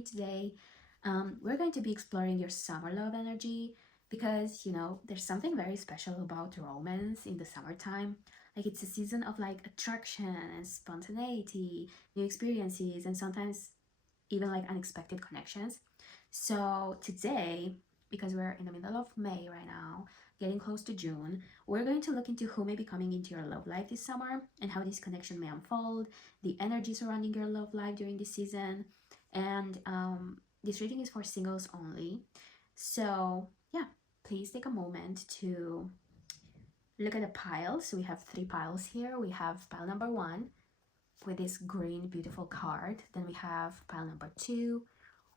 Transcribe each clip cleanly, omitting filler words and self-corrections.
me today. We're going to be exploring your summer love energy because, there's something very special about romance in the summertime. Like, it's a season of like attraction and spontaneity, new experiences, and sometimes even like unexpected connections. So today, because we're in the middle of May right now, getting close to June, we're going to look into who may be coming into your love life this summer and how this connection may unfold, the energy surrounding your love life during this season. And this reading is for singles only. So, yeah, please take a moment to look at the piles. So we have three piles here. We have pile number one with this green beautiful card. Then we have pile number two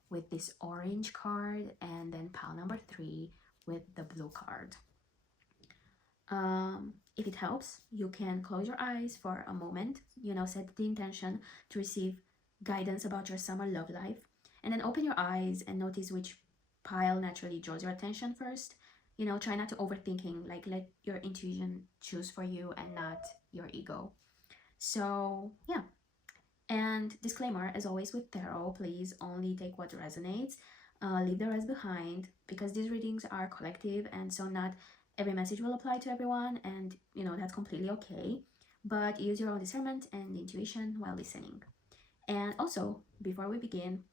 with this orange card, and then pile number three with the blue card. If it helps, you can close your eyes for a moment, set the intention to receive guidance about your summer love life, and then open your eyes and notice which pile naturally draws your attention first. Try not to overthinking, like let your intuition choose for you and not your ego. So, yeah. And disclaimer, as always with tarot, please only take what resonates. Leave the rest behind because these readings are collective, and so not every message will apply to everyone, and that's completely okay. But use your own discernment and intuition while listening. And also, before we begin,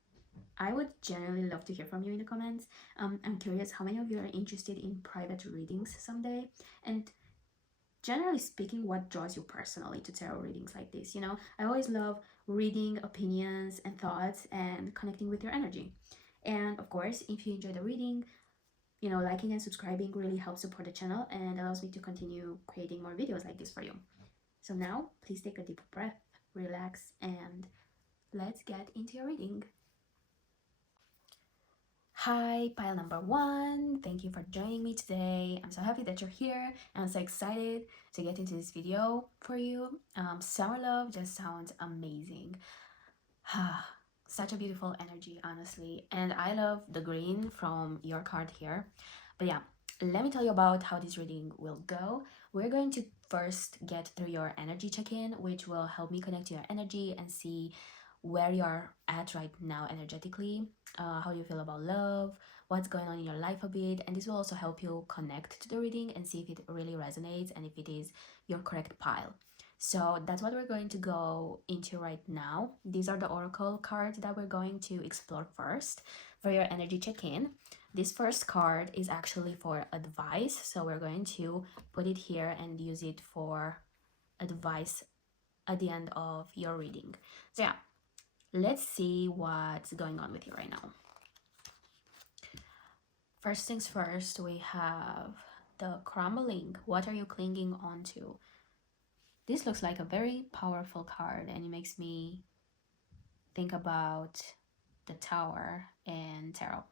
I would genuinely love to hear from you in the comments. I'm curious how many of you are interested in private readings someday, and generally speaking, what draws you personally to tarot readings like this? I always love reading opinions and thoughts and connecting with your energy. And of course, if you enjoy the reading, liking and subscribing really helps support the channel and allows me to continue creating more videos like this for you. So now, please take a deep breath, relax, and let's get into your reading. Hi, pile number one. Thank you for joining me today. I'm so happy that you're here and I'm so excited to get into this video for you. Summer love just sounds amazing. Such a beautiful energy, honestly. And I love the green from your card here. But yeah, let me tell you about how this reading will go. We're going to first get through your energy check-in, which will help me connect to your energy and see where you're at right now energetically, how you feel about love, what's going on in your life a bit, and this will also help you connect to the reading and see if it really resonates and if it is your correct pile. So that's what we're going to go into right now. These are the oracle cards that we're going to explore first for your energy check-in. This first card is actually for advice, so we're going to put it here and use it for advice at the end of your reading. So yeah, let's see what's going on with you right now. First things first, we have the crumbling. What are you clinging onto? This looks like a very powerful card, and it makes me think about the Tower and tarot.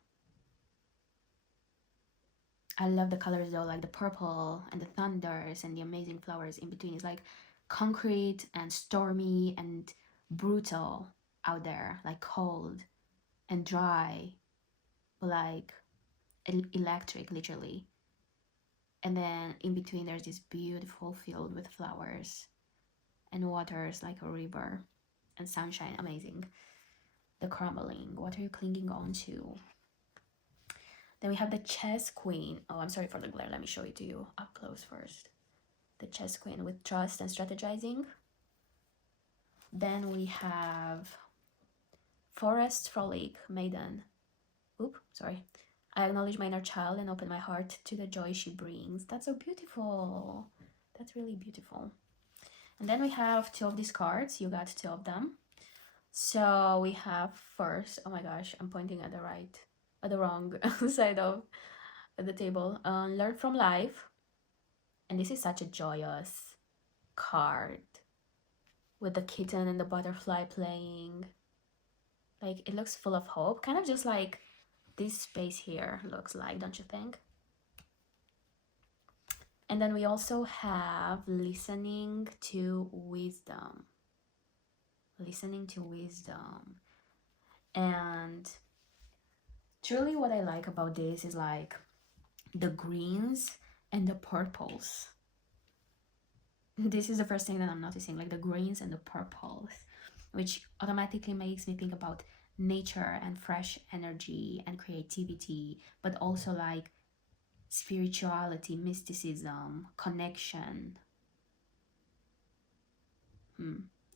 I love the colors though, like the purple and the thunders and the amazing flowers in between. It's like concrete and stormy and brutal out there, like cold and dry, like electric, literally. And then in between there's this beautiful field with flowers and waters like a river and sunshine. Amazing. The crumbling. What are you clinging on to? Then we have the chess queen. Oh, I'm sorry for the glare. Let me show it to you up close first. The chess queen with trust and strategizing. Then we have forest frolic maiden. Oop, sorry. I acknowledge my inner child and open my heart to the joy she brings. That's so beautiful. That's really beautiful. And then we have two of these cards. You got two of them. So we have first, oh my gosh, I'm pointing at the wrong side of the table. Learn from life. And this is such a joyous card with the kitten and the butterfly playing. Like, it looks full of hope, kind of just like this space here looks like, don't you think? And then we also have listening to wisdom. Listening to wisdom. And truly what I like about this is like the greens and the purples. This is the first thing that I'm noticing, like the greens and the purples, which automatically makes me think about nature and fresh energy and creativity, but also like spirituality, mysticism, connection.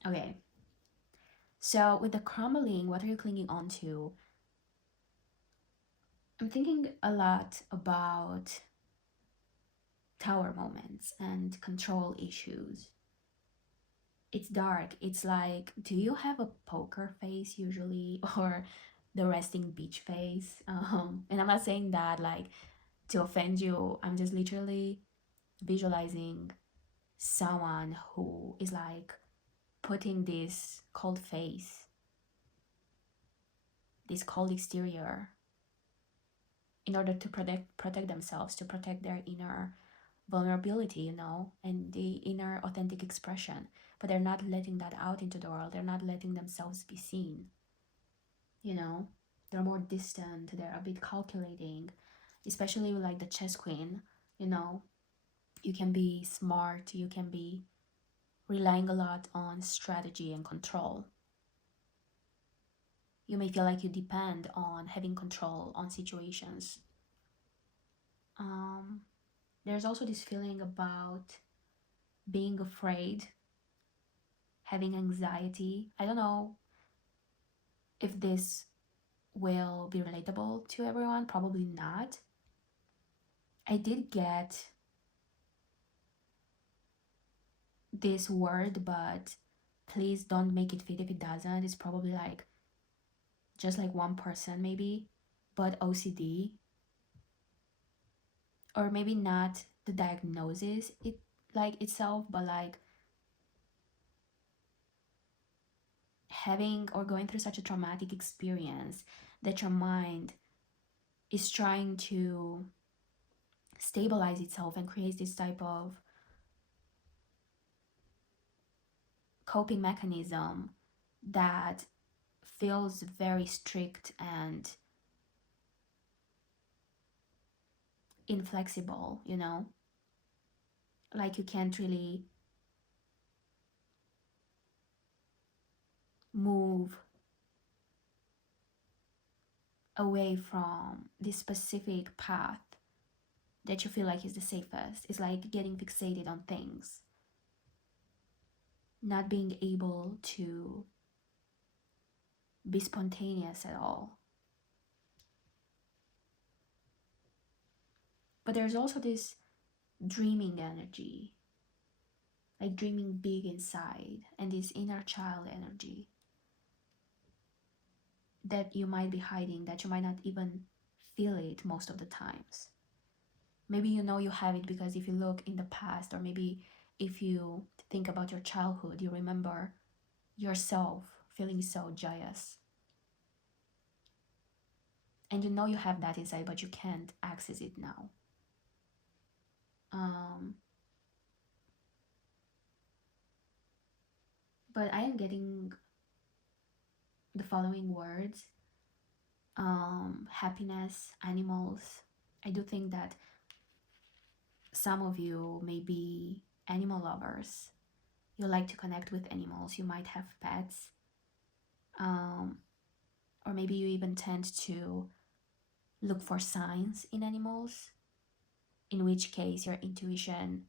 Okay. So with the crumbling, what are you clinging on to? I'm thinking a lot about tower moments and control issues. It's dark. It's like, do you have a poker face usually or the resting beach face? And I'm not saying that like to offend you. I'm just literally visualizing someone who is like putting this cold face, this cold exterior in order to protect themselves, to protect their inner vulnerability, and the inner authentic expression. But they're not letting that out into the world. They're not letting themselves be seen, you know? They're more distant, they're a bit calculating, especially with like the chess queen, you know? You can be smart, you can be relying a lot on strategy and control. You may feel like you depend on having control on situations. Um, there's also this feeling about being afraid, having anxiety. I don't know if this will be relatable to everyone, probably not. I did get this word, but please don't make it fit if it doesn't. It's probably like just like one person, maybe, but OCD, or maybe not the diagnosis it like itself, but like having or going through such a traumatic experience that your mind is trying to stabilize itself and create this type of coping mechanism that feels very strict and inflexible, like you can't really move away from this specific path that you feel like is the safest. It's like getting fixated on things, not being able to be spontaneous at all. But there's also this dreaming energy, like dreaming big inside, and this inner child energy that you might be hiding, that you might not even feel it most of the times. Maybe you have it because if you look in the past, or maybe if you think about your childhood, you remember yourself feeling so joyous. And you have that inside, but you can't access it now. But I am getting the following words: happiness, animals. I do think that some of you may be animal lovers. You like to connect with animals. You might have pets. Or maybe you even tend to look for signs in animals, in which case your intuition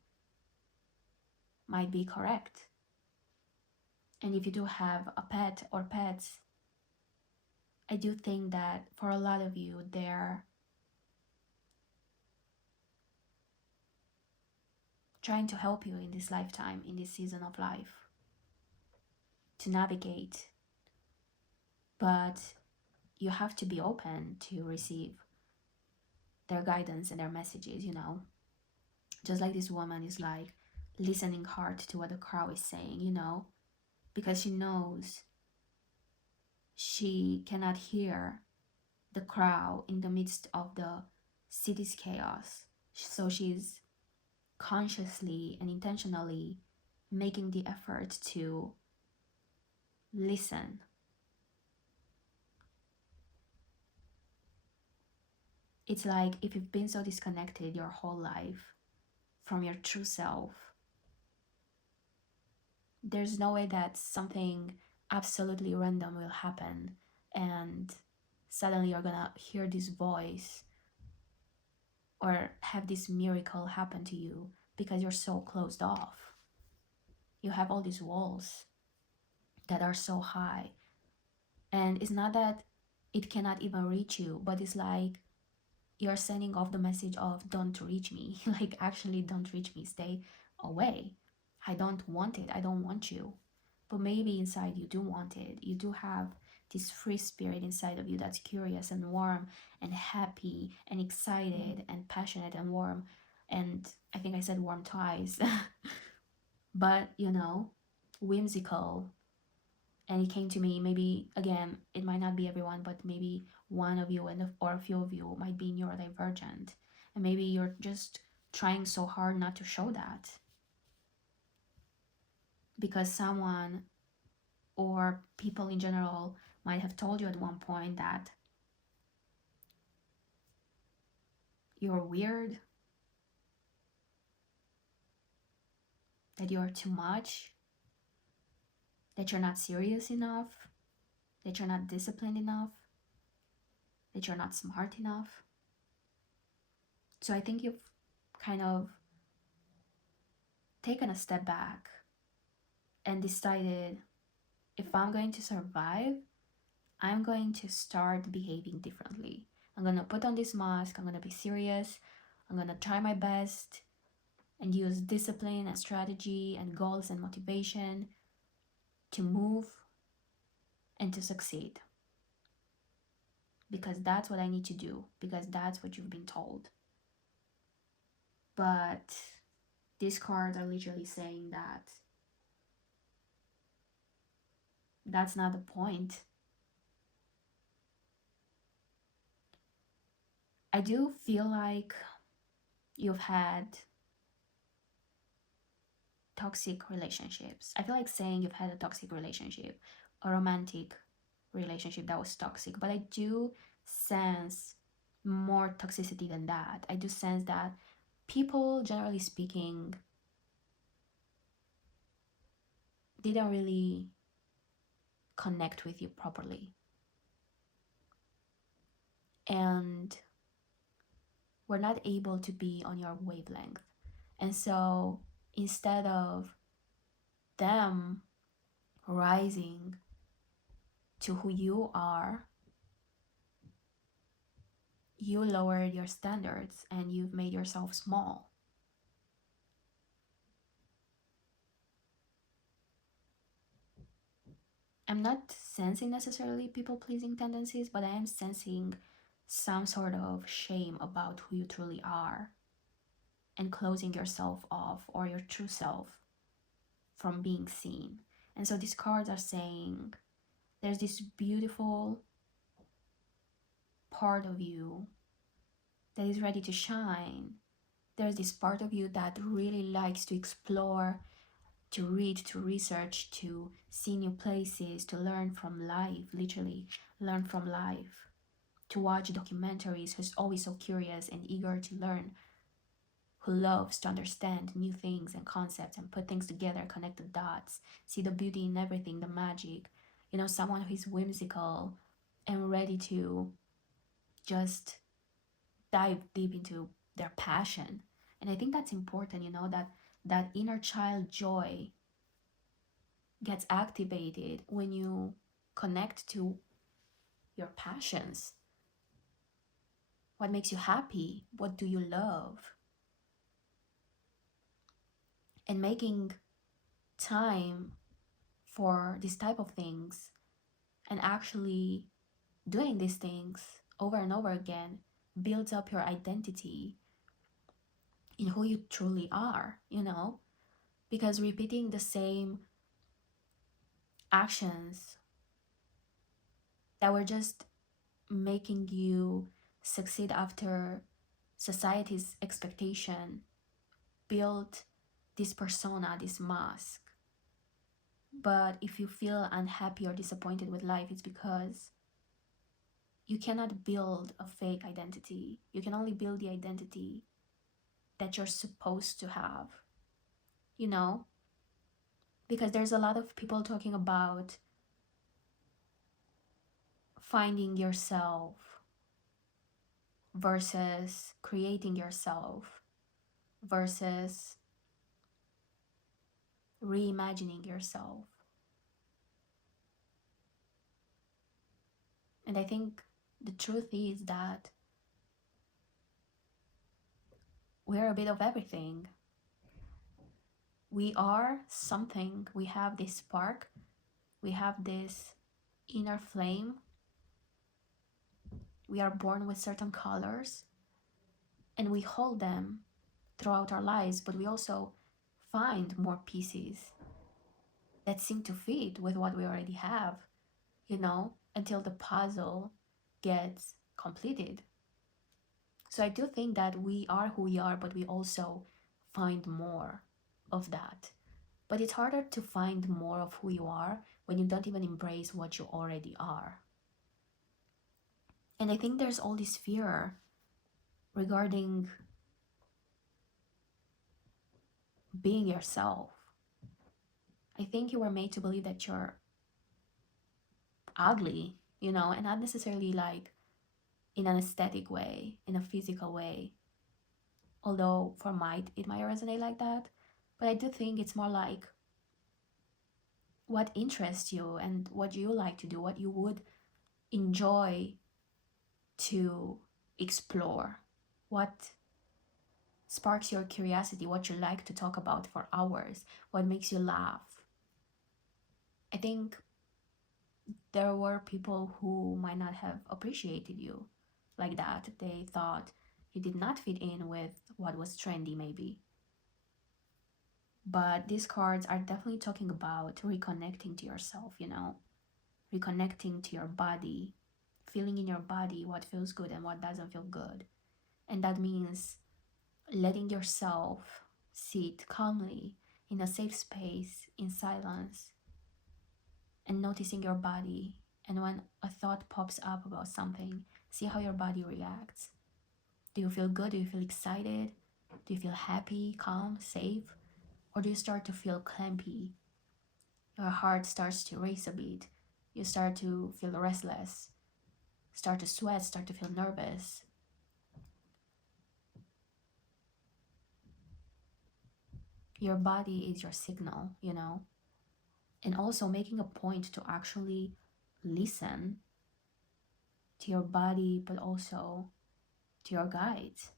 might be correct. And if you do have a pet or pets, I do think that for a lot of you, they're trying to help you in this lifetime, in this season of life, to navigate. But you have to be open to receive their guidance and their messages, Just like this woman is like listening hard to what the crow is saying, because she knows she cannot hear the crow in the midst of the city's chaos. So she's consciously and intentionally making the effort to listen. It's like if you've been so disconnected your whole life from your true self, there's no way that something absolutely random will happen and suddenly you're gonna hear this voice or have this miracle happen to you because you're so closed off. You have all these walls that are so high, and it's not that it cannot even reach you, but it's like you're sending off the message of don't reach me. Like, actually, don't reach me, stay away. I don't want it, I don't want you. But maybe inside you do want it. You do have this free spirit inside of you that's curious and warm and happy and excited and passionate and warm. And I think I said warm twice. But whimsical. And it came to me, maybe again, it might not be everyone, but maybe one of you or a few of you might be neurodivergent, and maybe you're just trying so hard not to show that because someone or people in general might have told you at one point that you're weird, that you're too much, that you're not serious enough, that you're not disciplined enough, that you're not smart enough. So I think you've kind of taken a step back and decided, if I'm going to survive, I'm going to start behaving differently. I'm going to put on this mask, I'm going to be serious, I'm going to try my best and use discipline and strategy and goals and motivation to move and to succeed. Because that's what I need to do, because that's what you've been told. But these cards are literally saying that that's not the point. I do feel like you've had toxic relationships. I feel like saying you've had a toxic relationship, a romantic relationship that was toxic, but I do sense more toxicity than that. I do sense that people, generally speaking, didn't really connect with you properly. And were not able to be on your wavelength. And so instead of them rising to who you are, you lowered your standards and you've made yourself small. I'm not sensing necessarily people-pleasing tendencies, but I am sensing some sort of shame about who you truly are and closing yourself off or your true self from being seen. And so these cards are saying there's this beautiful part of you that is ready to shine. There's this part of you that really likes to explore, to read, to research, to see new places, to learn from life, literally learn from life, to watch documentaries, who's always so curious and eager to learn, who loves to understand new things and concepts and put things together, connect the dots, see the beauty in everything, the magic. Someone who is whimsical and ready to just dive deep into their passion. And I think that's important, that inner child joy gets activated when you connect to your passions. What makes you happy? What do you love? And making time for this type of things and actually doing these things over and over again builds up your identity in who you truly are, because repeating the same actions that were just making you succeed after society's expectation build this persona, this mask. But if you feel unhappy or disappointed with life, it's because you cannot build a fake identity. You can only build the identity that you're supposed to have, because there's a lot of people talking about finding yourself versus creating yourself versus reimagining yourself. And I think the truth is that we're a bit of everything. We are something, we have this spark, we have this inner flame, we are born with certain colors, and we hold them throughout our lives, but we also find more pieces that seem to fit with what we already have, until the puzzle gets completed. So I do think that we are who we are, but we also find more of that. But it's harder to find more of who you are when you don't even embrace what you already are. And I think there's all this fear regarding being yourself. I think you were made to believe that you're ugly, and not necessarily like in an aesthetic way, in a physical way. Although it might resonate like that. But I do think it's more like what interests you and what you like to do, what you would enjoy to explore, what sparks your curiosity, what you like to talk about for hours, what makes you laugh. I think there were people who might not have appreciated you like that. They thought you did not fit in with what was trendy, maybe. But these cards are definitely talking about reconnecting to yourself, reconnecting to your body, feeling in your body what feels good and what doesn't feel good. And that means letting yourself sit calmly in a safe space, in silence, and noticing your body. And when a thought pops up about something, see how your body reacts. Do you feel good? Do you feel excited? Do you feel happy, calm, safe? Or do you start to feel clampy? Your heart starts to race a bit. You start to feel restless, start to sweat, start to feel nervous. Your body is your signal, and also making a point to actually listen to your body, but also to your guides,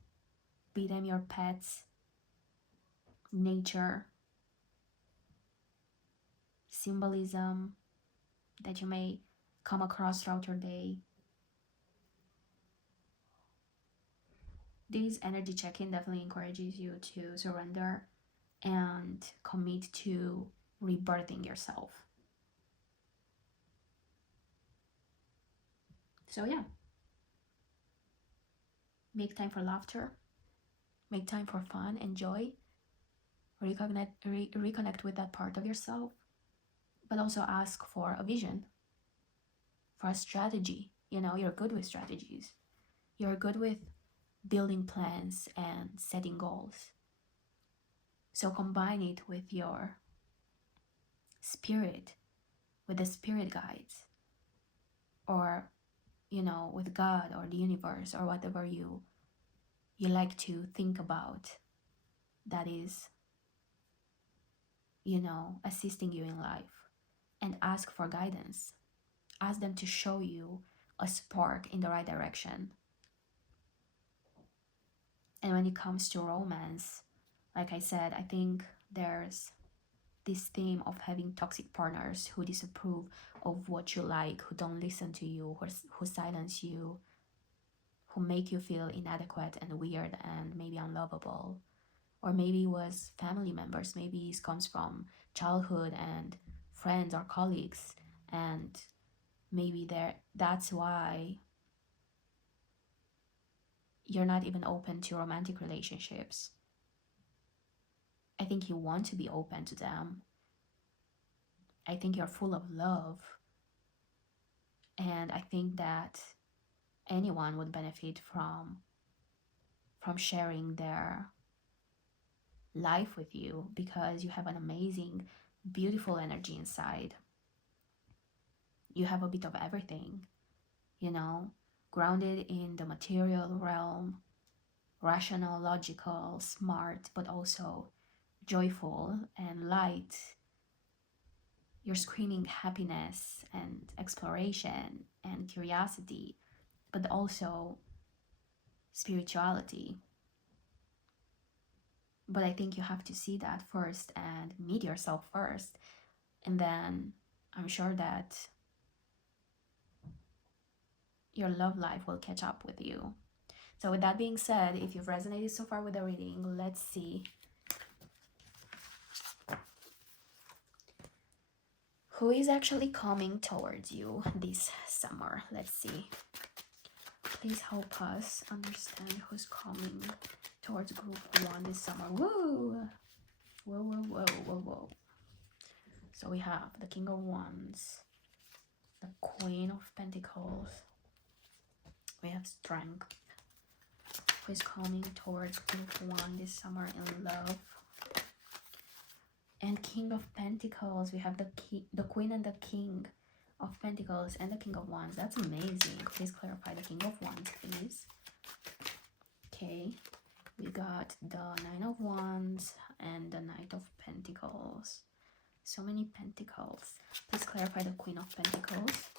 be them your pets, nature, symbolism that you may come across throughout your day. This energy check-in definitely encourages you to surrender and commit to rebirthing yourself. So yeah, make time for laughter, make time for fun and joy, reconnect with that part of yourself, but also ask for a vision, for a strategy. You're good with strategies. You're good with building plans and setting goals. So combine it with your spirit, with the spirit guides, or with God or the universe or whatever you like to think about that is assisting you in life, and ask for guidance. Ask them to show you a spark in the right direction. And when it comes to romance, like I said, I think there's this theme of having toxic partners who disapprove of what you like, who don't listen to you, who silence you, who make you feel inadequate and weird and maybe unlovable. Or maybe it was family members, maybe it comes from childhood and friends or colleagues, and maybe that's why you're not even open to romantic relationships. I think you want to be open to them. I think you're full of love. And I think that anyone would benefit from sharing their life with you, because you have an amazing, beautiful energy inside. You have a bit of everything. you know, grounded in the material realm, rational, logical, smart, but also joyful and light. You're screaming happiness and exploration and curiosity, but also spirituality. But I think you have to see that first and meet yourself first. And then I'm sure that your love life will catch up with you. So with that being said, if you've resonated so far with the reading, let's see who is actually coming towards you this summer. Let's see. Please help us understand who's coming towards group 1 this summer. Woo! Whoa, whoa, whoa, whoa, whoa. So we have the King of Wands, the Queen of Pentacles. We have Strength. Who is coming towards group 1 this summer in love? And King of Pentacles. We have the Queen and the King of Pentacles and the King of Wands. That's amazing. Please clarify the King of Wands, please. Okay. We got the Nine of Wands and the Knight of Pentacles. So many pentacles. Please clarify the Queen of Pentacles.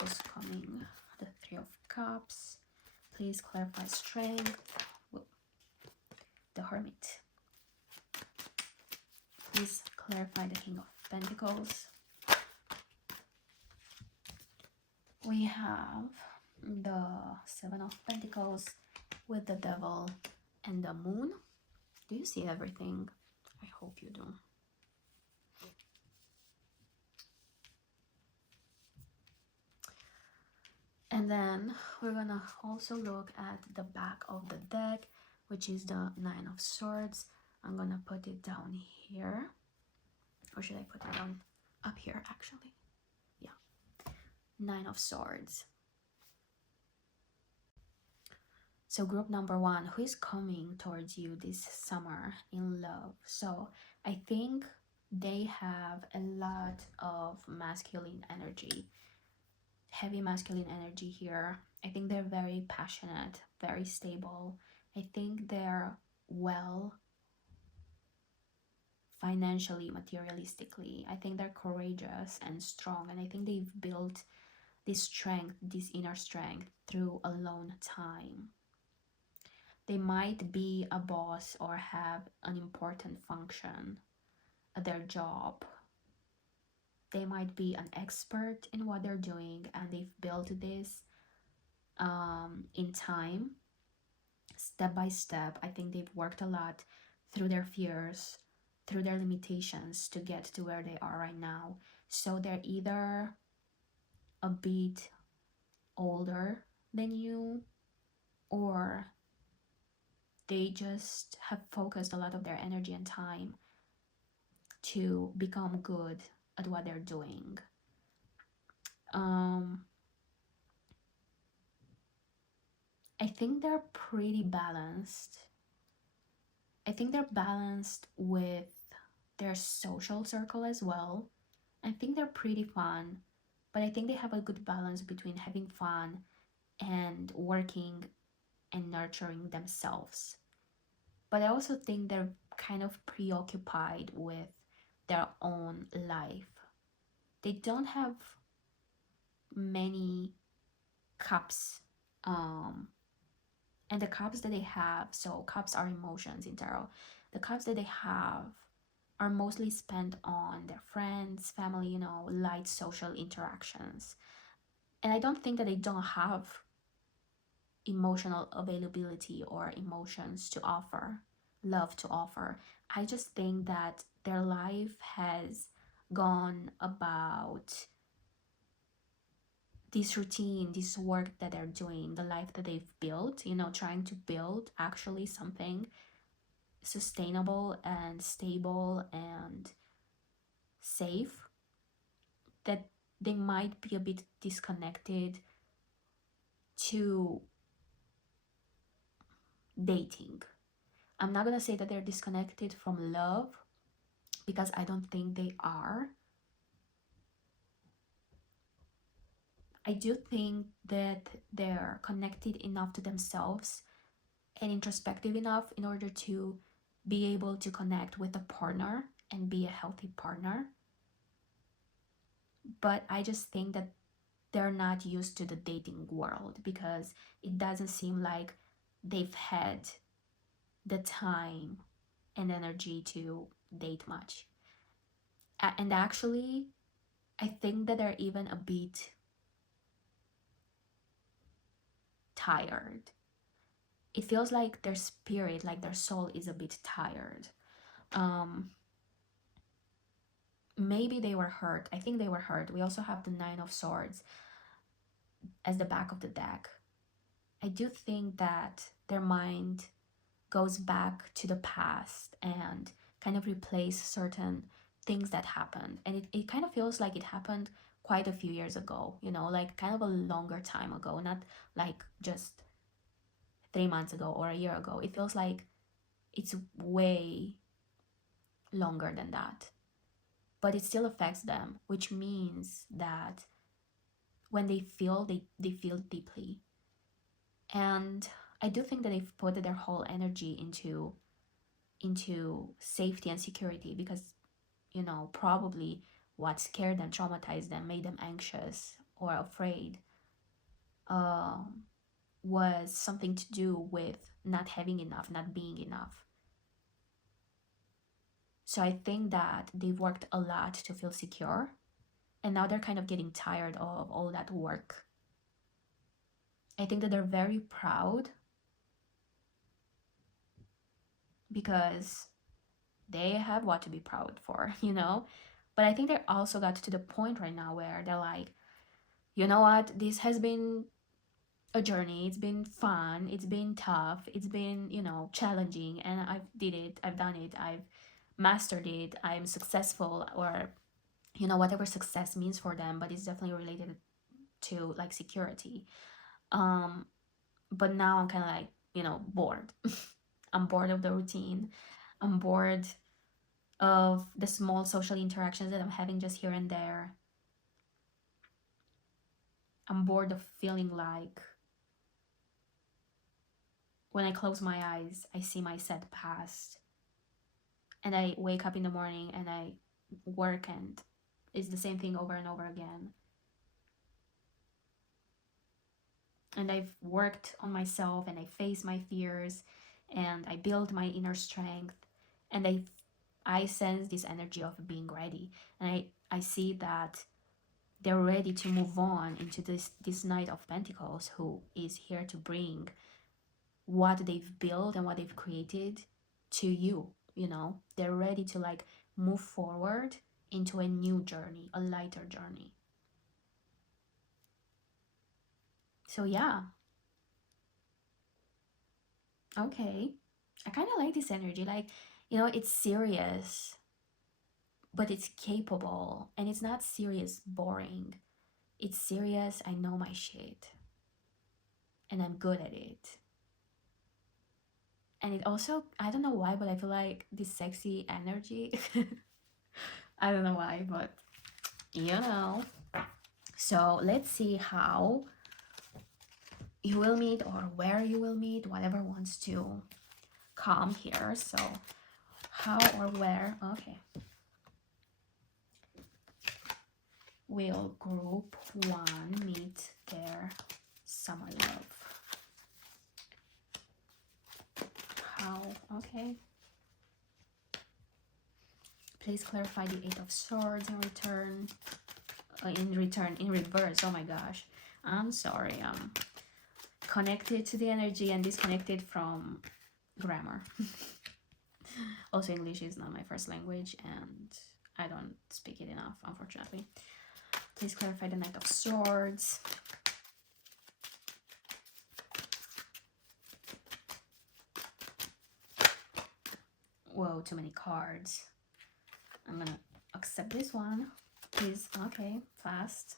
Who's coming? The Three of Cups. Please clarify Strength. Whoa. The Hermit. Please clarify the King of Pentacles. We have the Seven of Pentacles with the Devil and the Moon. Do you see everything? I hope you do. And then we're gonna also look at the back of the deck, which is the Nine of Swords. I'm gonna put it down here. Or should I put it down up here, actually? Yeah. Nine of Swords. So group number 1, who is coming towards you this summer in love? So I think they have a lot of masculine energy, heavy masculine energy here. I think they're very passionate, very stable. I think they're well financially, materialistically. I think they're courageous and strong, and I think they've built this strength, this inner strength, through alone time. They might be a boss or have an important function at their job. They might be an expert in what they're doing, and they've built this in time, step by step. I think they've worked a lot through their fears, through their limitations to get to where they are right now. So they're either a bit older than you, or they just have focused a lot of their energy and time to become good at what they're doing. I think they're pretty balanced. I think they're balanced with their social circle as well. I think they're pretty fun, but I think they have a good balance between having fun and working and nurturing themselves. But I also think they're kind of preoccupied with their own life. They don't have many cups, and the cups that they have, so cups are emotions in tarot, the cups that they have are mostly spent on their friends, family, light social interactions. And I don't think that they don't have emotional availability or emotions to offer, love to offer. I just think that their life has gone about this routine, this work that they're doing, the life that they've built, trying to build actually something sustainable and stable and safe, that they might be a bit disconnected to dating. I'm not gonna say that they're disconnected from love, because I don't think they are. I do think that they're connected enough to themselves and introspective enough in order to be able to connect with a partner and be a healthy partner. But I just think that they're not used to the dating world because it doesn't seem like they've had the time and energy to date much. And actually, I think that they're even a bit tired. It feels like their spirit, like their soul is a bit tired. Um, Maybe they were hurt. I think they were hurt. We also have the Nine of Swords as the back of the deck. I do think that their mind goes back to the past and kind of replace certain things that happened. And it kind of feels like it happened quite a few years ago, you know, like kind of a longer time ago, not like just 3 months ago or a year ago. It feels like it's way longer than that. But it still affects them, which means that when they feel, they feel deeply. And I do think that they've put their whole energy into safety and security because, you know, probably what scared them, traumatized them, made them anxious or afraid, um, was something to do with not having enough, not being enough. So I think that they've worked a lot to feel secure, and now they're kind of getting tired of all that work. I think that they're very proud because they have what to be proud for, you know? But I think they also got to the point right now where they're like, you know what, this has been a journey, it's been fun, it's been tough, it's been, you know, challenging, and I've did it, I've done it, I've mastered it, I'm successful, or, you know, whatever success means for them, but it's definitely related to like security. Um, but now I'm kind of like, you know, bored. I'm bored of the routine. I'm bored of the small social interactions that I'm having just here and there. I'm bored of feeling like when I close my eyes, I see my set past. And I wake up in the morning and I work and it's the same thing over and over again. And I've worked on myself and I face my fears and I build my inner strength and I sense this energy of being ready. And I see that they're ready to move on into this Knight of Pentacles who is here to bring what they've built and what they've created to you, you know. They're ready to like move forward into a new journey, a lighter journey. So yeah. Okay. I kind of like this energy. Like, you know, it's serious, but it's capable. And it's not serious, boring. It's serious, I know my shit. And I'm good at it. And it also, I don't know why, but I feel like this sexy energy. I don't know why, but you know. So let's see how you will meet or where you will meet, whatever wants to come here. So how or where, okay. Will group one meet their summer love? How, okay. Please clarify the Eight of Swords in return. In reverse, oh my gosh. I'm sorry, I'm connected to the energy and disconnected from grammar. Also, English is not my first language and I don't speak it enough, unfortunately. Please clarify the Knight of Swords. Whoa, too many cards. I'm gonna accept this one. Please, okay, fast.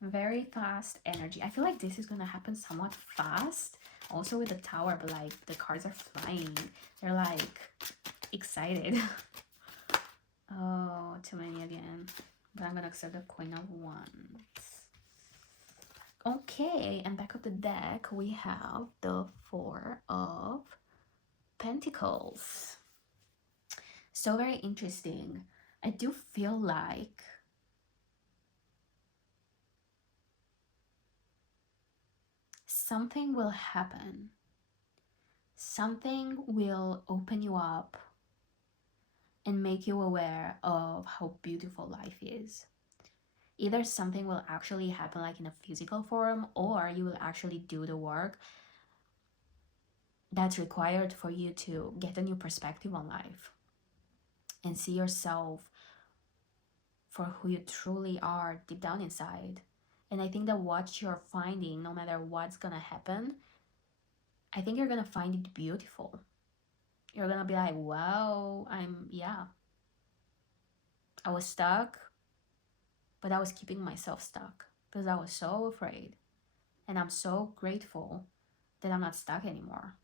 Very fast energy. I feel like this is gonna happen somewhat fast. Also with the Tower, but like the cards are flying. They're like excited. Oh, too many again. But I'm gonna accept the Queen of Wands. Okay, and back of the deck we have the Four of Pentacles. So very interesting. I do feel like something will happen. Something will open you up and make you aware of how beautiful life is. Either something will actually happen like in a physical form, or you will actually do the work that's required for you to get a new perspective on life and see yourself for who you truly are deep down inside. And I think that what you're finding, no matter what's gonna happen, I think you're gonna find it beautiful. You're gonna be like, wow, yeah, I was stuck, but I was keeping myself stuck because I was so afraid. And I'm so grateful that I'm not stuck anymore.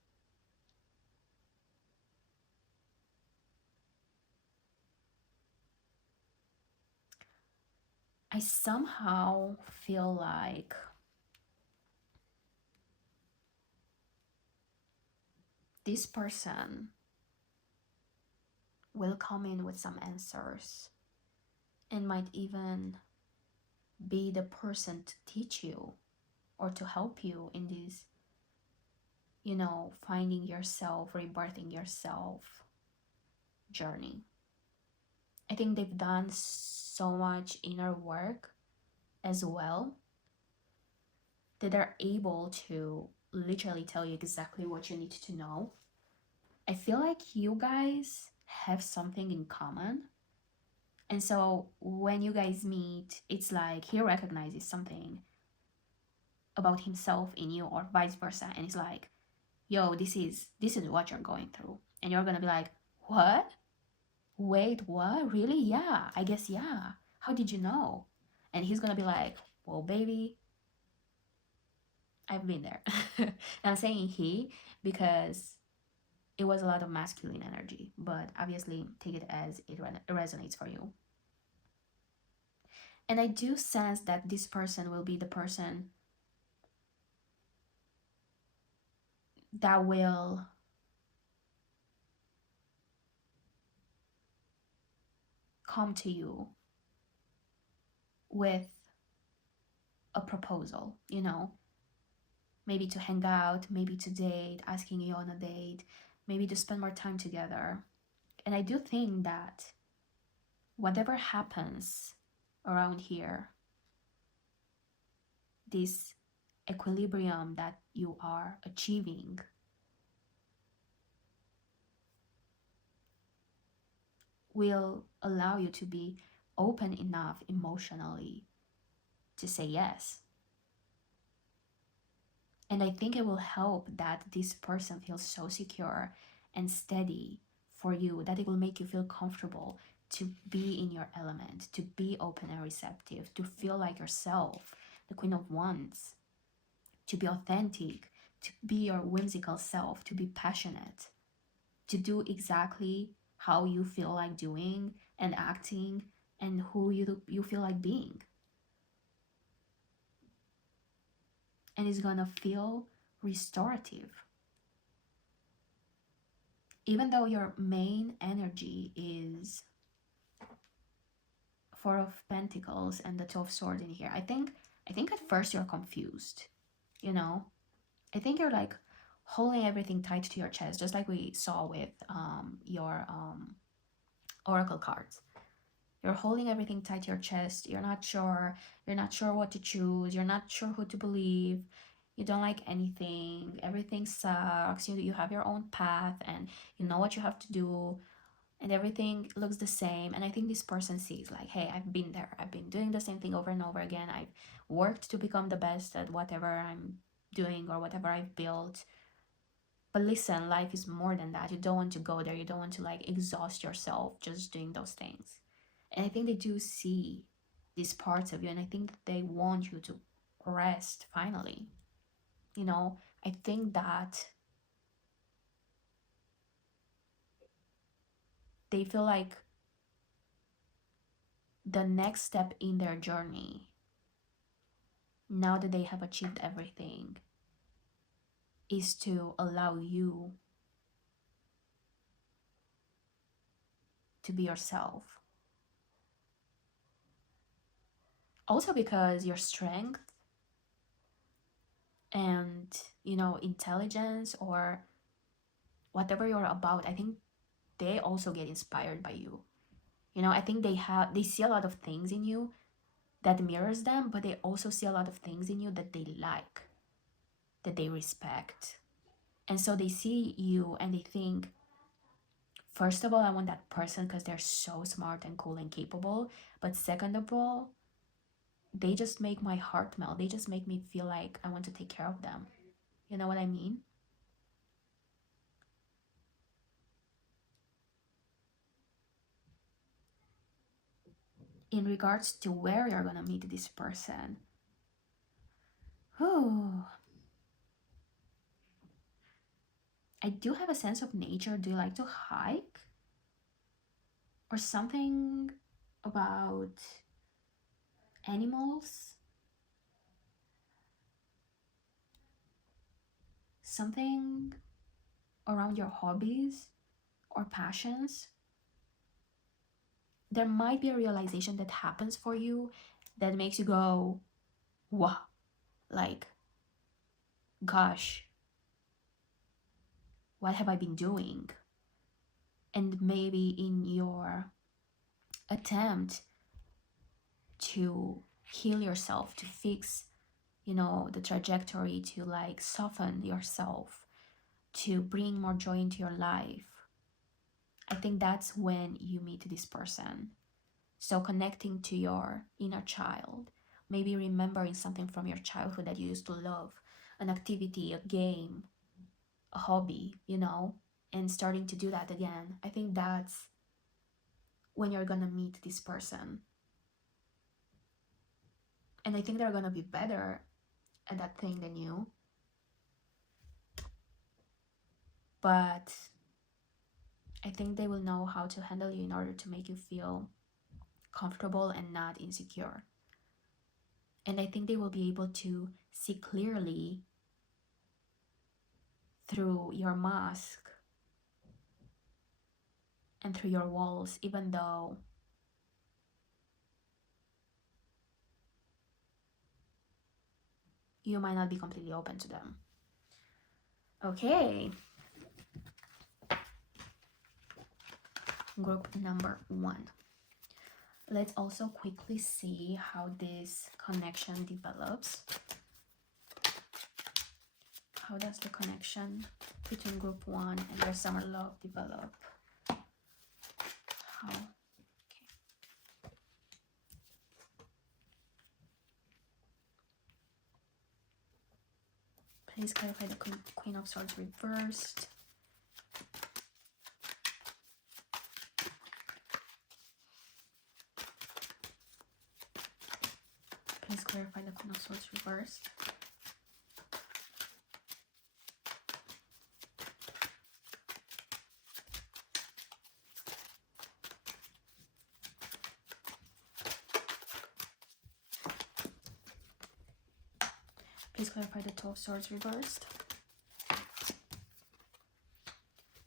I somehow feel like this person will come in with some answers and might even be the person to teach you or to help you in this, finding yourself, rebirthing yourself journey. I think they've done so much inner work as well that they're able to literally tell you exactly what you need to know. I feel like you guys have something in common. And so when you guys meet, it's like he recognizes something about himself in you or vice versa. And it's like, yo, this is what you're going through. And you're gonna be like, what? Wait, what? Really? Yeah, I guess yeah. How did you know? And he's gonna be like, well, baby, I've been there. And I'm saying he because it was a lot of masculine energy, but obviously take it as it resonates for you. And I do sense that this person will be the person that will come to you with a proposal, maybe to hang out, maybe to date, asking you on a date, maybe to spend more time together. And I do think that whatever happens around here, this equilibrium that you are achieving will allow you to be open enough emotionally to say yes. And I think it will help that this person feels so secure and steady for you that it will make you feel comfortable to be in your element, to be open and receptive, to feel like yourself, the Queen of Wands, to be authentic, to be your whimsical self, to be passionate, to do exactly how you feel like doing and acting and who you feel like being. And it's gonna feel restorative. Even though your main energy is Four of Pentacles and the Two of Swords in here, I think at first you're confused, you know? I think you're like holding everything tight to your chest, just like we saw with your oracle cards. You're holding everything tight to your chest. You're not sure what to choose. You're not sure who to believe. You don't like anything. Everything sucks. You have your own path and you know what you have to do, and everything looks the same. And I think this person sees like, hey, I've been there. I've been doing the same thing over and over again. I've worked to become the best at whatever I'm doing or whatever I've built. But listen, life is more than that. You don't want to go there. You don't want to like exhaust yourself just doing those things. And I think they do see these parts of you, and I think they want you to rest finally. I think that they feel like the next step in their journey now that they have achieved everything, is to allow you to be yourself. Also because your strength and, intelligence or whatever you're about, I think they also get inspired by you. I think they see a lot of things in you that mirrors them, but they also see a lot of things in you that they like, that they respect. And so they see you and they think, first of all, I want that person because they're so smart and cool and capable. But second of all, they just make my heart melt. They just make me feel like I want to take care of them. You know what I mean? In regards to where you're gonna meet this person, oh, I do have a sense of nature. Do you like to hike? Or something about animals? Something around your hobbies or passions? There might be a realization that happens for you that makes you go, wow, like, gosh, what have I been doing? And maybe in your attempt to heal yourself, to fix, the trajectory, to like soften yourself, to bring more joy into your life, I think that's when you meet this person. So connecting to your inner child, maybe remembering something from your childhood that you used to love, an activity, a game, a hobby, and starting to do that again. I think that's when you're gonna meet this person. And I think they're gonna be better at that thing than you. But I think they will know how to handle you in order to make you feel comfortable and not insecure. And I think they will be able to see clearly through your mask and through your walls, even though you might not be completely open to them. Okay. Group number 1. Let's also quickly see how this connection develops. How does the connection between group 1 and their summer love develop? How? Okay. Please clarify the Queen of Swords reversed. Please clarify the Queen of Swords reversed. Please clarify the Two of Swords reversed.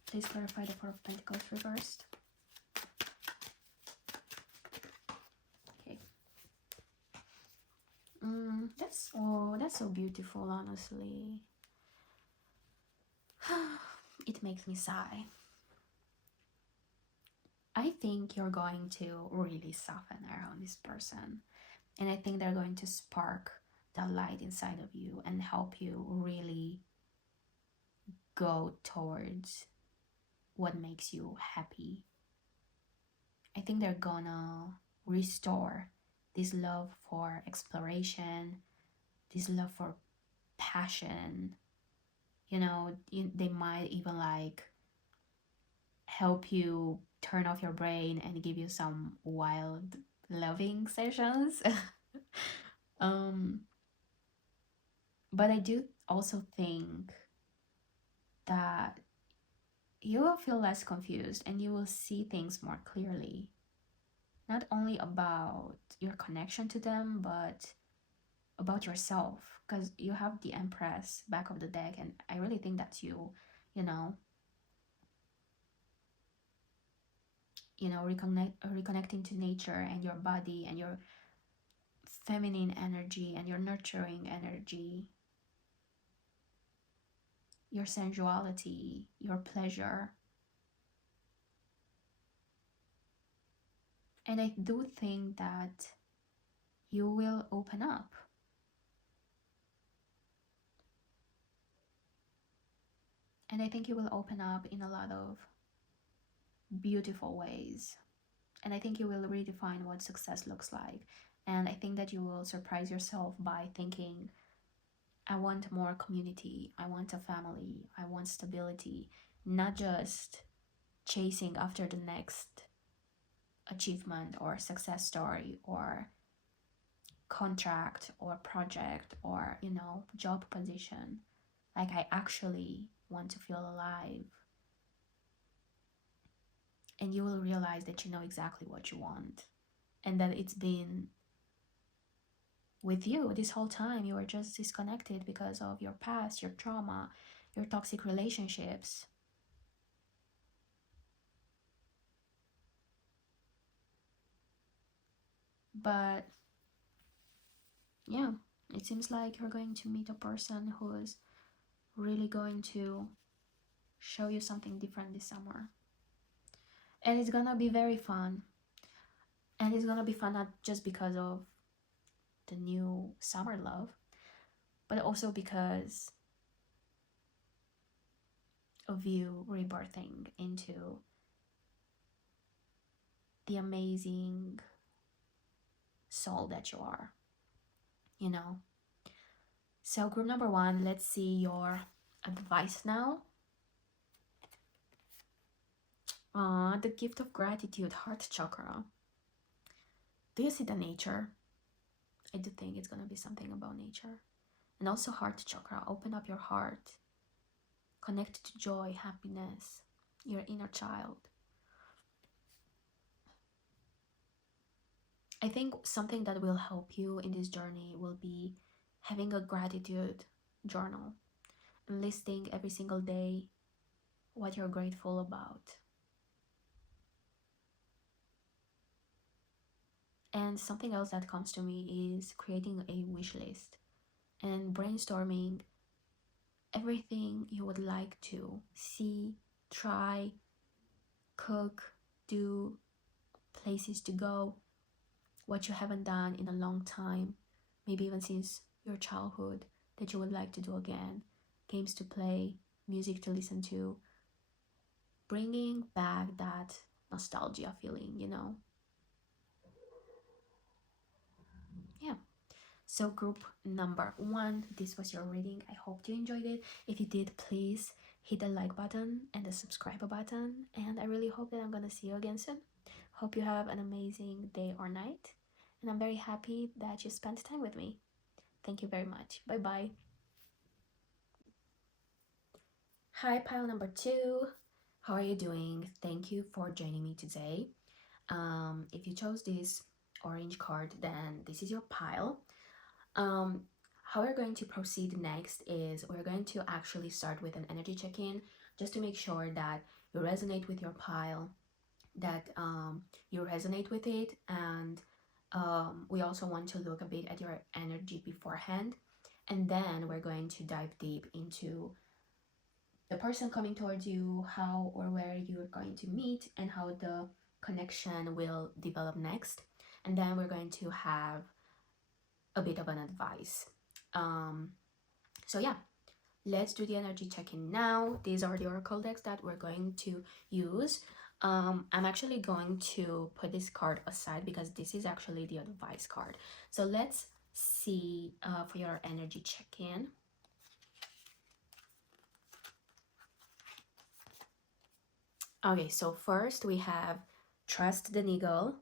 Please clarify the Four of Pentacles reversed. Okay. That's so beautiful, honestly. It makes me sigh. I think you're going to really soften around this person. And I think they're going to spark the light inside of you and help you really go towards what makes you happy. I think they're gonna restore this love for exploration, this love for passion. They might even like help you turn off your brain and give you some wild loving sessions. But I do also think that you will feel less confused and you will see things more clearly. Not only about your connection to them, but about yourself, because you have the Empress back of the deck, and I really think that's you, you know, reconnecting to nature and your body and your feminine energy and your nurturing energy, your sensuality, your pleasure. And I do think that you will open up. And I think you will open up in a lot of beautiful ways. And I think you will redefine what success looks like. And I think that you will surprise yourself by thinking, I want more community, I want a family, I want stability, not just chasing after the next achievement or success story or contract or project or, job position. Like, I actually want to feel alive. And you will realize that you know exactly what you want and that it's been with you this whole time. You were just disconnected because of your past, your trauma, your toxic relationships. But yeah, it seems like you're going to meet a person who is really going to show you something different this summer. And it's gonna be very fun. And it's gonna be fun not just because of the new summer love, but also because of you rebirthing into the amazing soul that you are, you know? So, group number one, let's see your advice now. The gift of gratitude, heart chakra. Do you see the nature? I do think it's gonna be something about nature. And also heart chakra, open up your heart. Connect to joy, happiness, your inner child. I think something that will help you in this journey will be having a gratitude journal, listing every single day what you're grateful about. And something else that comes to me is creating a wish list and brainstorming everything you would like to see, try, cook, do, places to go, what you haven't done in a long time, maybe even since your childhood, that you would like to do again, games to play, music to listen to, bringing back that nostalgia feeling, Yeah. So group number one, this was your reading. I hope you enjoyed it. If you did, please hit the like button and the subscribe button. And I really hope that I'm gonna see you again soon. Hope you have an amazing day or night. And I'm very happy that you spent time with me. Thank you very much. Bye bye. Hi, pile number two. How are you doing? Thank you for joining me today. If you chose this orange card, then this is your pile. How we're going to proceed next is we're going to actually start with an energy check-in just to make sure that you resonate with your pile, that you resonate with it, and we also want to look a bit at your energy beforehand, and then we're going to dive deep into the person coming towards you, how or where you're going to meet, and how the connection will develop next. And then we're going to have a bit of an advice. So yeah, let's do the energy check-in now. These are the oracle decks that we're going to use. I'm actually going to put this card aside because this is actually the advice card. So let's see for your energy check-in. Okay, so first we have trust the niggle.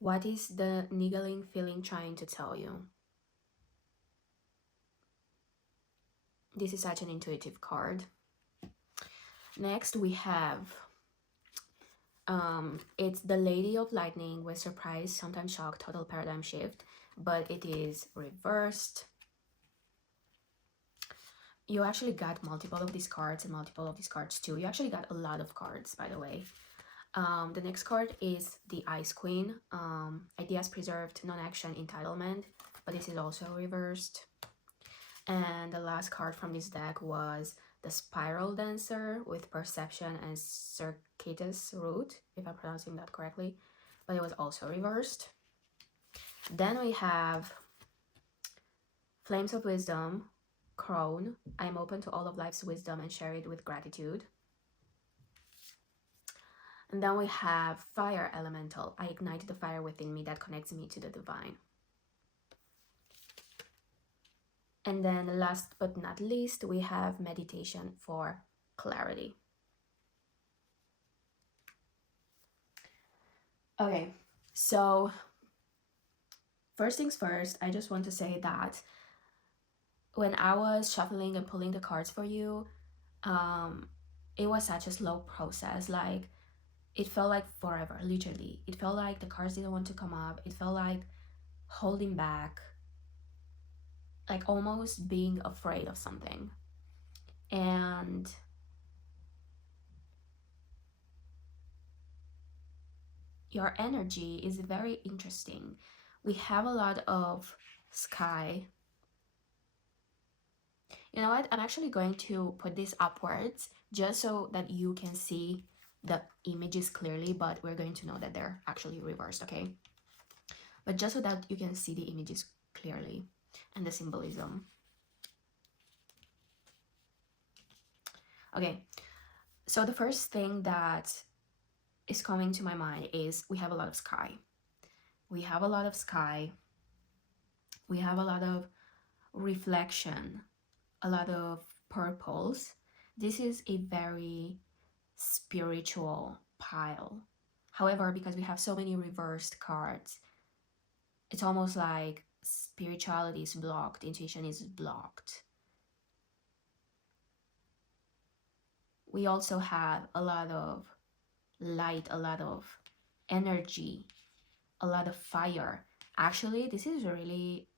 What is the niggling feeling trying to tell you? This is such an intuitive card. Next we have it's the Lady of Lightning with surprise, sometimes shock, total paradigm shift. but it is reversed. You actually got multiple of these cards and multiple of these cards too. You actually got a lot of cards, by the way. The next card is the Ice Queen. Ideas preserved, non-action, entitlement, but this is also reversed. And the last card from this deck was the Spiral Dancer with Perception and Circuitous Root, if I'm pronouncing that correctly, but it was also reversed. Then we have Flames of Wisdom, Crone. I am open to all of life's wisdom and share it with gratitude. And then we have Fire Elemental. I ignite the fire within me that connects me to the divine. And then last but not least, we have Meditation for Clarity. Okay, so first things first, I just want to say that when I was shuffling and pulling the cards for you, it was such a slow process. Like, it felt like forever, literally. It felt like the cards didn't want to come up. It felt like holding back, like almost being afraid of something. And your energy is very interesting. We have a lot of sky. You know what? I'm actually going to put this upwards just so that you can see the images clearly, but we're going to know that they're actually reversed, okay? But just so that you can see the images clearly and the symbolism. Okay, so the first thing that is coming to my mind is we have a lot of sky. We have a lot of sky. We have a lot of reflection, a lot of purples. This is a very spiritual pile. However, because we have so many reversed cards, it's almost like spirituality is blocked, intuition is blocked. We also have a lot of light, a lot of energy, a lot of fire. Actually, this is really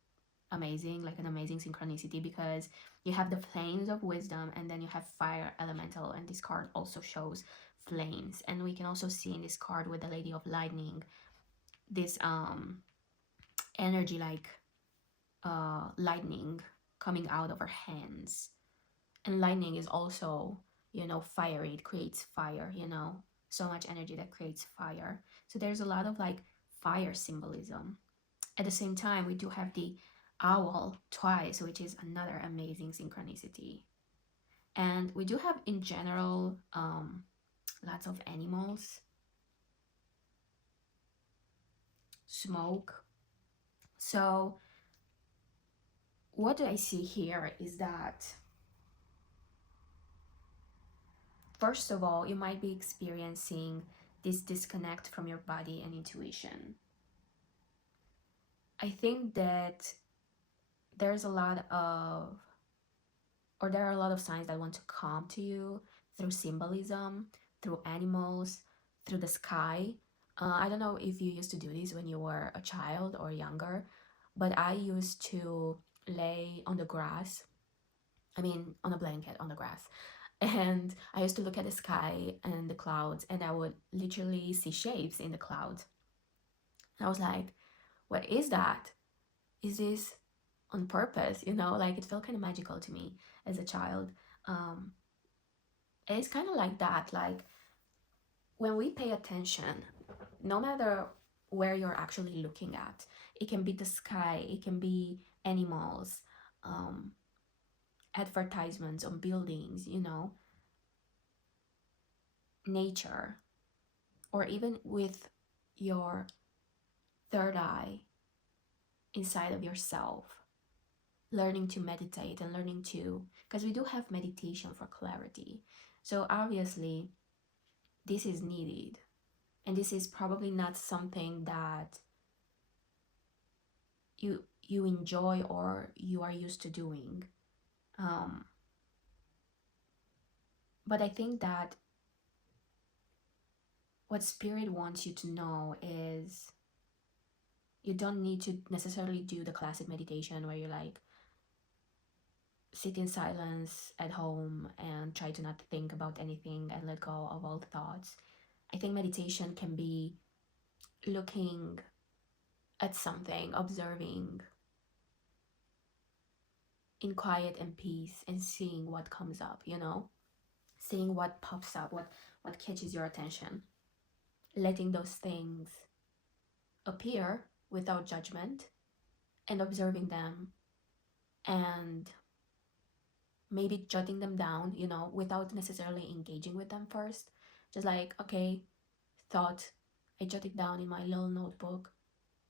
amazing, like an amazing synchronicity, because you have the flames of wisdom and then you have fire elemental, and this card also shows flames. And we can also see in this card with the Lady of Lightning this energy like lightning coming out of her hands. And lightning is also, you know, fiery. It creates fire, you know, so much energy that creates fire. So there's a lot of like fire symbolism. At the same time, we do have the owl twice, which is another amazing synchronicity. And we do have in general lots of animals, smoke. So what I see here is that first of all, you might be experiencing this disconnect from your body and intuition. I think that there's a lot of, or there are a lot of signs that want to come to you through symbolism, through animals, through the sky. I don't know if you used to do this when you were a child or younger, but I used to lay on the grass, I mean, on a blanket on the grass. And I used to look at the sky and the clouds, and I would literally see shapes in the clouds. And I was like, what is that? Is this on purpose? You know, like it felt kind of magical to me as a child. And it's kind of like that, like when we pay attention, no matter where you're actually looking at, it can be the sky, it can be animals, advertisements on buildings, you know, nature, or even with your third eye inside of yourself, learning to meditate and learning to, because we do have meditation for clarity. So obviously, this is needed. And this is probably not something that you enjoy or you are used to doing. But I think that what spirit wants you to know is You don't need to necessarily do the classic meditation where you like sit in silence at home and try to not think about anything and let go of all thoughts. I think meditation can be looking at something, observing in quiet and peace and seeing what comes up, seeing what pops up, what catches your attention, letting those things appear without judgment and observing them and maybe jotting them down, without necessarily engaging with them first. Just like, okay, thought, I jot it down in my little notebook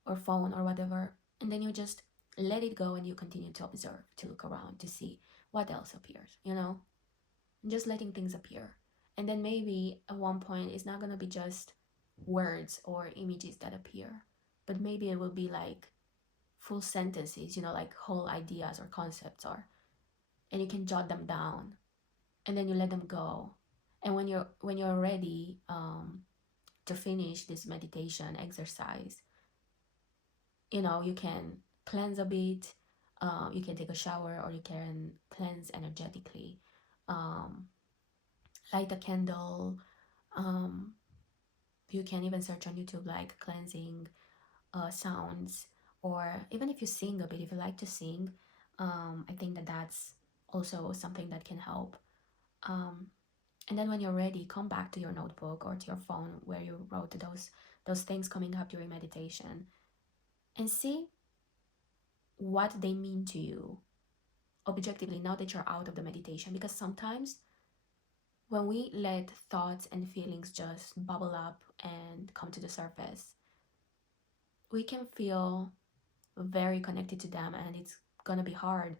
or phone or whatever, and then you just let it go and you continue to observe, to look around, to see what else appears, just letting things appear. And then maybe at one point it's not gonna be just words or images that appear, but maybe it will be like full sentences, like whole ideas or concepts, and you can jot them down and then you let them go. And when you're ready to finish this meditation exercise, you can cleanse a bit, you can take a shower, or you can cleanse energetically, um, light a candle. You can even search on YouTube like cleansing sounds, or even if you sing a bit, if you like to sing, I think that's also something that can help. um, and then when you're ready, come back to your notebook or to your phone where you wrote those things coming up during meditation, and see what they mean to you objectively now that you're out of the meditation. Because sometimes when we let thoughts and feelings just bubble up and come to the surface, we can feel very connected to them, and it's gonna be hard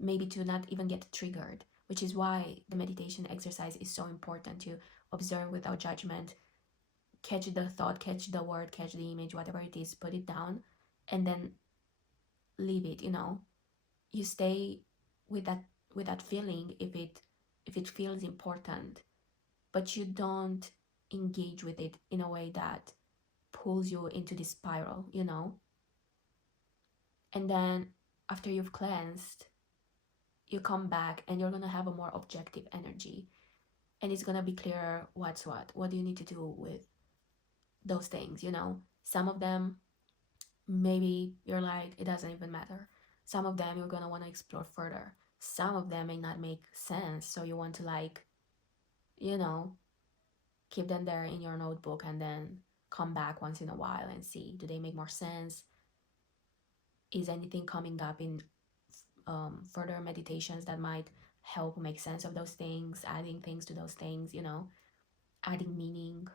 maybe to not even get triggered, which is why the meditation exercise is so important, to observe without judgment, catch the thought, catch the word, catch the image, whatever it is, put it down, and then leave it. You stay with that feeling if it feels important, but you don't engage with it in a way that pulls you into this spiral. And then after you've cleansed, you come back and you're gonna have a more objective energy, and it's gonna be clearer what's what do you need to do with those things. Some of them, maybe you're like, it doesn't even matter. Some of them you're gonna want to explore further. Some of them may not make sense, so you want to like, you know keep them there in your notebook and then come back once in a while and see, do they make more sense? Is anything coming up in further meditations that might help make sense of those things, adding things to those things, adding meaning.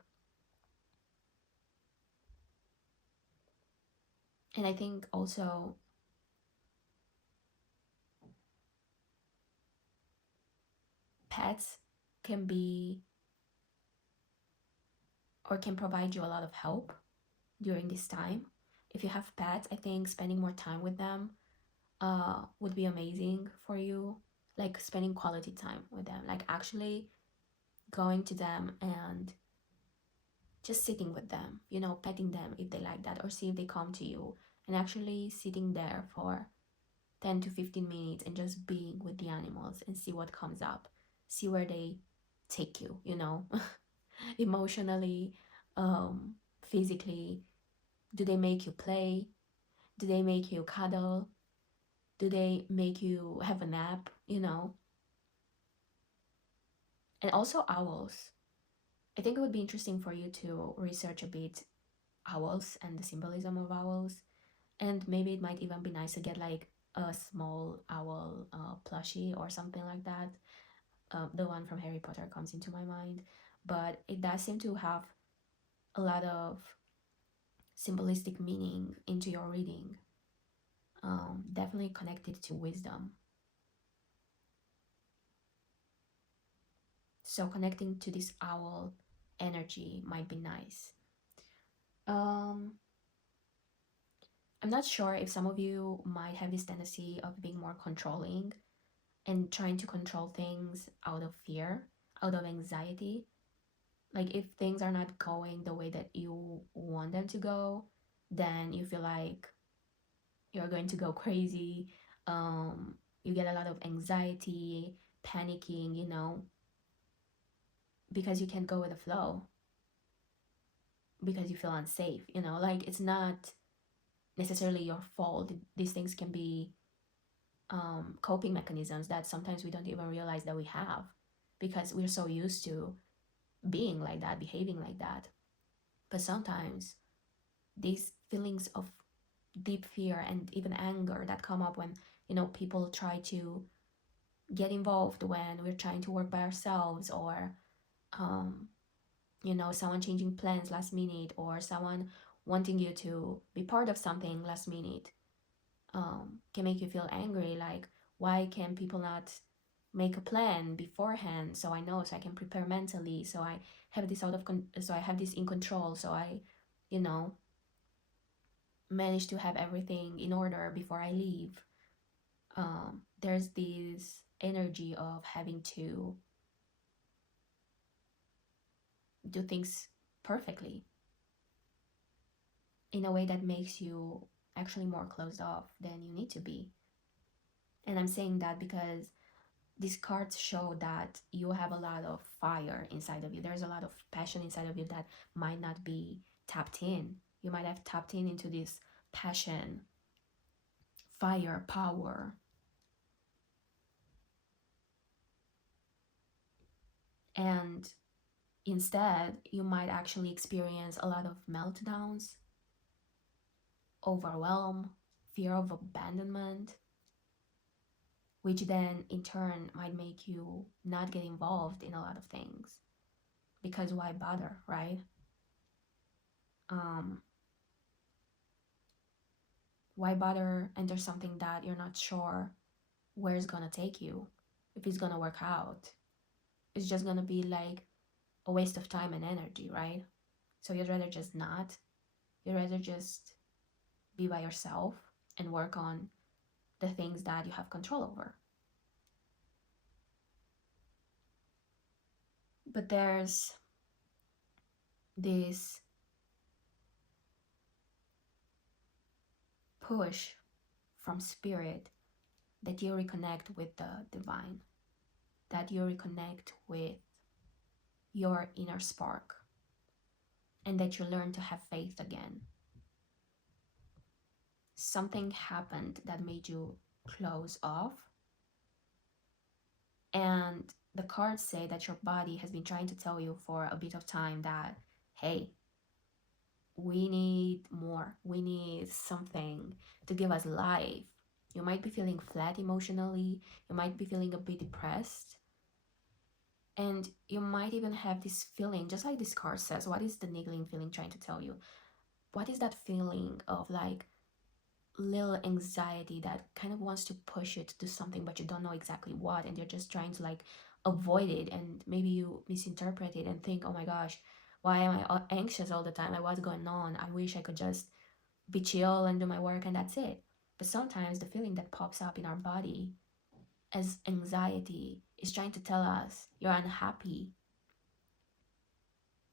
And I think also pets can be, or can provide you a lot of help during this time. If you have pets, I think spending more time with them would be amazing for you. Like spending quality time with them, like actually going to them and just sitting with them, petting them if they like that, or see if they come to you, and actually sitting there for 10 to 15 minutes and just being with the animals and see what comes up, see where they take you, emotionally, physically. Do they make you play? Do they make you cuddle? Do they make you have a nap? And also owls. I think it would be interesting for you to research a bit owls and the symbolism of owls. And maybe it might even be nice to get like a small owl plushie or something like that. The one from Harry Potter comes into my mind. But it does seem to have a lot of symbolistic meaning into your reading. Definitely connected to wisdom. So connecting to this owl energy might be nice. I'm not sure if some of you might have this tendency of being more controlling and trying to control things out of fear, out of anxiety. Like if things are not going the way that you want them to go, then you feel like you're going to go crazy. You get a lot of anxiety, panicking, because you can't go with the flow, because you feel unsafe, like it's not necessarily your fault. These things can be coping mechanisms that sometimes we don't even realize that we have, because we're so used to being like that, behaving like that. But sometimes these feelings of deep fear and even anger that come up when people try to get involved when we're trying to work by ourselves, or um, someone changing plans last minute, or someone wanting you to be part of something last minute, can make you feel angry. Like, why can people not make a plan beforehand, so I know, so I can prepare mentally, so I have this so I have this in control, so I you know manage to have everything in order before I leave. There's this energy of having to do things perfectly in a way that makes you actually more closed off than you need to be. And I'm saying that because these cards show that you have a lot of fire inside of you. There's a lot of passion inside of you that might not be tapped in. You might have tapped in into this passion, fire, power. And instead, you might actually experience a lot of meltdowns, overwhelm, fear of abandonment, which then in turn might make you not get involved in a lot of things. Because why bother, right? Um, why bother enter something that you're not sure where it's gonna take you, if it's gonna work out? It's just gonna be like a waste of time and energy, right? So you'd rather just not. You'd rather just be by yourself and work on the things that you have control over. But there's this push from spirit that you reconnect with the divine, that you reconnect with your inner spark, and that you learn to have faith again. Something happened that made you close off, and the cards say that your body has been trying to tell you for a bit of time that, hey, we need more. We need something to give us life. You might be feeling flat emotionally. You might be feeling a bit depressed. And you might even have this feeling, just like this card says, what is the niggling feeling trying to tell you? What is that feeling of like little anxiety that kind of wants to push you to do something, but you don't know exactly what, and you're just trying to like avoid it, and maybe you misinterpret it and think, oh my gosh, why am I anxious all the time? Like, what's going on? I wish I could just be chill and do my work and that's it. But sometimes the feeling that pops up in our body as anxiety is trying to tell us you're unhappy.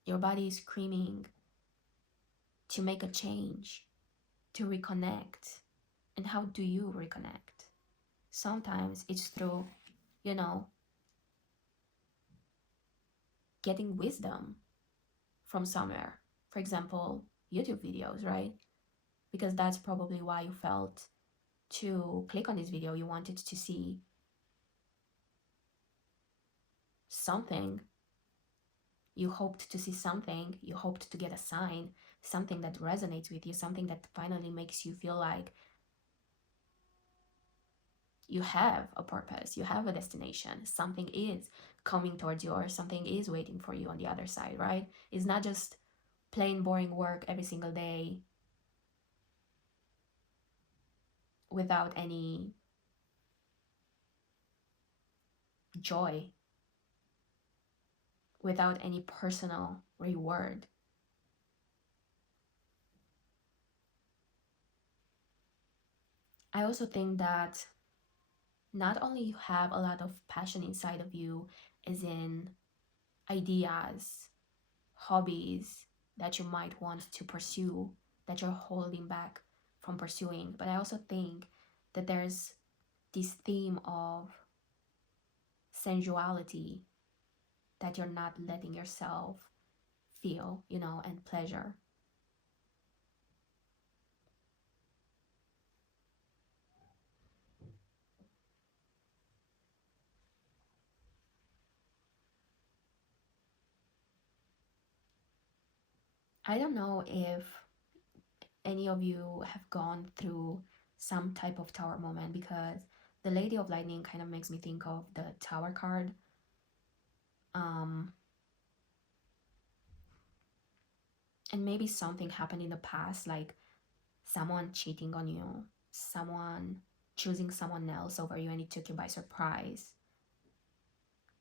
Your body is screaming to make a change, to reconnect. And how do you reconnect? Sometimes it's through, you know, getting wisdom from somewhere. For example, YouTube videos, right? Because that's probably why you felt to click on this video. You wanted to see something. You hoped to see something. You hoped to get a sign, something that resonates with you, something that finally makes you feel like you have a purpose, you have a destination, something is coming towards you, or something is waiting for you on the other side, right? It's not just plain boring work every single day without any joy, without any personal reward. I also think that not only you have a lot of passion inside of you, as in ideas, hobbies that you might want to pursue that you're holding back from pursuing. But I also think that there's this theme of sensuality that you're not letting yourself feel, and pleasure. I don't know if any of you have gone through some type of tower moment, because the Lady of Lightning kind of makes me think of the tower card. Um, and maybe something happened in the past, like someone cheating on you, someone choosing someone else over you, and it took you by surprise.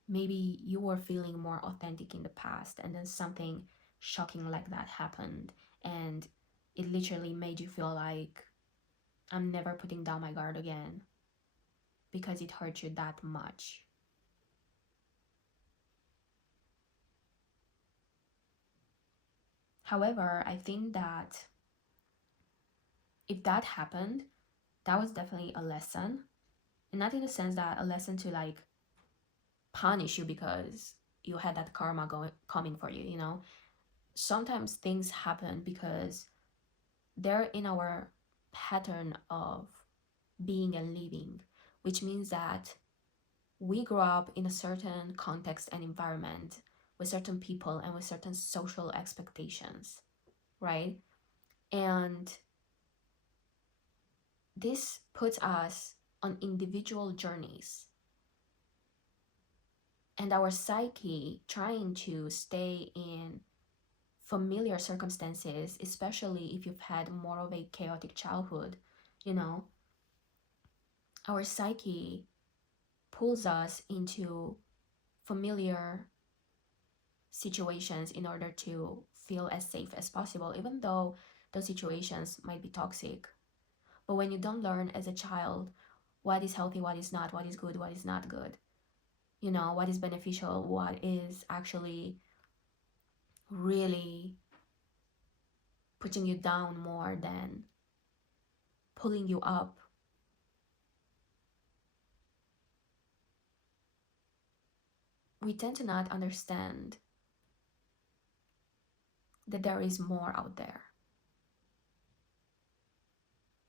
Maybe you were feeling more authentic in the past, and then something shocking like that happened, and it literally made you feel like, I'm never putting down my guard again, because it hurt you that much. However, I think that if that happened, that was definitely a lesson. And not in the sense that a lesson to like punish you because you had that karma coming for you. Sometimes things happen because they're in our pattern of being and living, which means that we grow up in a certain context and environment with certain people and with certain social expectations, right? And this puts us on individual journeys, and our psyche trying to stay in familiar circumstances, especially if you've had more of a chaotic childhood, you know, our psyche pulls us into familiar situations in order to feel as safe as possible, even though those situations might be toxic. But when you don't learn as a child what is healthy, what is not, what is good, what is not good, what is beneficial, what is actually really putting you down more than pulling you up, we tend to not understand that there is more out there.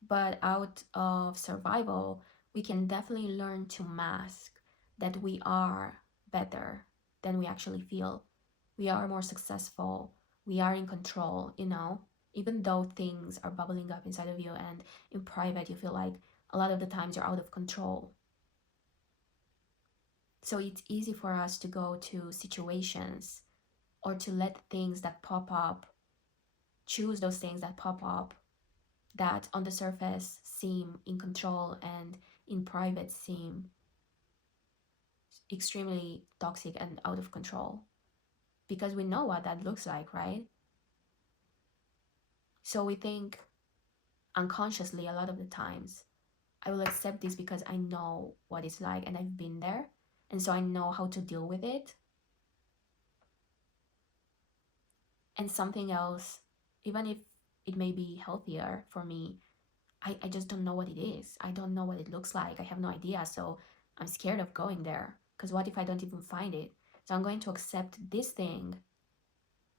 But out of survival, we can definitely learn to mask that we are better than we actually feel. We are more successful. We are in control. Even though things are bubbling up inside of you and in private, you feel like a lot of the times you're out of control. So it's easy for us to go to situations or to let things that pop up, choose those things that pop up that on the surface seem in control and in private seem extremely toxic and out of control, because we know what that looks like, right? So we think unconsciously a lot of the times, I will accept this because I know what it's like and I've been there, and so I know how to deal with it. And something else, even if it may be healthier for me, I just don't know what it is. I don't know what it looks like. I have no idea. So I'm scared of going there. Because what if I don't even find it? So I'm going to accept this thing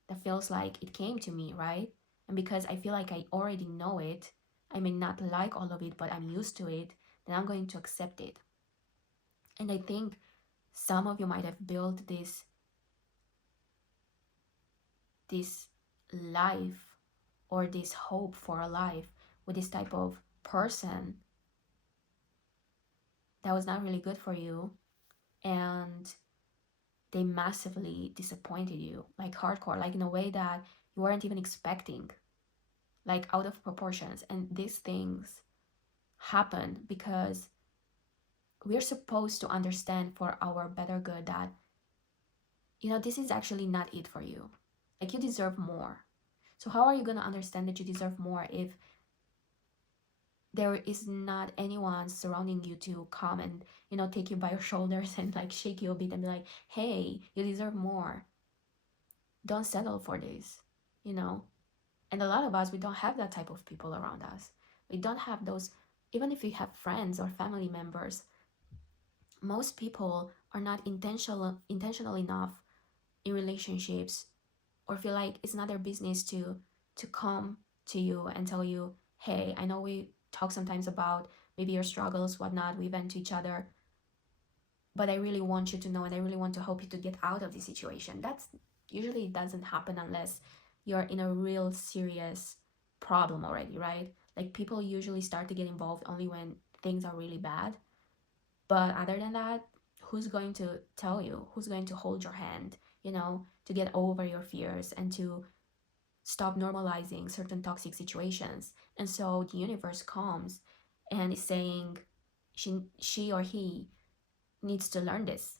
that feels like it came to me, right? And because I feel like I already know it, I may not like all of it, but I'm used to it, then I'm going to accept it. And I think some of you might have built this life or this hope for a life with this type of person that was not really good for you, and they massively disappointed you, like hardcore, like in a way that you weren't even expecting, like out of proportions. And these things happen because we're supposed to understand for our better good that, this is actually not it for you. Like, you deserve more. So how are you going to understand that you deserve more if there is not anyone surrounding you to come and take you by your shoulders and like shake you a bit and be like, hey, you deserve more, don't settle for this, you know And a lot of us, we don't have that type of people around us. We don't have those, even if we have friends or family members, most people are not intentional enough in relationships, or feel like it's not their business to come to you and tell you, hey, I know we talk sometimes about maybe your struggles, whatnot, we vent to each other, but I really want you to know and I really want to help you to get out of this situation. That's usually, it doesn't happen unless you're in a real serious problem already, right? Like, people usually start to get involved only when things are really bad. But other than that, who's going to tell you? Who's going to hold your hand, to get over your fears and to stop normalizing certain toxic situations? And so the universe comes and is saying she or he needs to learn this.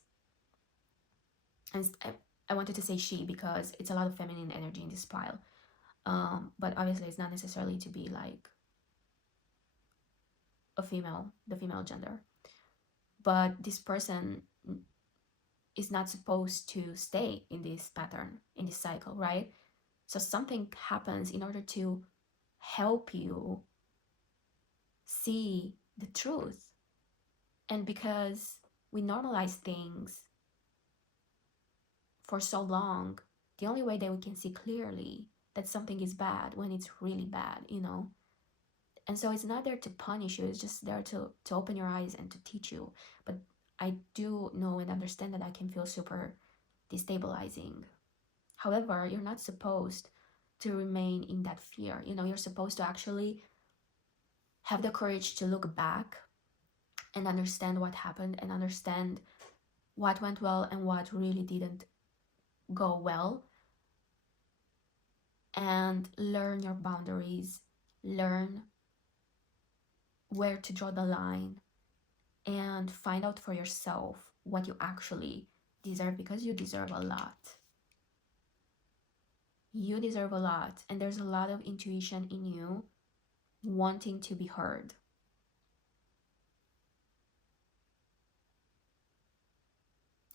And I wanted to say she because it's a lot of feminine energy in this pile. But obviously it's not necessarily to be like the female gender. But this person is not supposed to stay in this pattern, in this cycle, right? So something happens in order to help you see the truth. And because we normalize things for so long, the only way that we can see clearly that something is bad when it's really bad. And so it's not there to punish you, it's just there to open your eyes and to teach you. But I do know and understand that that can feel super destabilizing. However, you're not supposed to remain in that fear. You're supposed to actually have the courage to look back and understand what happened and understand what went well and what really didn't go well, and learn your boundaries, learn where to draw the line, and find out for yourself what you actually deserve, because you deserve a lot. You deserve a lot, and there's a lot of intuition in you wanting to be heard.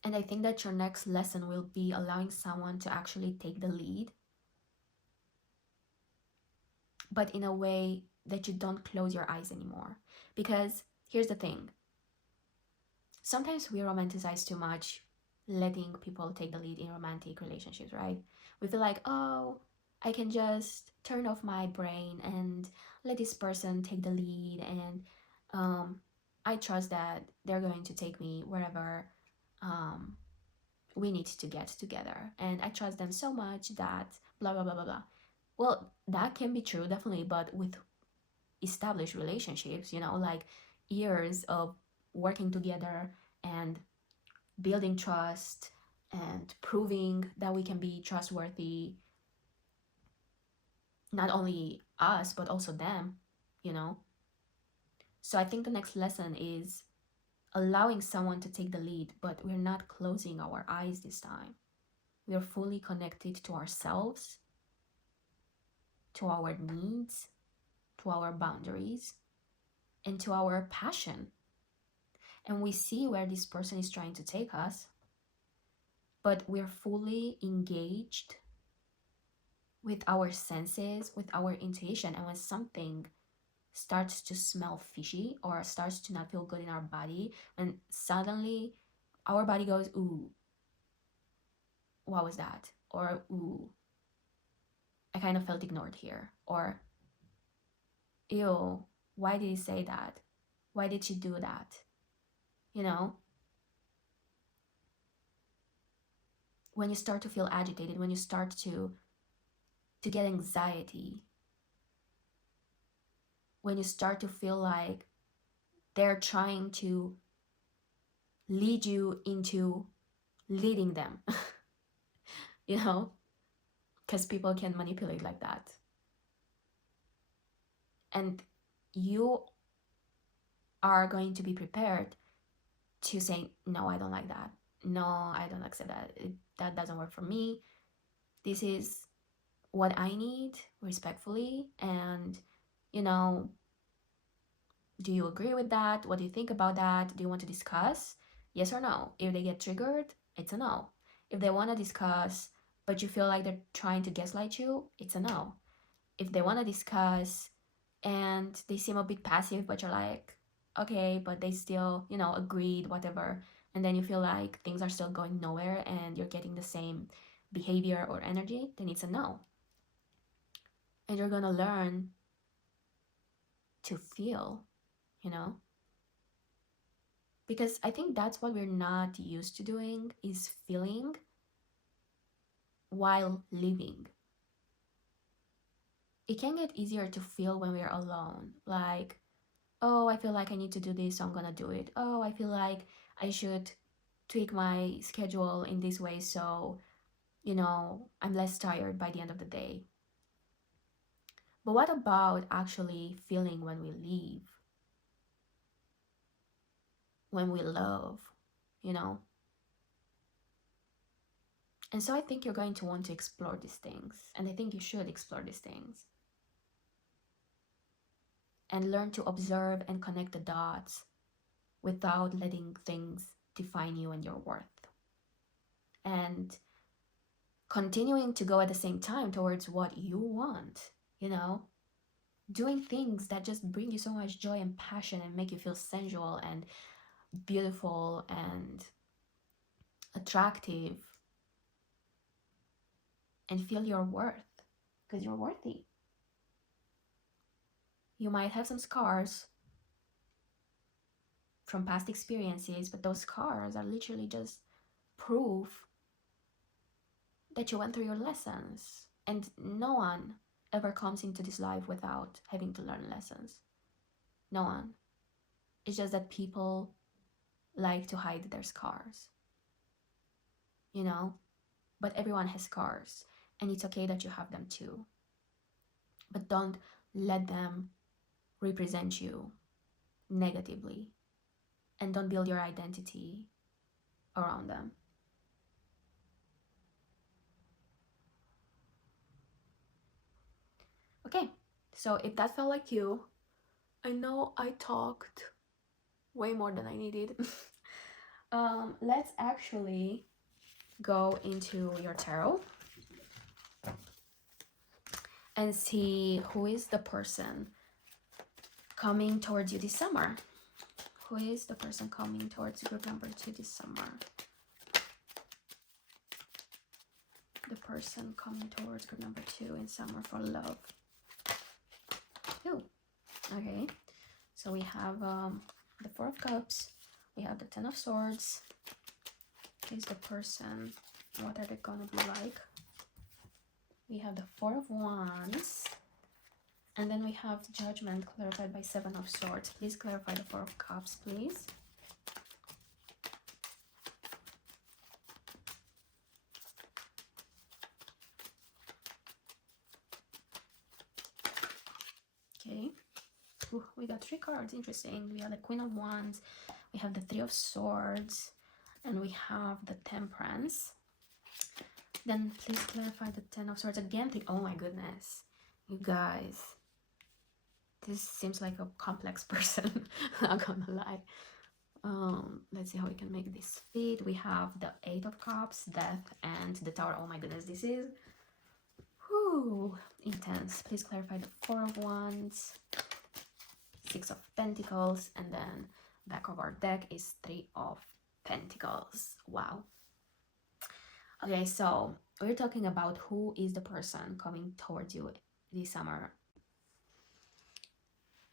And I think that your next lesson will be allowing someone to actually take the lead, but in a way that you don't close your eyes anymore. Because here's the thing, sometimes we romanticize too much letting people take the lead in romantic relationships, right? We feel like, oh, I can just turn off my brain and let this person take the lead, and I trust that they're going to take me wherever we need to get together, and I trust them so much that blah blah blah blah blah. Well, that can be true, definitely, but with established relationships, like years of working together and building trust and proving that we can be trustworthy, not only us but also them. So I think the next lesson is allowing someone to take the lead, but we're not closing our eyes this time. We are fully connected to ourselves, to our needs, to our boundaries, and to our passion. And we see where this person is trying to take us, but we're fully engaged with our senses, with our intuition. And when something starts to smell fishy or starts to not feel good in our body, and suddenly our body goes, ooh, what was that? Or, ooh, I kind of felt ignored here. Or, ew, why did he say that? Why did she do that? You know? When you start to feel agitated, when you start to get anxiety, when you start to feel like they're trying to lead you into leading them, you know, because people can manipulate like that. And you are going to be prepared to say, no, I don't like that. No, I don't accept that. That doesn't work for me. This is what I need, respectfully. And, do you agree with that? What do you think about that? Do you want to discuss? Yes or no? If they get triggered, it's a no. If they want to discuss, but you feel like they're trying to gaslight you, it's a no. if they want to discuss and they seem a bit passive, but you're like, okay, but they still, agreed, whatever. And then you feel like things are still going nowhere and you're getting the same behavior or energy, then it's a no. And you're gonna learn to feel, you know? Because I think that's what we're not used to doing, is feeling while living. It can get easier to feel when we're alone. Like, oh, I feel like I need to do this, so I'm gonna do it. Oh, I feel like I should tweak my schedule in this way so, I'm less tired by the end of the day. But what about actually feeling when we leave? When we love, you know? And so I think you're going to want to explore these things. And I think you should explore these things. And learn to observe and connect the dots without letting things define you and your worth. And continuing to go at the same time towards what you want, doing things that just bring you so much joy and passion and make you feel sensual and beautiful and attractive, and feel your worth, because you're worthy. You might have some scars from past experiences, but those scars are literally just proof that you went through your lessons. And no one ever comes into this life without having to learn lessons. No one. It's just that people like to hide their scars, but everyone has scars, and it's okay that you have them too. But don't let them represent you negatively, and don't build your identity around them. Okay, so if that felt like you, I know I talked way more than I needed. Let's actually go into your tarot and see who is the person coming towards you this summer. Who is the person coming towards group number 2 this summer? The person coming towards group number 2 in summer for love. Ooh, okay. So we have the 4 of Cups. We have the 10 of Swords. Is the person, what are they gonna be like? We have the 4 of Wands. And then we have Judgment clarified by 7 of Swords. Please clarify the 4 of Cups, please. Okay. Ooh, we got 3 cards. Interesting. We have the Queen of Wands. We have the 3 of Swords. And we have the Temperance. Then please clarify the 10 of Swords again. Oh my goodness. You guys. This seems like a complex person. Not gonna lie. Let's see how we can make this fit. We have the 8 of Cups, Death, and the Tower. Oh my goodness, this is intense. Please clarify the 4 of Wands, 6 of Pentacles, and then back of our deck is 3 of Pentacles. Wow. Okay, so we're talking about who is the person coming towards you this summer.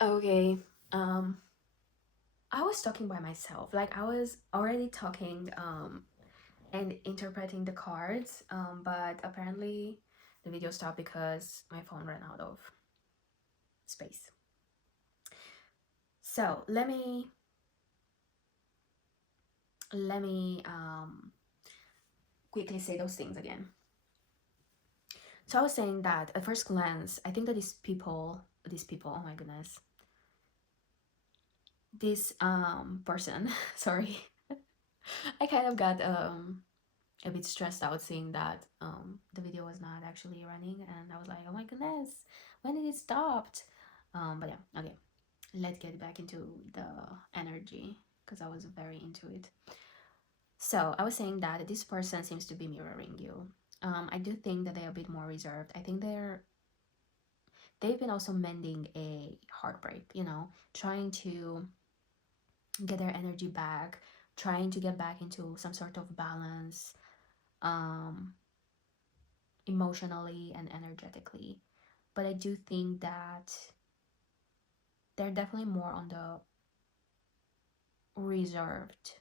Okay, I was talking by myself. Like, I was already talking and interpreting the cards, but apparently the video stopped because my phone ran out of space. So let me quickly say those things again. So I was saying that at first glance, I think that these people, oh my goodness, this person, sorry, I kind of got a bit stressed out seeing that the video was not actually running, and I was like, oh my goodness, when did it stop? But yeah, okay, let's get back into the energy, because I was very into it. So I was saying that this person seems to be mirroring you. I do think that they're a bit more reserved. I think they're they've been also mending a heartbreak, you know, trying to get their energy back, trying to get back into some sort of balance, um, emotionally and energetically. But I do think that they're definitely more on the reserved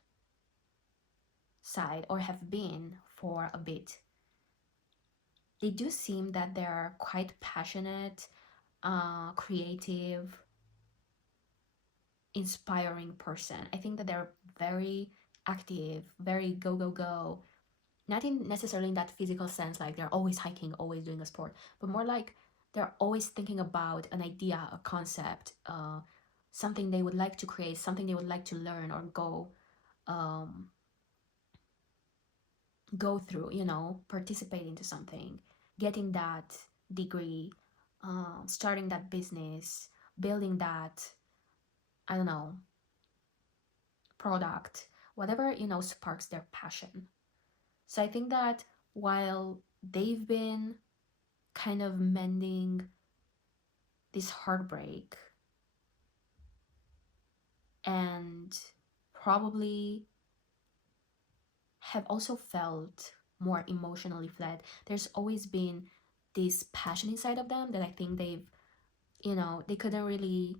side, or have been for a bit. They do seem that they're quite passionate, creative, inspiring person. I think that they're very active, very go, go, go. Not in necessarily in that physical sense, like they're always hiking, always doing a sport, but more like they're always thinking about an idea, a concept, something they would like to create, something they would like to learn or um, go through, you know, participate into something, getting that degree, starting that business, building that, I don't know, product, whatever, you know, sparks their passion. So I think that while they've been kind of mending this heartbreak and probably have also felt more emotionally flat, there's always been this passion inside of them that I think they've, you know, they couldn't really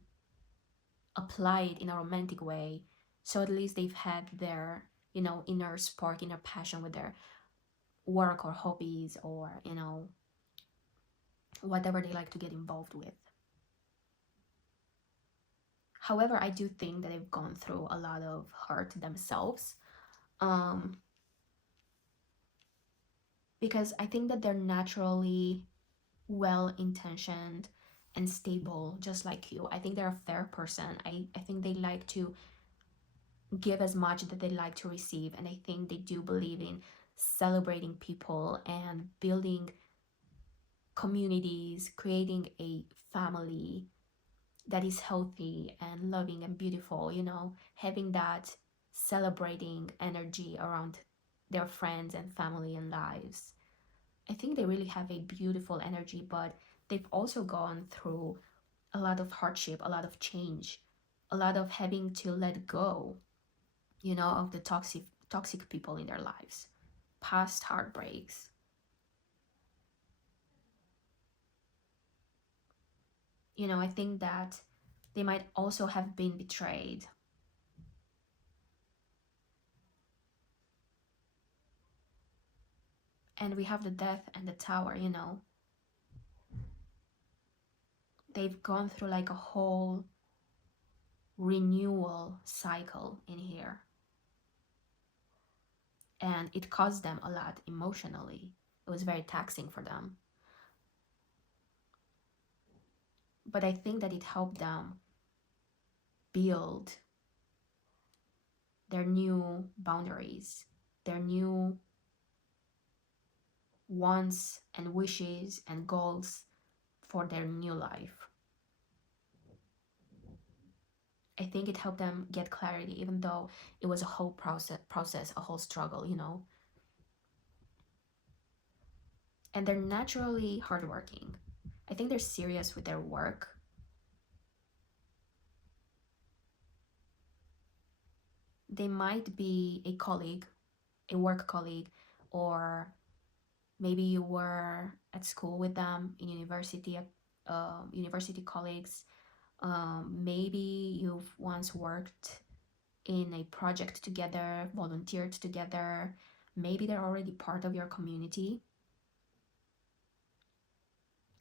apply it in a romantic way. So at least they've had their, you know, inner spark, inner passion with their work or hobbies, or, you know, whatever they like to get involved with. However, I do think that they've gone through a lot of hurt themselves, um, because I think that they're naturally well intentioned and stable, just like you. I think they're a fair person. I think they like to give as much that they like to receive, and I think they do believe in celebrating people and building communities, creating a family that is healthy and loving and beautiful, you know, having that celebrating energy around their friends and family and lives. I think they really have a beautiful energy, but they've also gone through a lot of hardship, a lot of change, a lot of having to let go, you know, of the toxic people in their lives, past heartbreaks. You know, I think that they might also have been betrayed. And we have the death and the tower, you know. They've gone through like a whole renewal cycle in here. And it caused them a lot emotionally. It was very taxing for them. But I think that it helped them build their new boundaries, their new wants and wishes and goals for their new life. I think it helped them get clarity, even though it was a whole process, a whole struggle, you know. And they're naturally hardworking. I think they're serious with their work. They might be a colleague, a work colleague, or maybe you were at school with them in university, university colleagues. Maybe you've once worked in a project together, volunteered together. Maybe they're already part of your community.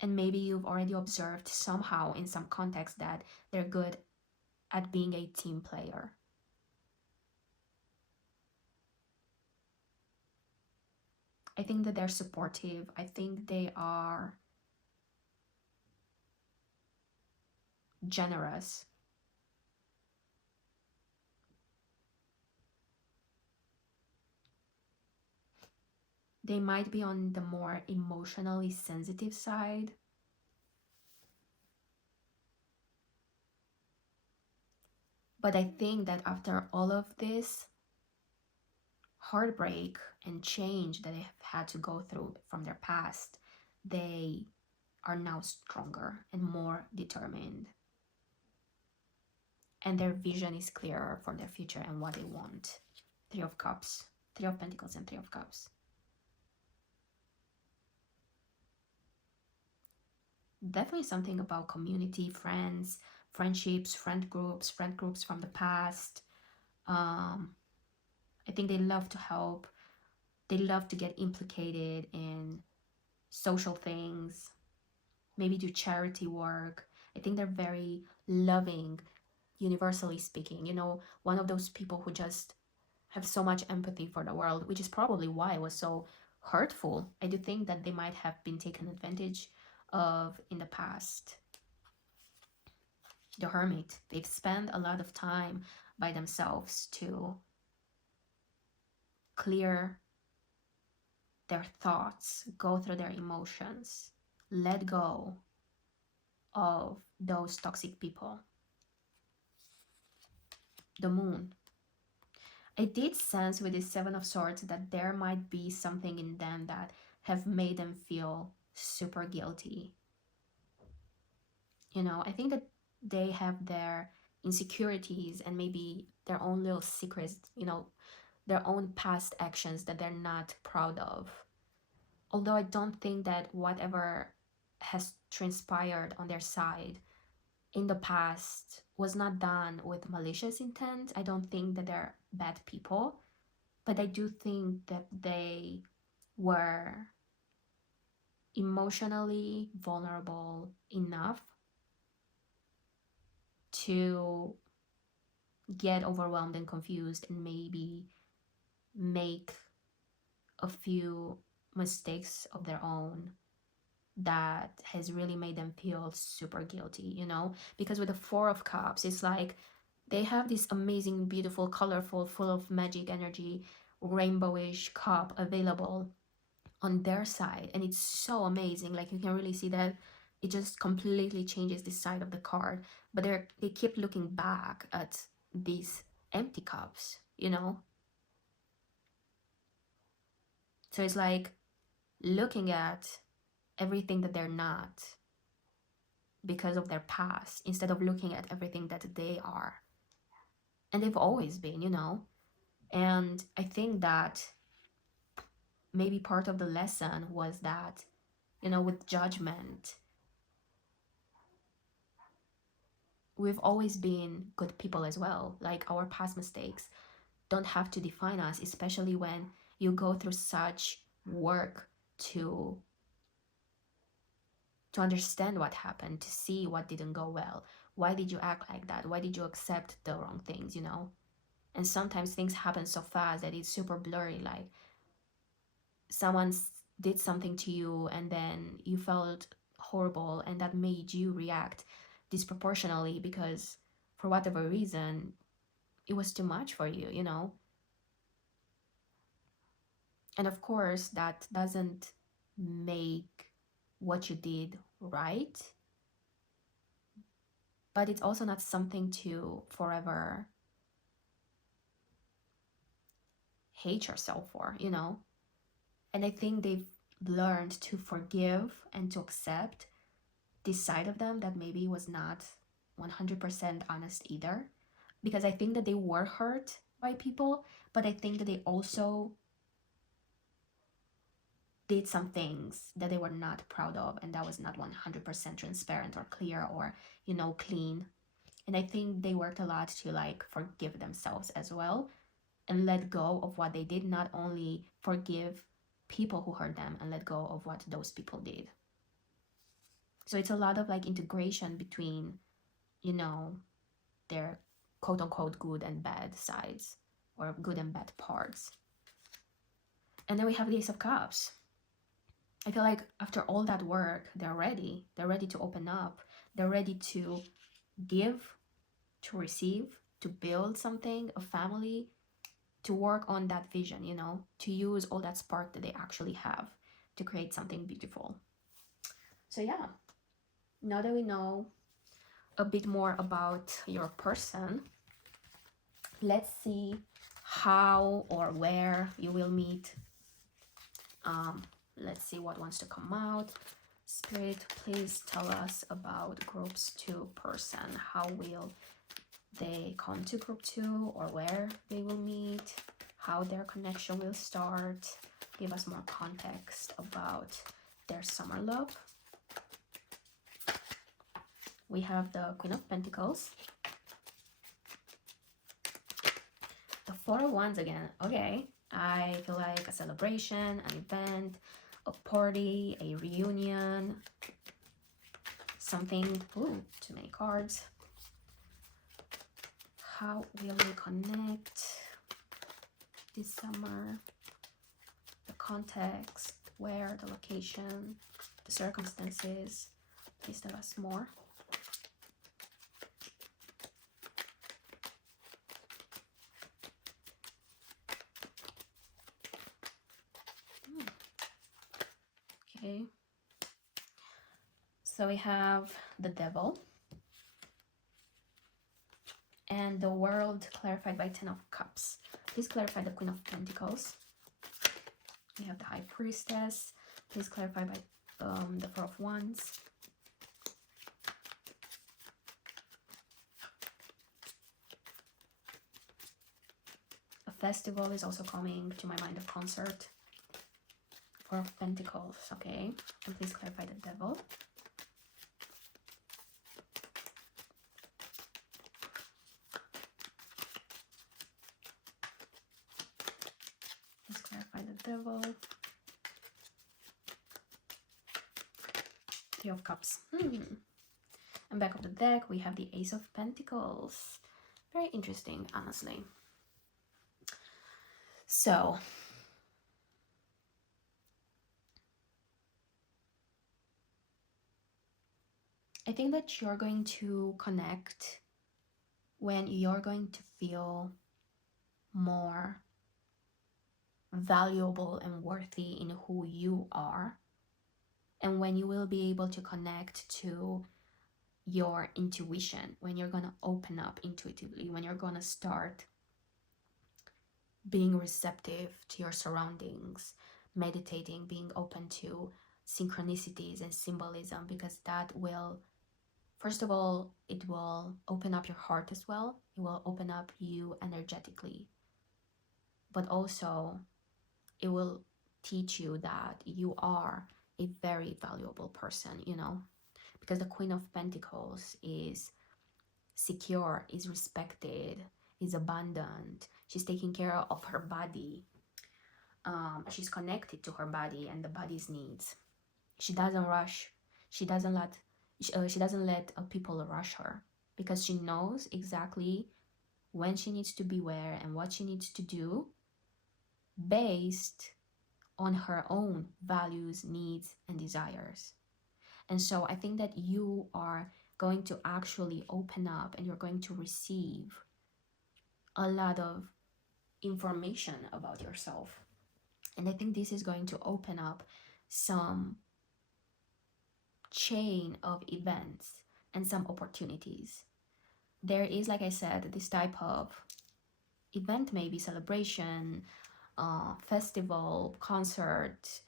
And maybe you've already observed somehow in some context that they're good at being a team player. I think that they're supportive. I think they are generous. They might be on the more emotionally sensitive side. But I think that after all of this heartbreak and change that they have had to go through from their past, they are now stronger and more determined. And their vision is clearer for their future and what they want. Three of Cups, Three of Pentacles and Three of Cups. Definitely something about community, friends, friendships, friend groups from the past. I think they love to help. They love to get implicated in social things, maybe do charity work. I think they're very loving, universally speaking. You know, one of those people who just have so much empathy for the world, which is probably why it was so hurtful. I do think that they might have been taken advantage of in the past. The Hermit, they spend a lot of time by themselves to clear their thoughts, go through their emotions, let go of those toxic people. The Moon. I did sense with the Seven of Swords that there might be something in them that have made them feel super guilty. You know, I think that they have their insecurities and maybe their own little secrets, you know, their own past actions that they're not proud of. Although I don't think that whatever has transpired on their side in the past was not done with malicious intent. I don't think that they're bad people, but I do think that they were emotionally vulnerable enough to get overwhelmed and confused and maybe make a few mistakes of their own that has really made them feel super guilty, you know? Because with the Four of Cups, it's like they have this amazing, beautiful, colorful, full of magic energy, rainbowish cup available on their side, and it's so amazing. Like you can really see that it just completely changes the side of the card, but they keep looking back at these empty cups, you know? So it's like looking at everything that they're not because of their past instead of looking at everything that they are. And they've always been, you know? And I think that maybe part of the lesson was that, you know, with judgment, we've always been good people as well. Like our past mistakes don't have to define us, especially when you go through such work to understand what happened, to see what didn't go well. Why did you act like that? Why did you accept the wrong things, you know? And sometimes things happen so fast that it's super blurry. Like someone did something to you and then you felt horrible and that made you react disproportionately because for whatever reason it was too much for you, you know? And of course that doesn't make what you did right, but it's also not something to forever hate yourself for, you know? And I think they've learned to forgive and to accept this side of them that maybe was not 100% honest either. Because I think that they were hurt by people, but I think that they also did some things that they were not proud of and that was not 100% transparent or clear or, you know, clean. And I think they worked a lot to like forgive themselves as well and let go of what they did, not only forgive people who hurt them and let go of what those people did. So it's a lot of like integration between, you know, their quote unquote good and bad sides or good and bad parts. And then we have the Ace of Cups. I feel like after all that work, they're ready. They're ready to open up. They're ready to give, to receive, to build something, a family, to work on that vision, you know, to use all that spark that they actually have to create something beautiful. So yeah, now that we know a bit more about your person, let's see how or where you will meet. Let's see what wants to come out. Spirit, please tell us about groups 2 person. How will they come to group 2, or where they will meet, how their connection will start. Give us more context about their summer love. We have the Queen of Pentacles, the Four of Wands again. Okay, I feel like a celebration, an event, a party, a reunion, something. Ooh, too many cards. How will we connect this summer? The context, where, the location, the circumstances. Please tell us more. Okay. So we have the Devil and the World clarified by 10 of Cups. Please clarify the Queen of Pentacles. We have the High Priestess. Please clarify by the Four of Wands. A festival is also coming to my mind, a concert. Four of Pentacles, okay. And please clarify the Devil. Please clarify the Devil. Three of Cups. And back of the deck, we have the Ace of Pentacles. Very interesting, honestly. So, I think that you're going to connect when you're going to feel more valuable and worthy in who you are, and when you will be able to connect to your intuition, when you're going to open up intuitively, when you're going to start being receptive to your surroundings, meditating, being open to synchronicities and symbolism, because that will, first of all, it will open up your heart as well. It will open up you energetically, but also it will teach you that you are a very valuable person, you know, because the Queen of Pentacles is secure, is respected, is abundant. She's taking care of her body. She's connected to her body and the body's needs. She doesn't rush. She doesn't let people rush her, because she knows exactly when she needs to be where and what she needs to do based on her own values, needs, and desires. And so I think that you are going to actually open up and you're going to receive a lot of information about yourself. And I think this is going to open up some chain of events and some opportunities. There is, like I said, this type of event, maybe celebration, festival, concert,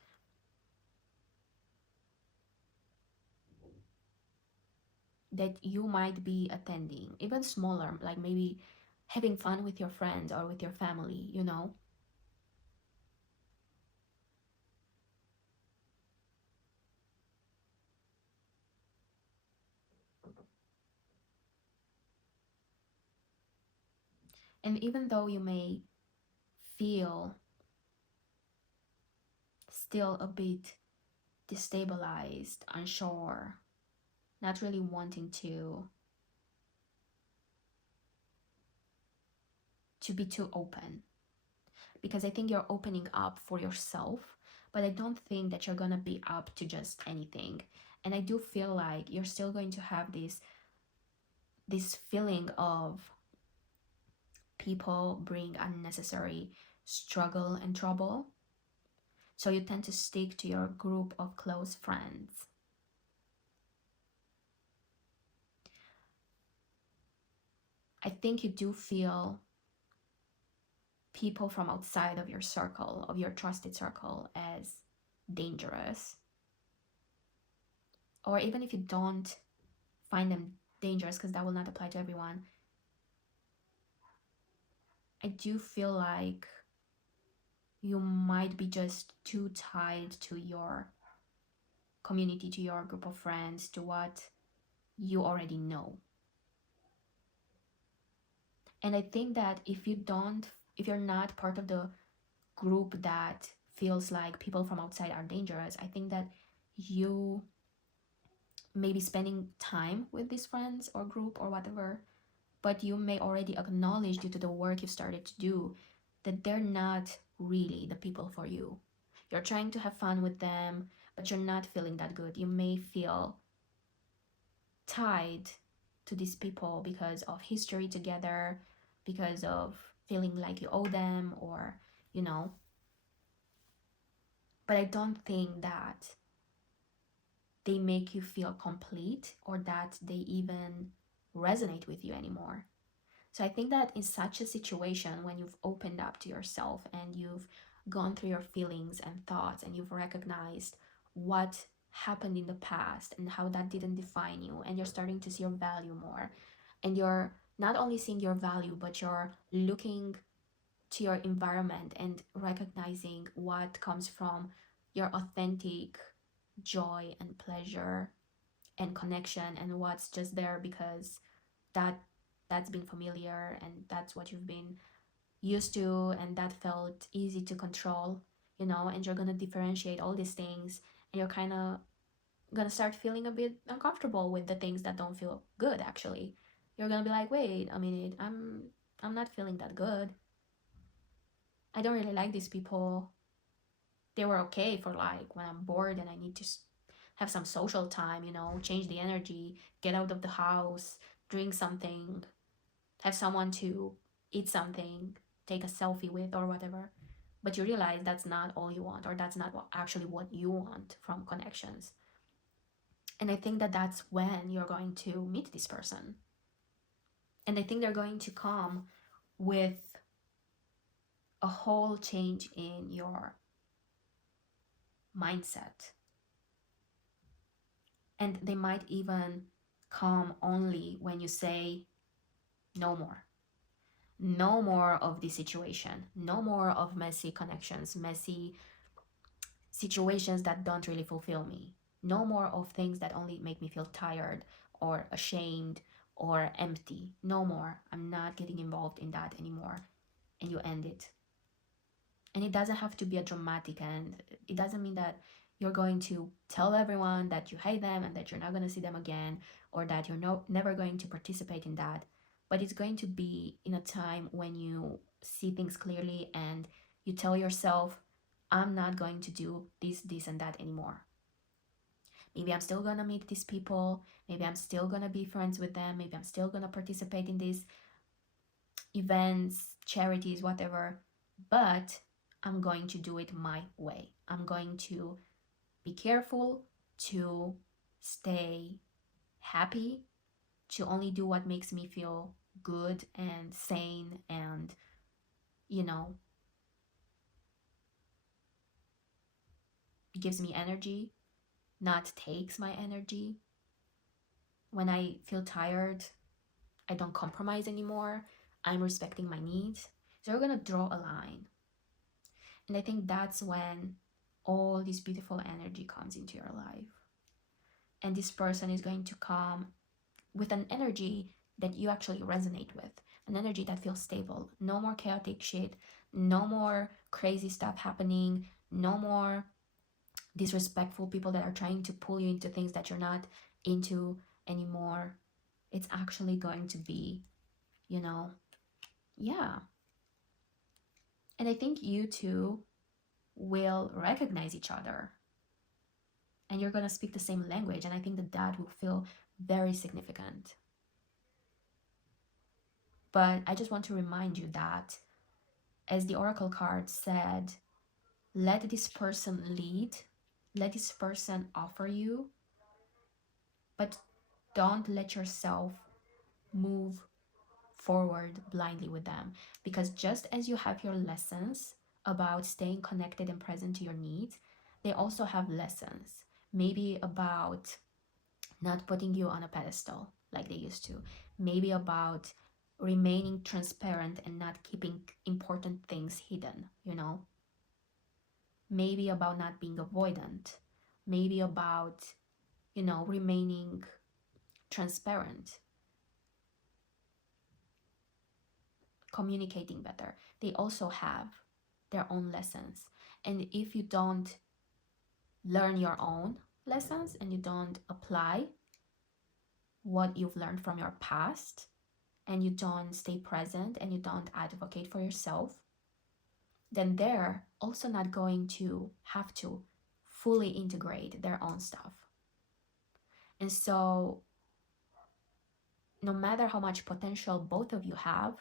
that you might be attending, even smaller, like maybe having fun with your friends or with your family, you know. And even though you may feel still a bit destabilized, unsure, not really wanting to be too open, because I think you're opening up for yourself, but I don't think that you're gonna be up to just anything. And I do feel like you're still going to have this feeling of people bring unnecessary struggle and trouble, so you tend to stick to your group of close friends. I think you do feel people from outside of your circle, of your trusted circle, as dangerous. or even if you don't find them dangerous, because that will not apply to everyone, I do feel like you might be just too tied to your community, to your group of friends, to what you already know. And I think that if you're not part of the group that feels like people from outside are dangerous, I think that you may be spending time with these friends or group or whatever, but you may already acknowledge, due to the work you've started to do, that they're not really the people for you. You're trying to have fun with them, but you're not feeling that good. You may feel tied to these people because of history together, because of feeling like you owe them, or, you know. But I don't think that they make you feel complete or that they even resonate with you anymore. So I think that in such a situation, when you've opened up to yourself and you've gone through your feelings and thoughts and you've recognized what happened in the past and how that didn't define you, and you're starting to see your value more, and you're not only seeing your value, but you're looking to your environment and recognizing what comes from your authentic joy and pleasure and connection, and what's just there because that that's been familiar and that's what you've been used to and that felt easy to control, and you're going to differentiate all these things, and you're kind of going to start feeling a bit uncomfortable with the things that don't feel good. Actually, you're going to be like, wait a minute, I'm not feeling that good. I don't really like these people. They were okay for like when I'm bored and I need to have some social time, change the energy, get out of the house, drink something, have someone to eat something, take a selfie with, or whatever. But you realize that's not all you want, or that's not actually what you want from connections. And I think that that's when you're going to meet this person. And I think they're going to come with a whole change in your mindset. And they might even come only when you say, no more. No more of this situation. No more of messy connections, messy situations that don't really fulfill me. No more of things that only make me feel tired or ashamed or empty. No more. I'm not getting involved in that anymore. And you end it. And it doesn't have to be a dramatic end. It doesn't mean that you're going to tell everyone that you hate them and that you're not going to see them again, or that you're never going to participate in that. But it's going to be in a time when you see things clearly and you tell yourself, I'm not going to do this, and that anymore. Maybe I'm still going to meet these people. Maybe I'm still going to be friends with them. Maybe I'm still going to participate in these events, charities, whatever. But I'm going to do it my way. I'm going to be careful to stay happy, to only do what makes me feel good and sane and, gives me energy, not takes my energy. When I feel tired, I don't compromise anymore. I'm respecting my needs. So we're going to draw a line. And I think that's when all this beautiful energy comes into your life. And this person is going to come with an energy that you actually resonate with, an energy that feels stable. No more chaotic shit, no more crazy stuff happening, no more disrespectful people that are trying to pull you into things that you're not into anymore. It's actually going to be, yeah. And I think you two will recognize each other and you're going to speak the same language. And I think that will feel very significant. But I just want to remind you that, as the oracle card said, let this person lead, let this person offer you, but don't let yourself move forward blindly with them. Because just as you have your lessons about staying connected and present to your needs, they also have lessons, maybe about not putting you on a pedestal like they used to. Maybe about remaining transparent and not keeping important things hidden, you know? Maybe about not being avoidant. Maybe about, you know, remaining transparent, communicating better. They also have their own lessons. And if you don't learn your own lessons and you don't apply what you've learned from your past, and you don't stay present and you don't advocate for yourself, then they're also not going to have to fully integrate their own stuff. And so, no matter how much potential both of you have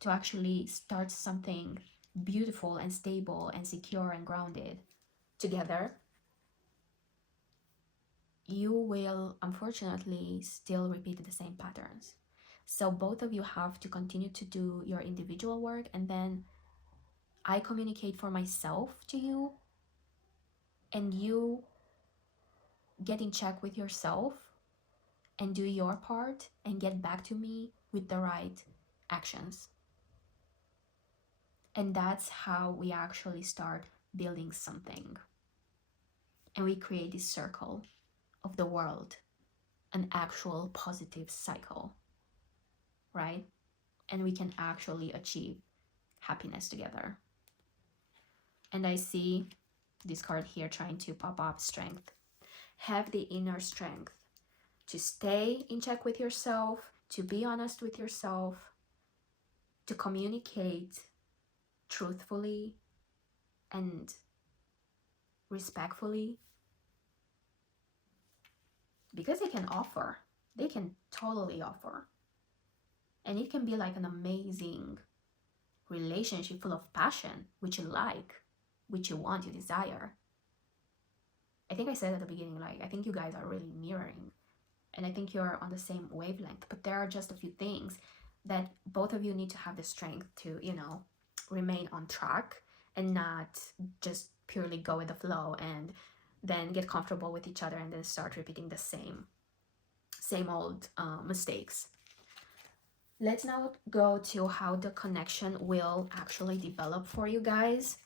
to actually start something beautiful and stable and secure and grounded together, you will unfortunately still repeat the same patterns. So both of you have to continue to do your individual work, and then I communicate for myself to you, and you get in check with yourself and do your part and get back to me with the right actions. And that's how we actually start building something. And we create this circle of the world, an actual positive cycle, right? And we can actually achieve happiness together. And I see this card here trying to pop up: strength. Have the inner strength to stay in check with yourself, to be honest with yourself, to communicate truthfully and respectfully, because they can totally offer. And it can be like an amazing relationship full of passion, which you like, which you want, you desire. I think I said at the beginning, like, I think you guys are really mirroring, and I think you're on the same wavelength, but there are just a few things that both of you need to have the strength to, you know, remain on track and not just purely go with the flow and then get comfortable with each other and then start repeating the same old mistakes. Let's now go to how the connection will actually develop for you guys.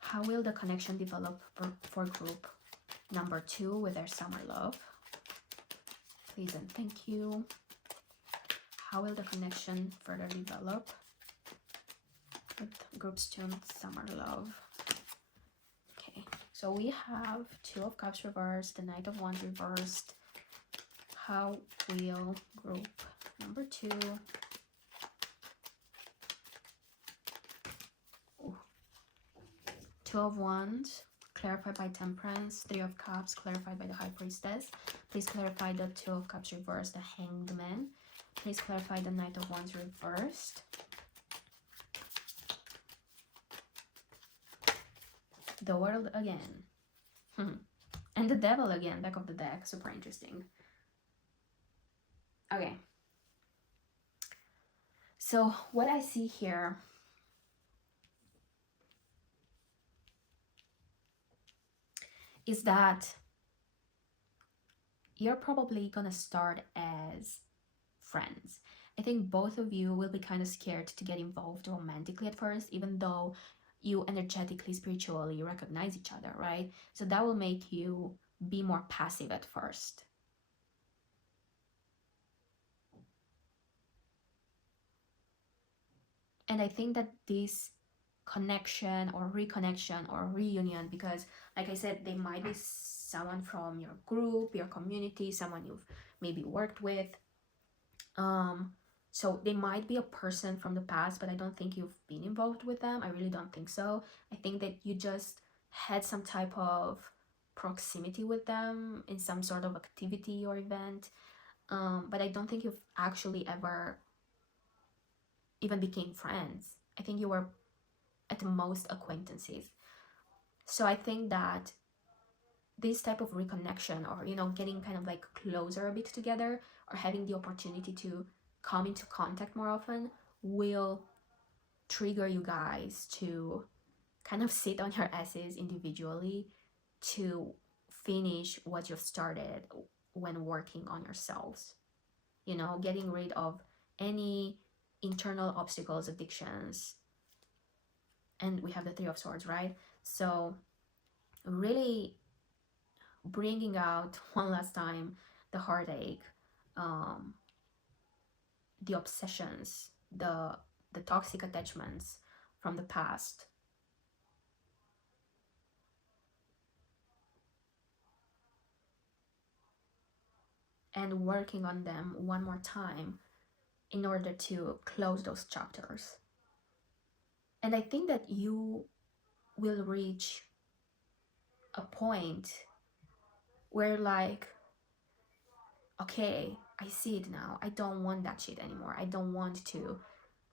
How will the connection develop for group number 2 with their summer love? Please and thank you. How will the connection further develop with groups 2 summer love? Okay, so we have 2 of Cups reversed, the Knight of Wands reversed. How will group number 2 2 of Wands clarified by Temperance, 3 of Cups clarified by the High Priestess. Please clarify the 2 of Cups reversed, the Hanged Man. Please clarify the Knight of Wands reversed. The World again. And the Devil again, back of the deck. Super interesting. Okay. So what I see here is that you're probably gonna start as friends. I think both of you will be kind of scared to get involved romantically at first, even though you energetically, spiritually recognize each other, right? So that will make you be more passive at first. And I think that this connection or reconnection or reunion, because like I said, they might be someone from your group, your community, someone you've maybe worked with, so they might be a person from the past, but I don't think you've been involved with them. I really don't think so. I think that you just had some type of proximity with them in some sort of activity or event, but I don't think you've actually ever even became friends. I think you were at the most acquaintances. So I think that this type of reconnection, or you know, getting kind of like closer a bit together, or having the opportunity to come into contact more often, will trigger you guys to kind of sit on your asses individually to finish what you've started when working on yourselves. You know, getting rid of any internal obstacles, addictions. And we have the Three of Swords, right? So really bringing out one last time the heartache, um, the obsessions, the toxic attachments from the past, and working on them one more time in order to close those chapters. And I think that you will reach a point where, like, okay, I see it now. I don't want that shit anymore. I don't want to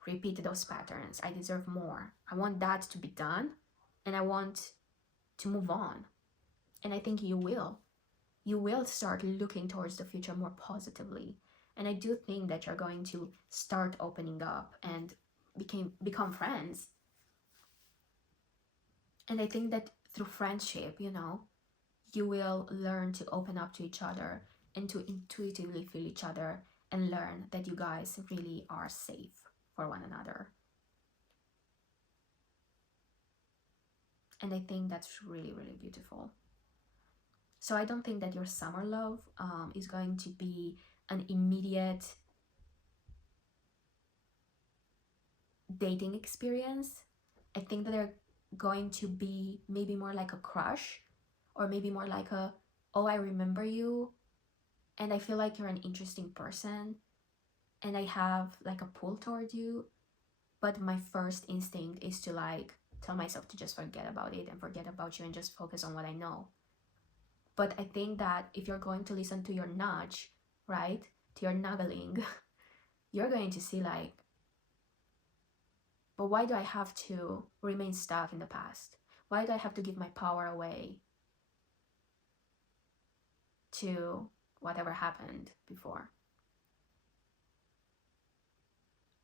repeat those patterns. I deserve more. I want that to be done, and I want to move on. And I think you will. You will start looking towards the future more positively. And I do think that you're going to start opening up and become friends. And I think that through friendship, you know, you will learn to open up to each other and to intuitively feel each other and learn that you guys really are safe for one another. And I think that's really, really beautiful. So I don't think that your summer love is going to be an immediate dating experience. I think that they're going to be maybe more like a crush, or maybe more like a, oh, I remember you and I feel like you're an interesting person and I have like a pull toward you, but my first instinct is to like tell myself to just forget about it and forget about you and just focus on what I know. But I think that if you're going to listen to your nudge, right, to your nuggling, you're going to see like, but why do I have to remain stuck in the past? Why do I have to give my power away to whatever happened before?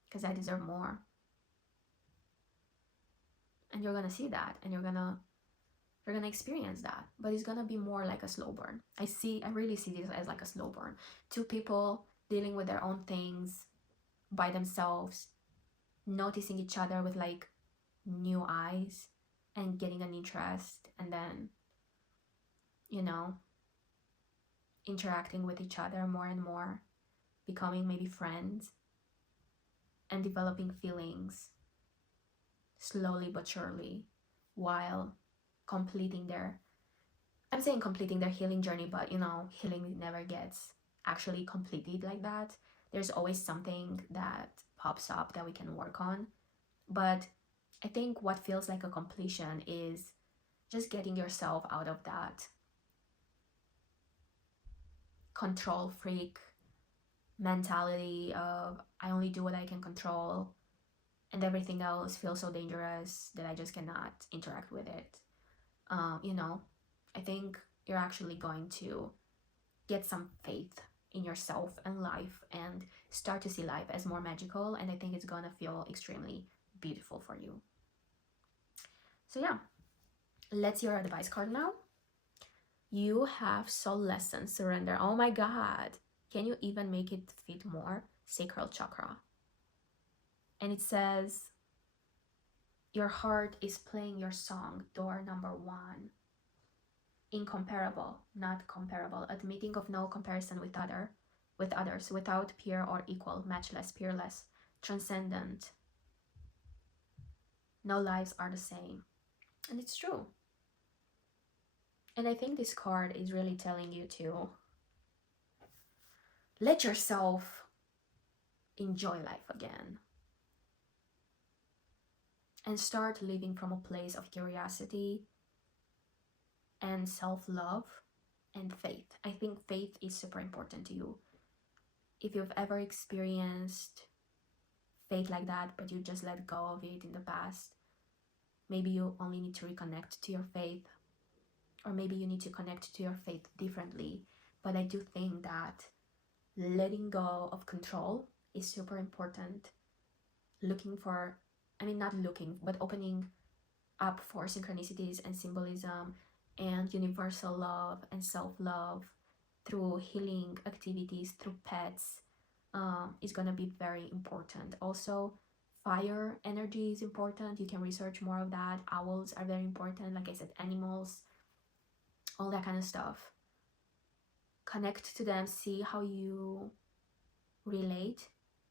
Because I deserve more. And you're gonna see that, and you're gonna experience that, but it's gonna be more like a slow burn. I really see this as like a slow burn. Two people dealing with their own things by themselves, noticing each other with like new eyes and getting an interest, and then, you know, interacting with each other more and more, becoming maybe friends, and developing feelings slowly but surely, while completing their, I'm saying completing their healing journey, but you know, healing never gets actually completed like that. There's always something that pops up that we can work on. But I think what feels like a completion is just getting yourself out of that control freak mentality of I only do what I can control and everything else feels so dangerous that I just cannot interact with it. You know, I think you're actually going to get some faith in yourself and life and start to see life as more magical, and I think it's gonna feel extremely beautiful for you. So yeah, let's see your advice card now. You have soul lesson, surrender. Oh my god, can you even make it fit more? Sacral chakra. And it says your heart is playing your song, door number 1. Incomparable, not comparable, admitting of no comparison with others, without peer or equal, matchless, peerless, transcendent. No lives are the same. And it's true. And I think this card is really telling you to let yourself enjoy life again and start living from a place of curiosity and self-love and faith. I think faith is super important to you. If you've ever experienced faith like that, but you just let go of it in the past, maybe you only need to reconnect to your faith, or maybe you need to connect to your faith differently. But I do think that letting go of control is super important. Not looking, but opening up for synchronicities and symbolism and universal love and self-love through healing activities, through pets, is going to be very important. Also, fire energy is important. You can research more of that. Owls are very important, like I said, animals, all that kind of stuff. Connect to them, see how you relate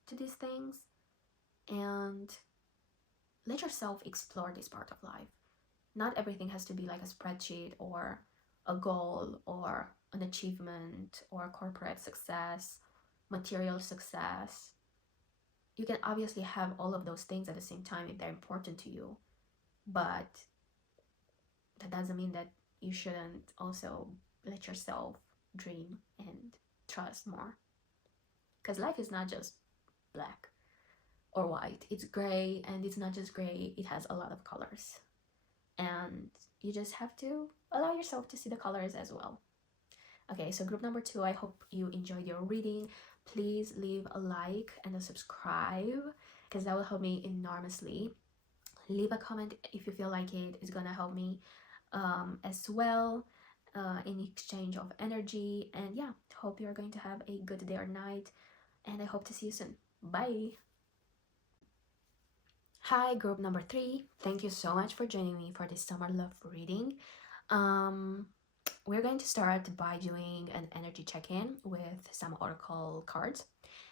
to these things, and let yourself explore this part of life. Not everything has to be like a spreadsheet or a goal or an achievement or corporate success, material success. You can obviously have all of those things at the same time if they're important to you, but that doesn't mean that you shouldn't also let yourself dream and trust more. Because life is not just black or white, it's gray, and it's not just gray, it has a lot of colors. And you just have to allow yourself to see the colors as well. Okay, so group number 2, I hope you enjoyed your reading. Please leave a like and a subscribe, because that will help me enormously. Leave a comment if you feel like it is gonna help me as well, in exchange of energy. And yeah, hope you're going to have a good day or night, and I hope to see you soon. Bye. Hi, group number 3. Thank you so much for joining me for this summer love reading. We're going to start by doing an energy check-in with some oracle cards,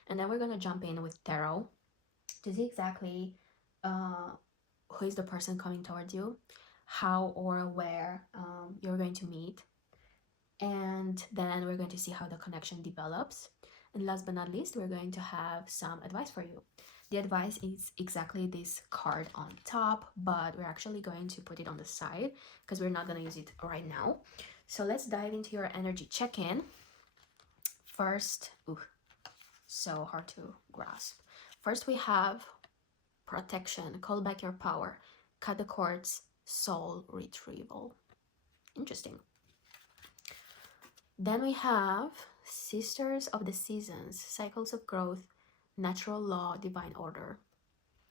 and then we're going to jump in with tarot to see exactly who is the person coming towards you, how or where you're going to meet, and then we're going to see how the connection develops. And last but not least, we're going to have some advice for you. The advice is exactly this card on top, but we're actually going to put it on the side because we're not going to use it right now. So let's dive into your energy check-in. First, so hard to grasp. First, we have protection, call back your power, cut the cords, soul retrieval. Interesting. Then we have Sisters of the Seasons, cycles of growth, natural law, divine order.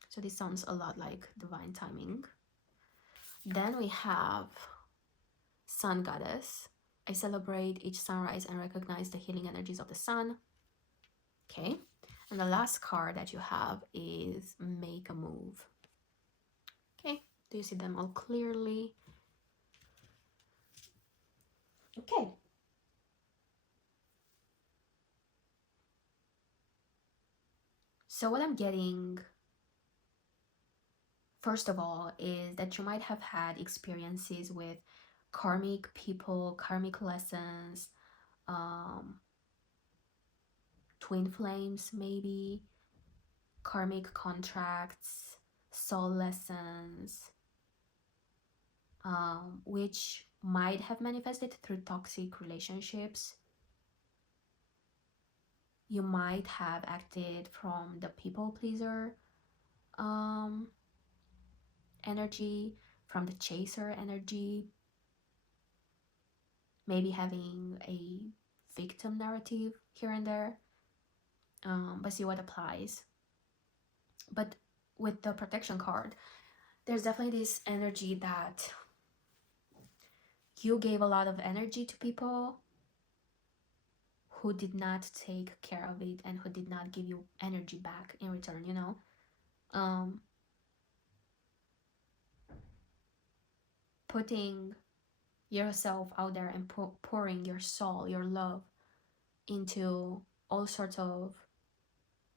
So this sounds a lot like divine timing. Then we have Sun Goddess. I celebrate each sunrise and recognize the healing energies of the sun. Okay. And the last card that you have is Make a Move. Okay. Do you see them all clearly? Okay. So what I'm getting, first of all, is that you might have had experiences with karmic people, karmic lessons, twin flames maybe, karmic contracts, soul lessons, which might have manifested through toxic relationships. You might have acted from the people pleaser energy, from the chaser energy, maybe having a victim narrative here and there, but see what applies. But with the protection card, there's definitely this energy that you gave a lot of energy to people who did not take care of it and who did not give you energy back in return, you know. Putting yourself out there and pouring your soul, your love into all sorts of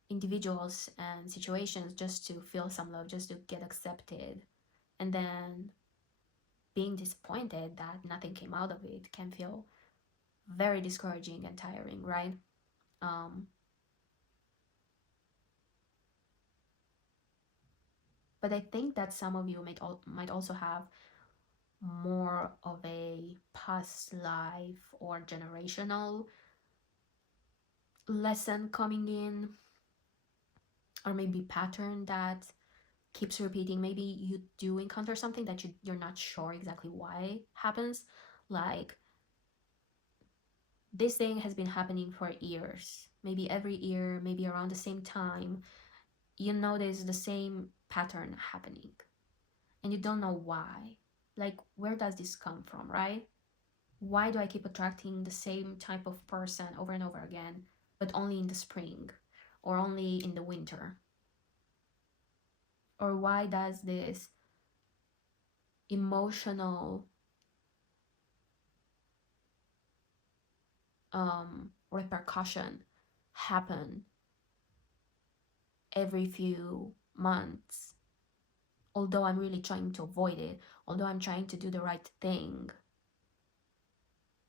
individuals and situations just to feel some love, just to get accepted, and then being disappointed that nothing came out of it can feel very discouraging and tiring, right? But I think that some of you might also have more of a past life or generational lesson coming in, or maybe pattern that keeps repeating. Maybe you do encounter something that you're not sure exactly why happens, like this thing has been happening for years, maybe every year, maybe around the same time. You notice the same pattern happening and you don't know why. Like, where does this come from, right? Why do I keep attracting the same type of person over and over again, but only in the spring or only in the winter? Or why does this emotional repercussion happen every few months? Although I'm really trying to avoid it, although I'm trying to do the right thing,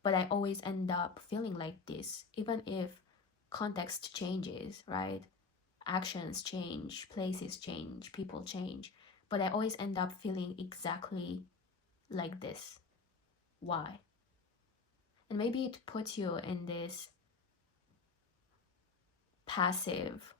but I always end up feeling like this, even if context changes, right? Actions change, places change, people change, but I always end up feeling exactly like this. Why? And maybe it puts you in this passive,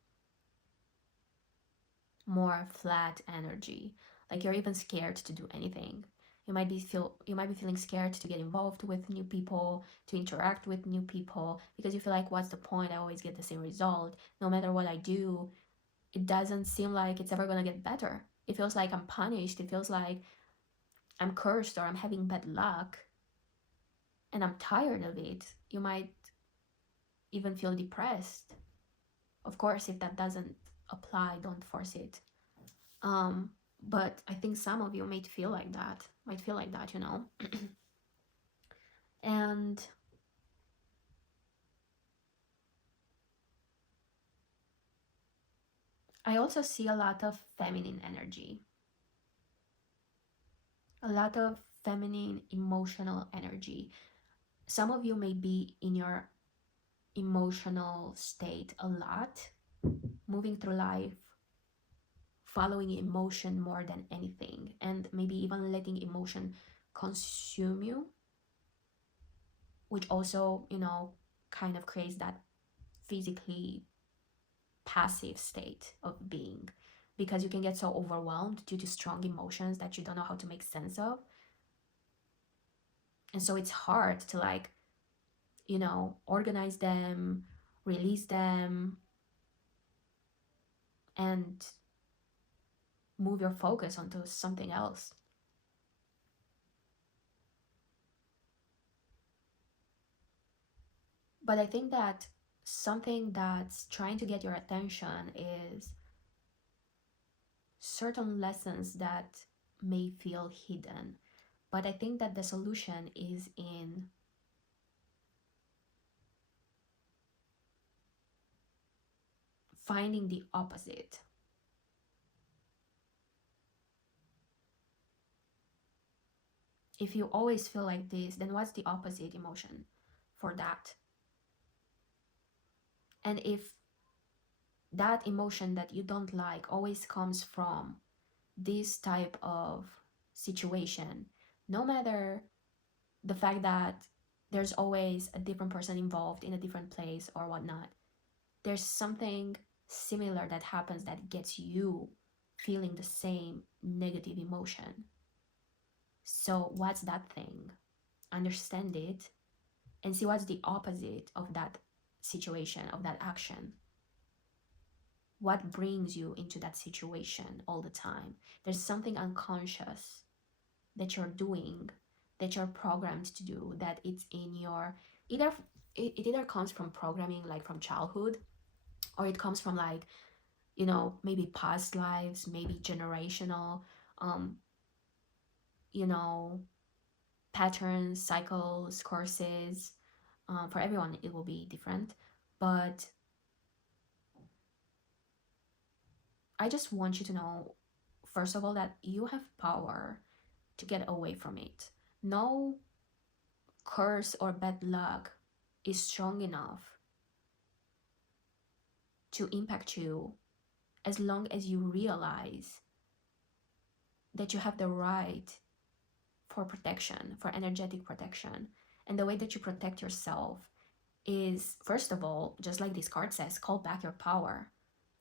more flat energy. Like you're even scared to do anything. You might be feeling scared to get involved with new people, to interact with new people, because you feel like, what's the point? I always get the same result. No matter what I do, it doesn't seem like it's ever gonna get better. It feels like I'm punished. It feels like I'm cursed or I'm having bad luck, and I'm tired of it. You might even feel depressed. Of course, if that doesn't apply, don't force it. Um, but I think some of you might feel like that, you know. And I also see a lot of feminine energy, a lot of feminine emotional energy. Some of you may be in your emotional state a lot, moving through life, following emotion more than anything, and maybe even letting emotion consume you, which also, you know, kind of creates that physically passive state of being, because you can get so overwhelmed due to strong emotions that you don't know how to make sense of. And so it's hard to, like, you know, organize them, release them, and move your focus onto something else. But I think that something that's trying to get your attention is certain lessons that may feel hidden. But I think that the solution is in finding the opposite. If you always feel like this, then what's the opposite emotion for that? And if that emotion that you don't like always comes from this type of situation, no matter the fact that there's always a different person involved in a different place or whatnot, there's something similar that happens that gets you feeling the same negative emotion. So, what's that thing? Understand it and see what's the opposite of that situation, of that action. What brings you into that situation all the time? There's something unconscious that you're doing, that you're programmed to do, that it's in your either it either comes from programming, like from childhood, or it comes from, like, you know, maybe past lives, maybe generational, um you know, patterns, cycles, courses. For everyone it will be different, but I just want you to know, first of all, that you have power to get away from it. No curse or bad luck is strong enough to impact you, as long as you realize that you have the right for protection, for energetic protection. And the way that you protect yourself is, first of all, just like this card says, call back your power.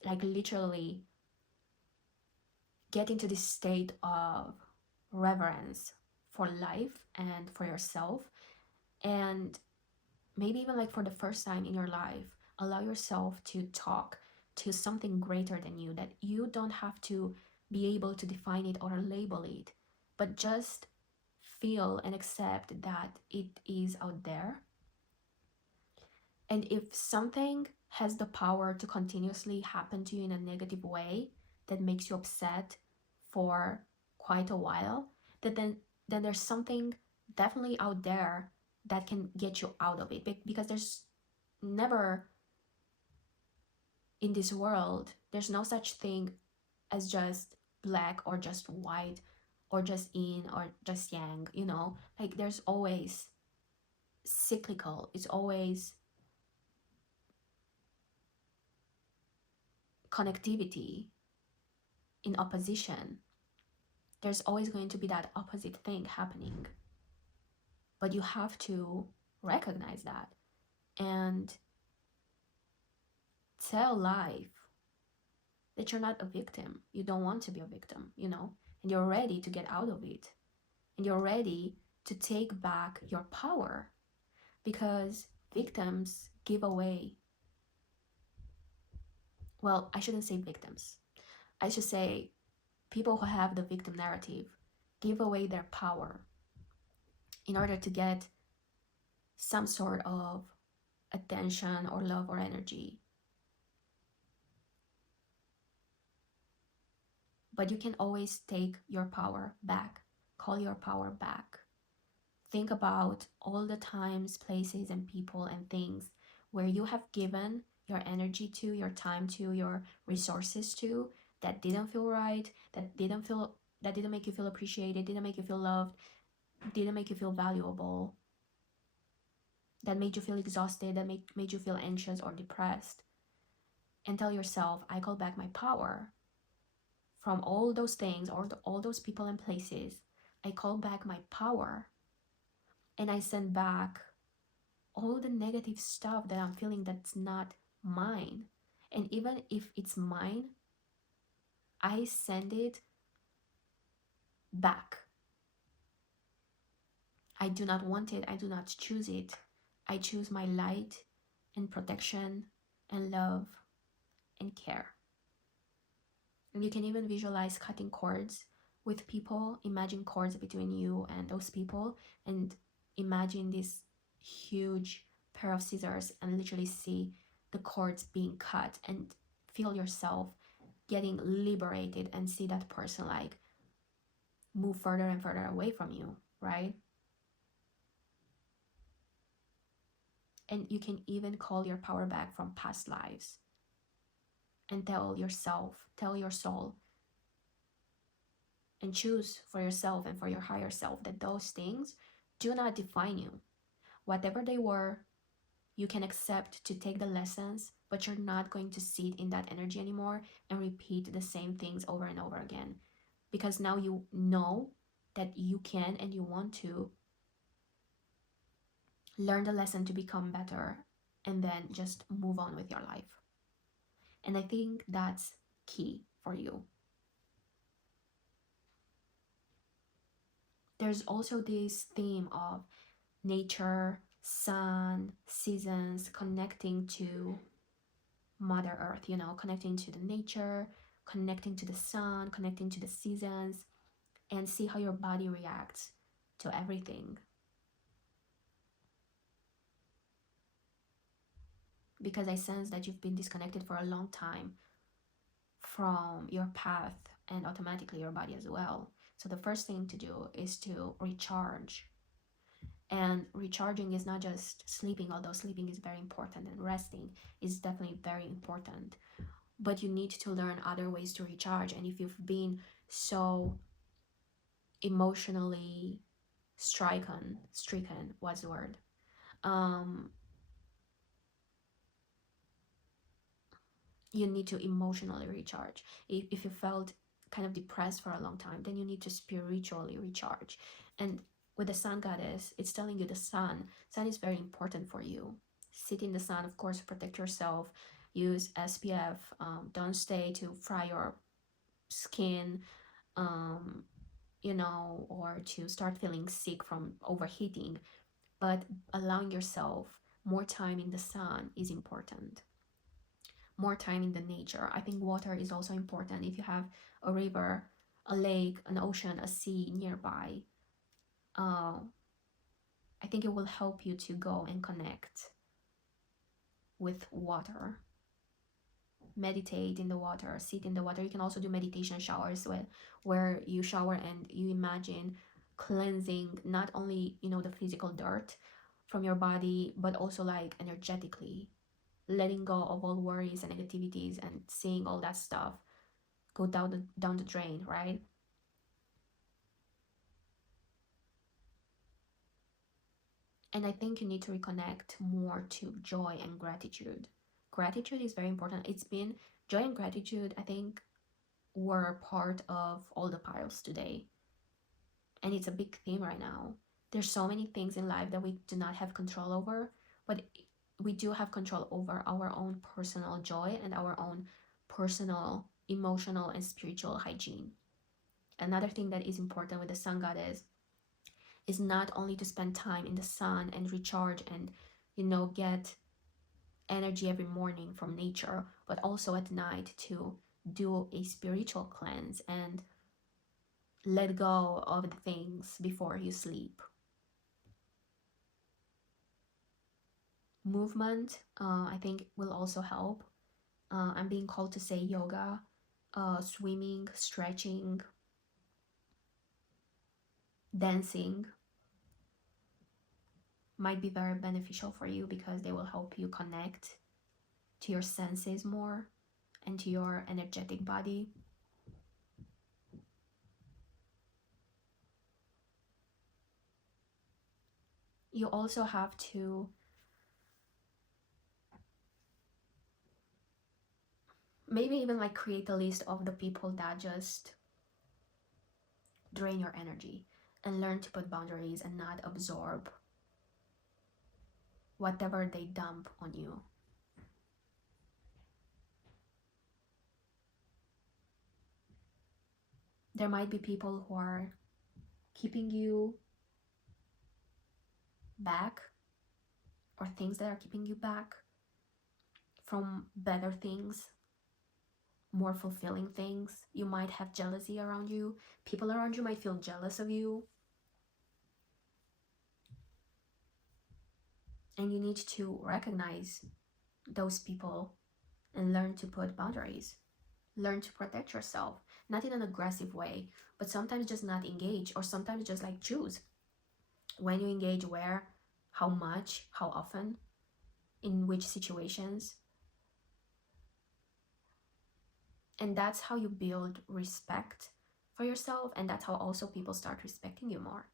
Like, literally get into this state of reverence for life and for yourself. And maybe even, like, for the first time in your life, allow yourself to talk to something greater than you, that you don't have to be able to define it or label it, but just feel and accept that it is out there. And if something has the power to continuously happen to you in a negative way that makes you upset for quite a while, then there's something definitely out there that can get you out of it. Because there's never, in this world, there's no such thing as just black or just white or just yin or just yang, you know? Like, there's always cyclical, it's always connectivity in opposition. There's always going to be that opposite thing happening. But you have to recognize that and tell life that you're not a victim. You don't want to be a victim, you know, and you're ready to get out of it. And you're ready to take back your power, because victims give away. Well, I shouldn't say victims. I should say people who have the victim narrative give away their power in order to get some sort of attention or love or energy. But you can always take your power back, call your power back. Think about all the times, places, and people and things where you have given your energy to, your time to, your resources to, that didn't feel right, that didn't make you feel appreciated, didn't make you feel loved, didn't make you feel valuable, that made you feel exhausted, that made you feel anxious or depressed. And tell yourself, I call back my power from all those things or all those people and places. I call back my power, and I send back all the negative stuff that I'm feeling that's not mine. And even if it's mine, I send it back. I do not want it. I do not choose it. I choose my light and protection and love and care. And you can even visualize cutting cords with people. Imagine cords between you and those people, and imagine this huge pair of scissors and literally see the cords being cut, and feel yourself getting liberated and see that person like move further and further away from you, right? And you can even call your power back from past lives and tell yourself, tell your soul, and choose for yourself and for your higher self that those things do not define you. Whatever they were, you can accept to take the lessons, but you're not going to sit in that energy anymore and repeat the same things over and over again. Because now you know that you can and you want to learn the lesson to become better and then just move on with your life. And I think that's key for you. There's also this theme of nature, sun, seasons, connecting to Mother Earth, you know, connecting to the nature, connecting to the sun, connecting to the seasons, and see how your body reacts to everything. Because I sense that you've been disconnected for a long time from your path and automatically your body as well. So the first thing to do is to recharge. And recharging is not just sleeping, although sleeping is very important and resting is definitely very important. But you need to learn other ways to recharge. And if you've been so emotionally stricken, what's the word? You need to emotionally recharge. If you felt kind of depressed for a long time, then you need to spiritually recharge. And with the sun goddess, it's telling you the sun is very important for you. Sit in the sun, of course, protect yourself, use SPF, don't stay to fry your skin, you know, or to start feeling sick from overheating. But allowing yourself more time in the sun is important. More time in the nature. I think water is also important. If you have a river, a lake, an ocean, a sea nearby, I think it will help you to go and connect with water. Meditate in the water, sit in the water. You can also do meditation showers where you shower and you imagine cleansing not only, you know, the physical dirt from your body, but also like energetically, letting go of all worries and negativities and seeing all that stuff go down the drain, right? And I think you need to reconnect more to joy and gratitude. Gratitude is very important. It's been joy and gratitude, I think, were part of all the piles today. And it's a big theme right now. There's so many things in life that we do not have control over, but we do have control over our own personal joy and our own personal emotional and spiritual hygiene. Another thing that is important with the sun goddess is not only to spend time in the sun and recharge and, you know, get energy every morning from nature, but also at night to do a spiritual cleanse and let go of the things before you sleep. Movement, I think, will also help. I'm being called to say yoga, swimming, stretching, dancing might be very beneficial for you because they will help you connect to your senses more and to your energetic body. You also have to maybe even like create a list of the people that just drain your energy and learn to put boundaries and not absorb whatever they dump on you. There might be people who are keeping you back, or things that are keeping you back from better things, more fulfilling things. You might have jealousy around you. People around you might feel jealous of you. And you need to recognize those people and learn to put boundaries. Learn to protect yourself, not in an aggressive way, but sometimes just not engage, or sometimes just like choose when you engage, where, how much, how often, in which situations. And that's how you build respect for yourself, and that's how also people start respecting you more.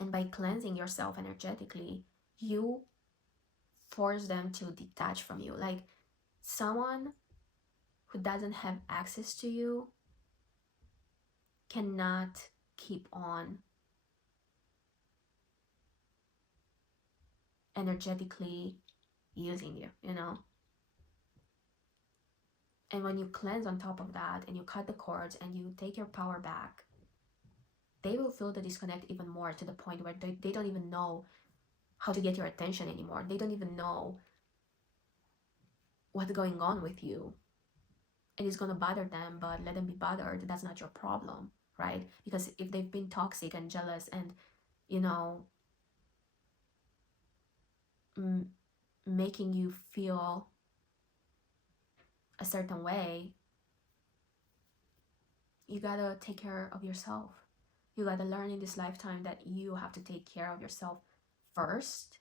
And by cleansing yourself energetically, you force them to detach from you. Like someone who doesn't have access to you cannot keep on energetically using you, you know? And when you cleanse on top of that and you cut the cords and you take your power back, they will feel the disconnect even more, to the point where they don't even know how to get your attention anymore. They don't even know what's going on with you. And it's going to bother them, but let them be bothered. That's not your problem, right? Because if they've been toxic and jealous and, you know, making you feel a certain way, you gotta take care of yourself. You gotta learn in this lifetime that you have to take care of yourself first,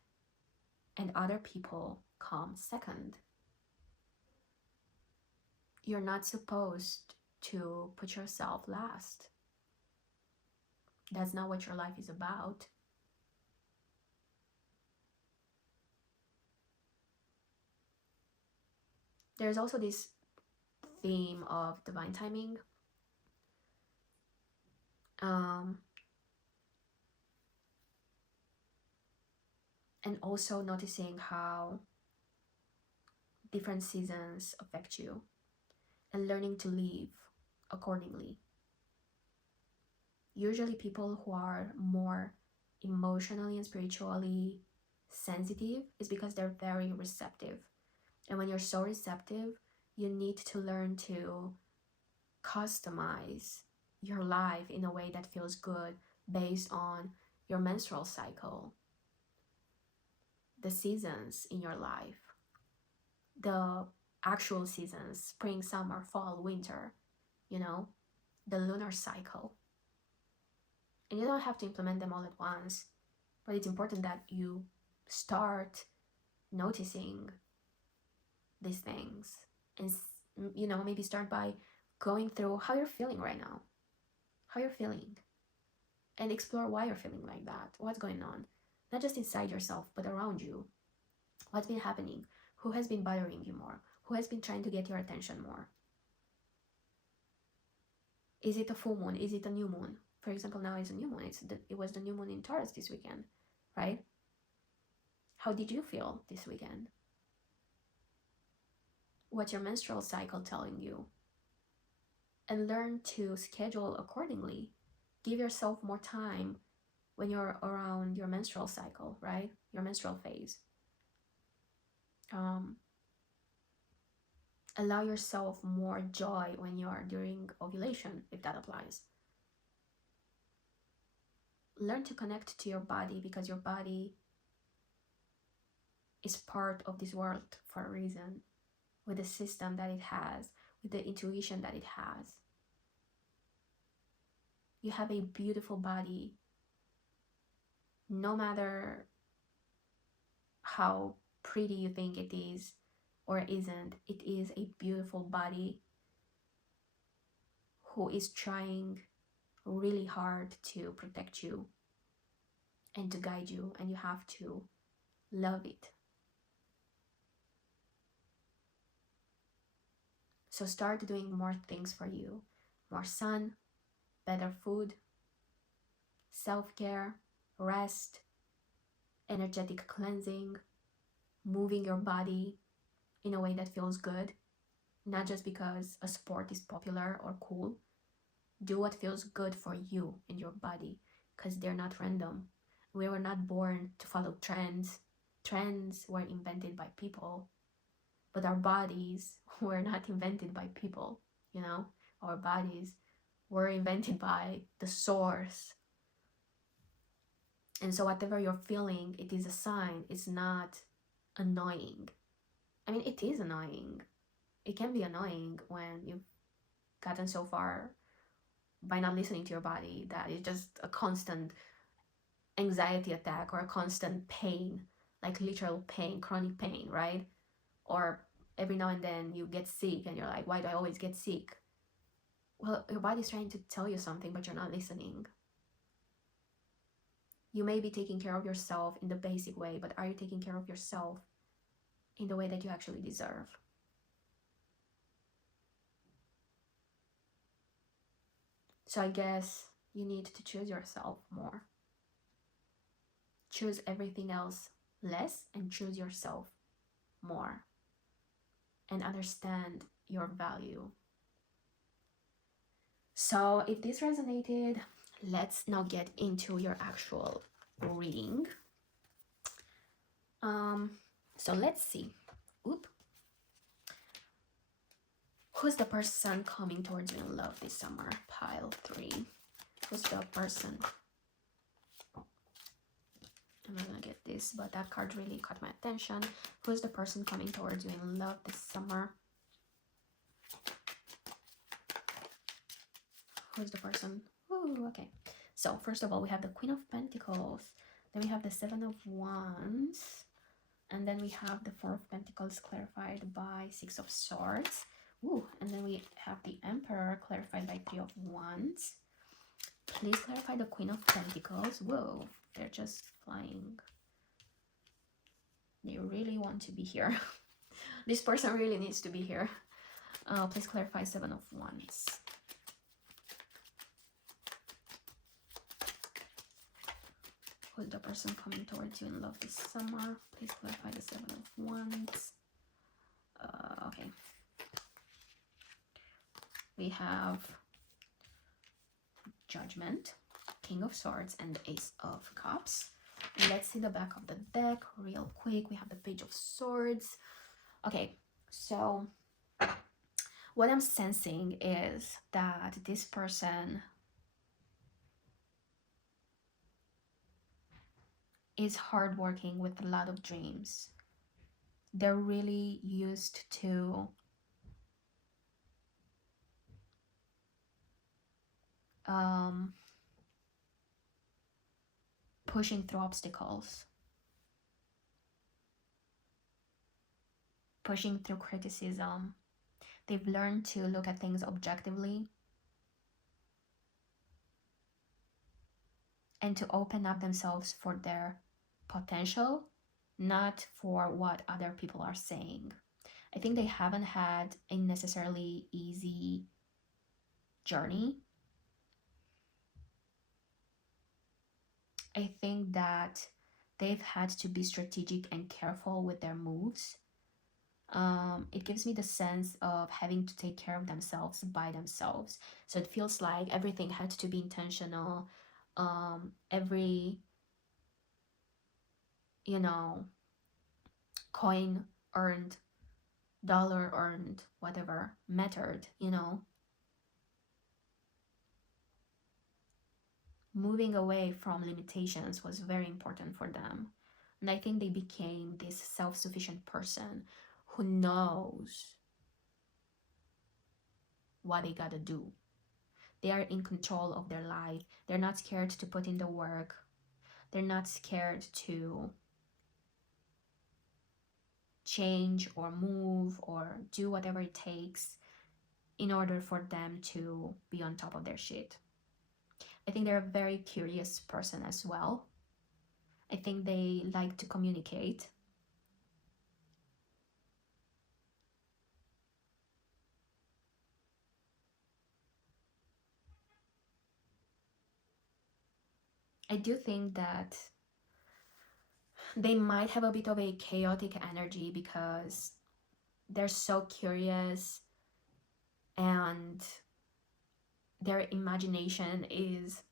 and other people come second. You're not supposed to put yourself last. That's not what your life is about. There's also this theme of divine timing. And also noticing how different seasons affect you and learning to live accordingly. Usually people who are more emotionally and spiritually sensitive is because they're very receptive. And when you're so receptive, you need to learn to customize your life in a way that feels good based on your menstrual cycle, the seasons in your life, the actual seasons, spring, summer, fall, winter, you know, the lunar cycle. And you don't have to implement them all at once, but it's important that you start noticing these things and, you know, maybe start by going through how you're feeling right now, how you're feeling, and explore why you're feeling like that, what's going on, not just inside yourself, but around you. What's been happening? Who has been bothering you more? Who has been trying to get your attention more? Is it a full moon? Is it a new moon? For example, now it's a new moon. It was the new moon in Taurus this weekend, right? How did you feel this weekend? What's your menstrual cycle telling you? And learn to schedule accordingly. Give yourself more time when you're around your menstrual cycle, right? Your menstrual phase. Allow yourself more joy when you're during ovulation, if that applies. Learn to connect to your body, because your body is part of this world for a reason, with the system that it has, with the intuition that it has. You have a beautiful body, no matter how pretty you think it is or isn't. It is a beautiful body who is trying really hard to protect you and to guide you, and you have to love it. So start doing more things for you. More sun, better food, self-care, rest, energetic cleansing, moving your body in a way that feels good, not just because a sport is popular or cool. Do what feels good for you and your body, because they're not random. We were not born to follow trends. Trends were invented by people, but our bodies were not invented by people, you know? Our bodies were invented by the source. And so whatever you're feeling, it is a sign. It's not annoying. I mean, it is annoying. It can be annoying when you've gotten so far by not listening to your body that it's just a constant anxiety attack or a constant pain, like literal pain, chronic pain, right? Or every now and then you get sick and you're like, why do I always get sick? Well, your body's trying to tell you something, but you're not listening. You may be taking care of yourself in the basic way, but are you taking care of yourself in the way that you actually deserve? So I guess you need to choose yourself more. Choose everything else less and choose yourself more. And understand your value. So if this resonated, let's now get into your actual reading. So let's see. Who's the person coming towards you in love this summer? Pile 3. Who's the person? I'm not gonna get this, but that card really caught my attention. Who's the person coming towards you in love this summer? Who's the person? Ooh, okay. So first of all, we have the Queen of Pentacles. Then we have the Seven of Wands. And then we have the Four of Pentacles clarified by Six of Swords. Ooh, and then we have the Emperor clarified by Three of Wands. Please clarify the Queen of Pentacles. Whoa, they're just flying. They really want to be here. This person really needs to be here. Please clarify Seven of Wands. Who's the person coming towards you in love this summer? Please clarify the Seven of Wands. Okay. We have Judgment, King of Swords, and the Ace of Cups. And let's see the back of the deck real quick. We have the Page of Swords. Okay, so what I'm sensing is that this person is hardworking with a lot of dreams. They're really used to um, pushing through obstacles, pushing through criticism. They've learned to look at things objectively and to open up themselves for their potential, not for what other people are saying. I think they haven't had a necessarily easy journey. I think that they've had to be strategic and careful with their moves. It gives me the sense of having to take care of themselves by themselves. So it feels like everything had to be intentional. Every, you know, coin earned, dollar earned, whatever, mattered, Moving away from limitations was very important for them. And I think they became this self sufficient person who knows what they gotta do. They are in control of their life. They're not scared to put in the work. They're not scared to change or move or do whatever it takes in order for them to be on top of their shit. I think they're a very curious person as well. I think they like to communicate. I do think that they might have a bit of a chaotic energy because they're so curious and their imagination is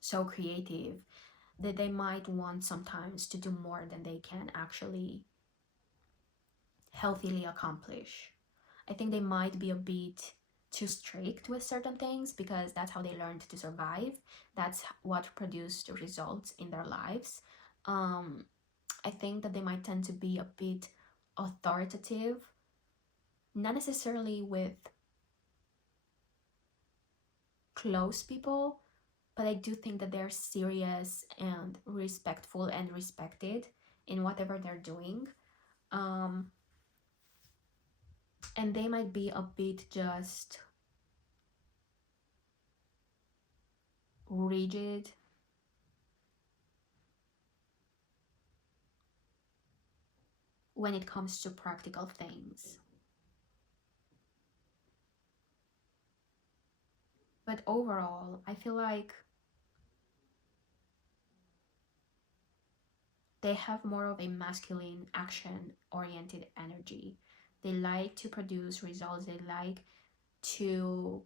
so creative that they might want sometimes to do more than they can actually healthily accomplish. I think they might be a bit too strict with certain things because that's how they learned to survive. That's what produced results in their lives. Um, I think that they might tend to be a bit authoritative, not necessarily with close people, but I do think that they're serious and respectful and respected in whatever they're doing. Um, and they might be a bit just rigid when it comes to practical things. But overall, I feel like they have more of a masculine, action oriented energy. They like to produce results, they like to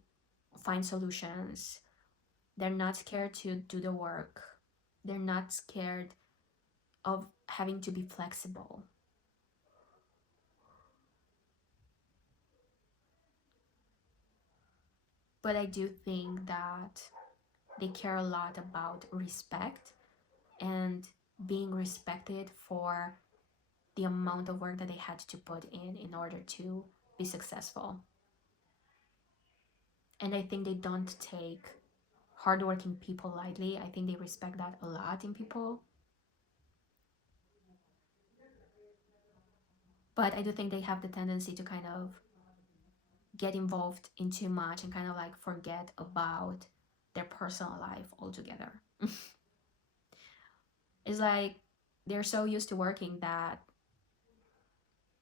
find solutions. They're not scared to do the work, they're not scared of having to be flexible. But I do think that they care a lot about respect and being respected for the amount of work that they had to put in order to be successful. And I think they don't take hardworking people lightly. I think they respect that a lot in people. But I do think they have the tendency to kind of get involved in too much and kind of like forget about their personal life altogether. It's like they're so used to working that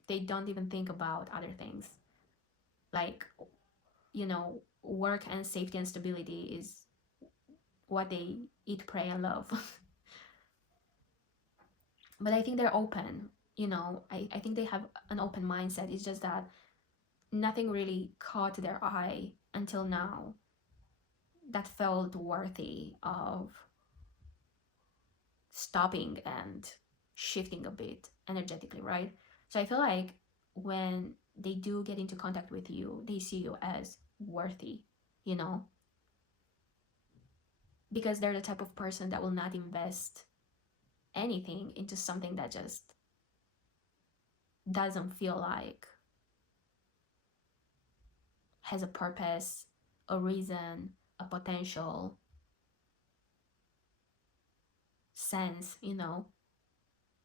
they don't even think about other things. Like, work and safety and stability is what they eat, pray, and love. But I think they're open. I think they have an open mindset. It's just that nothing really caught their eye until now that felt worthy of stopping and shifting a bit energetically, right? So I feel like when they do get into contact with you, they see you as worthy, you know, because they're the type of person that will not invest anything into something that just doesn't feel like has a purpose, a reason, a potential sense,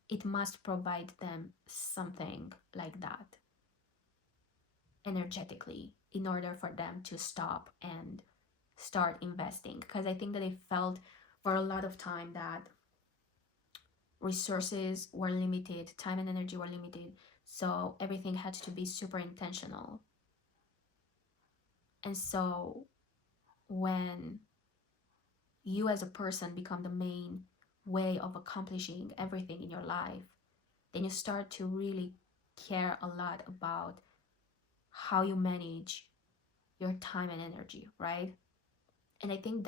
it must provide them something like that energetically in order for them to stop and start investing. Because I think that they felt for a lot of time that resources were limited, time and energy were limited, so everything had to be super intentional. And so when you as a person become the main way of accomplishing everything in your life, then you start to really care a lot about how you manage your time and energy, right? And I think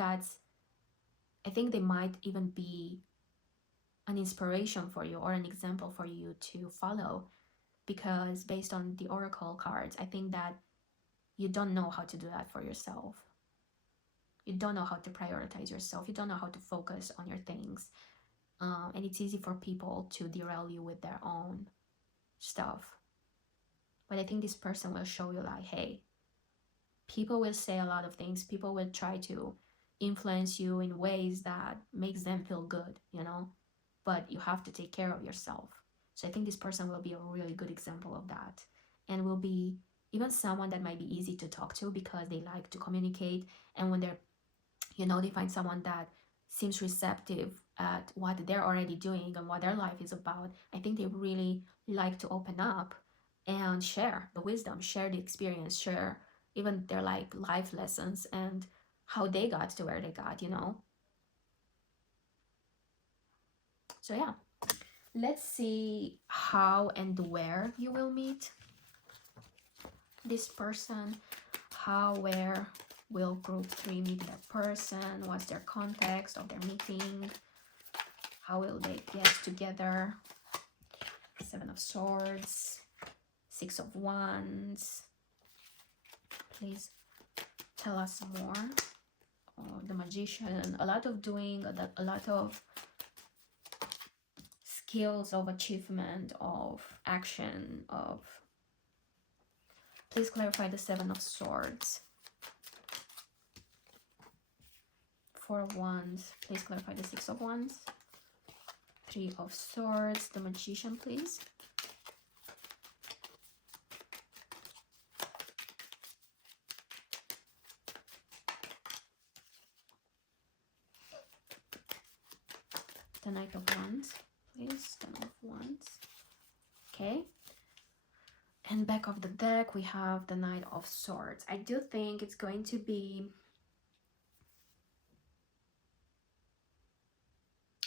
they might even be an inspiration for you or an example for you to follow, because based on the oracle cards, I think that you don't know how to do that for yourself. You don't know how to prioritize yourself. You don't know how to focus on your things. And it's easy for people to derail you with their own stuff. But I think this person will show you like, hey, people will say a lot of things. People will try to influence you in ways that makes them feel good, but you have to take care of yourself. So I think this person will be a really good example of that, and will be even someone that might be easy to talk to because they like to communicate. And when they're, they find someone that seems receptive at what they're already doing and what their life is about, I think they really like to open up and share the wisdom, share the experience, share even their like life lessons and how they got to where they got. So yeah, let's see how and where you will meet this person. How, where will group 3 meet that person? What's their context of their meeting? How will they get together? 7 of Swords, 6 of Wands. Please tell us more. The Magician, a lot of doing, a lot of skills of achievement, of action, of... Please clarify the 7 of Swords. 4 of Wands. Please clarify the 6 of Wands. 3 of Swords. The Magician, please. The Knight of Wands, please. 10 of Wands. Okay. And back of the deck, we have the Knight of Swords. I do think it's going to be...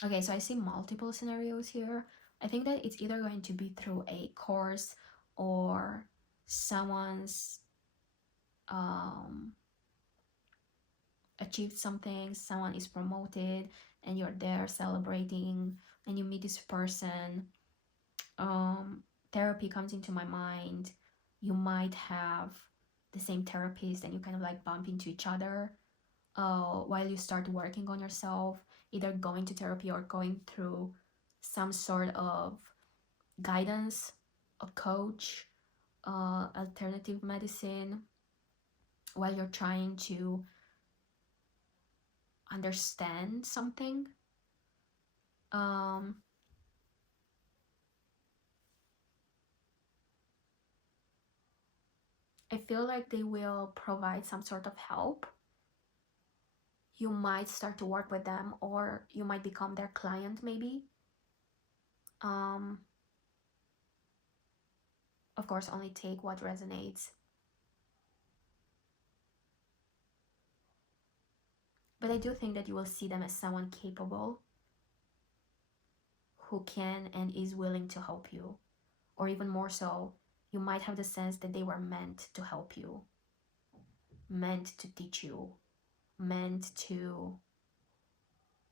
Okay, so I see multiple scenarios here. I think that it's either going to be through a course or someone's achieved something, someone is promoted and you're there celebrating and you meet this person. Therapy comes into my mind. You might have the same therapist and you kind of like bump into each other while you start working on yourself, either going to therapy or going through some sort of guidance, a coach, alternative medicine, while you're trying to understand something. I feel like they will provide some sort of help. You might start to work with them, or you might become their client maybe. Of course, only take what resonates. But I do think that you will see them as someone capable who can and is willing to help you. Or even more so, you might have the sense that they were meant to help you, meant to teach you, meant to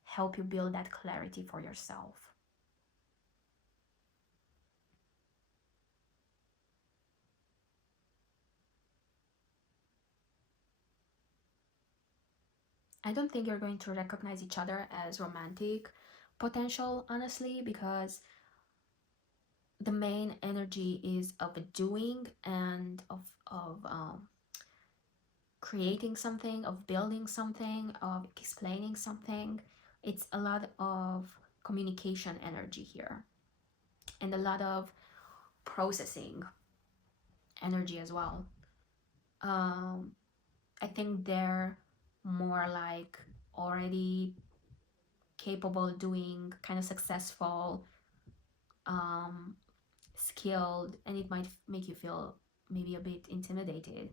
help you build that clarity for yourself. I don't think you're going to recognize each other as romantic, potential, honestly, because the main energy is of doing and of creating something, of building something, of explaining something. It's a lot of communication energy here, and a lot of processing energy as well. I think they're more like already capable, doing, kind of successful, um, skilled, and it might make you feel maybe a bit intimidated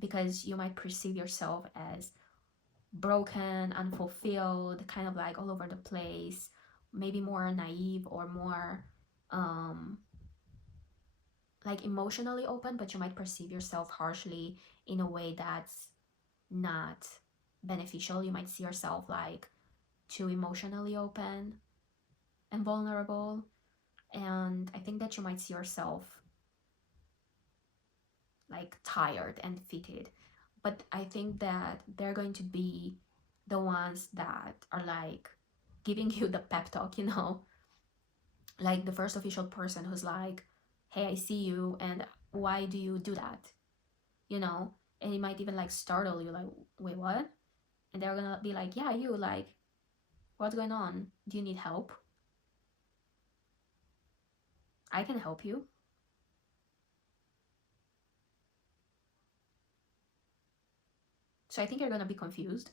because you might perceive yourself as broken, unfulfilled, kind of like all over the place, maybe more naive or more like emotionally open, but you might perceive yourself harshly in a way that's not beneficial. You might see yourself like too emotionally open and vulnerable. And I think that you might see yourself like tired and defeated. But I think that they're going to be the ones that are like giving you the pep talk, you know, like the first official person who's like, hey, I see you, and why do you do that? You know, and it might even like startle you, like, wait, what? And they're gonna be like, yeah, you, like, what's going on? Do you need help? I can help you. So I think you're gonna be confused.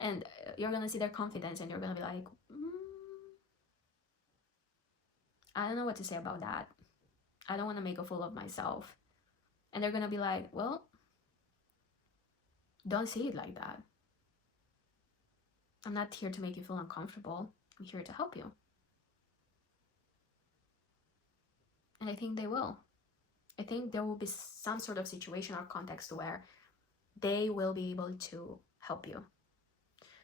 And you're gonna see their confidence and you're gonna be like, I don't know what to say about that. I don't want to make a fool of myself. And they're gonna be like, well, don't see it like that. I'm not here to make you feel uncomfortable. I'm here to help you. And I think they will. I think there will be some sort of situation or context where they will be able to help you.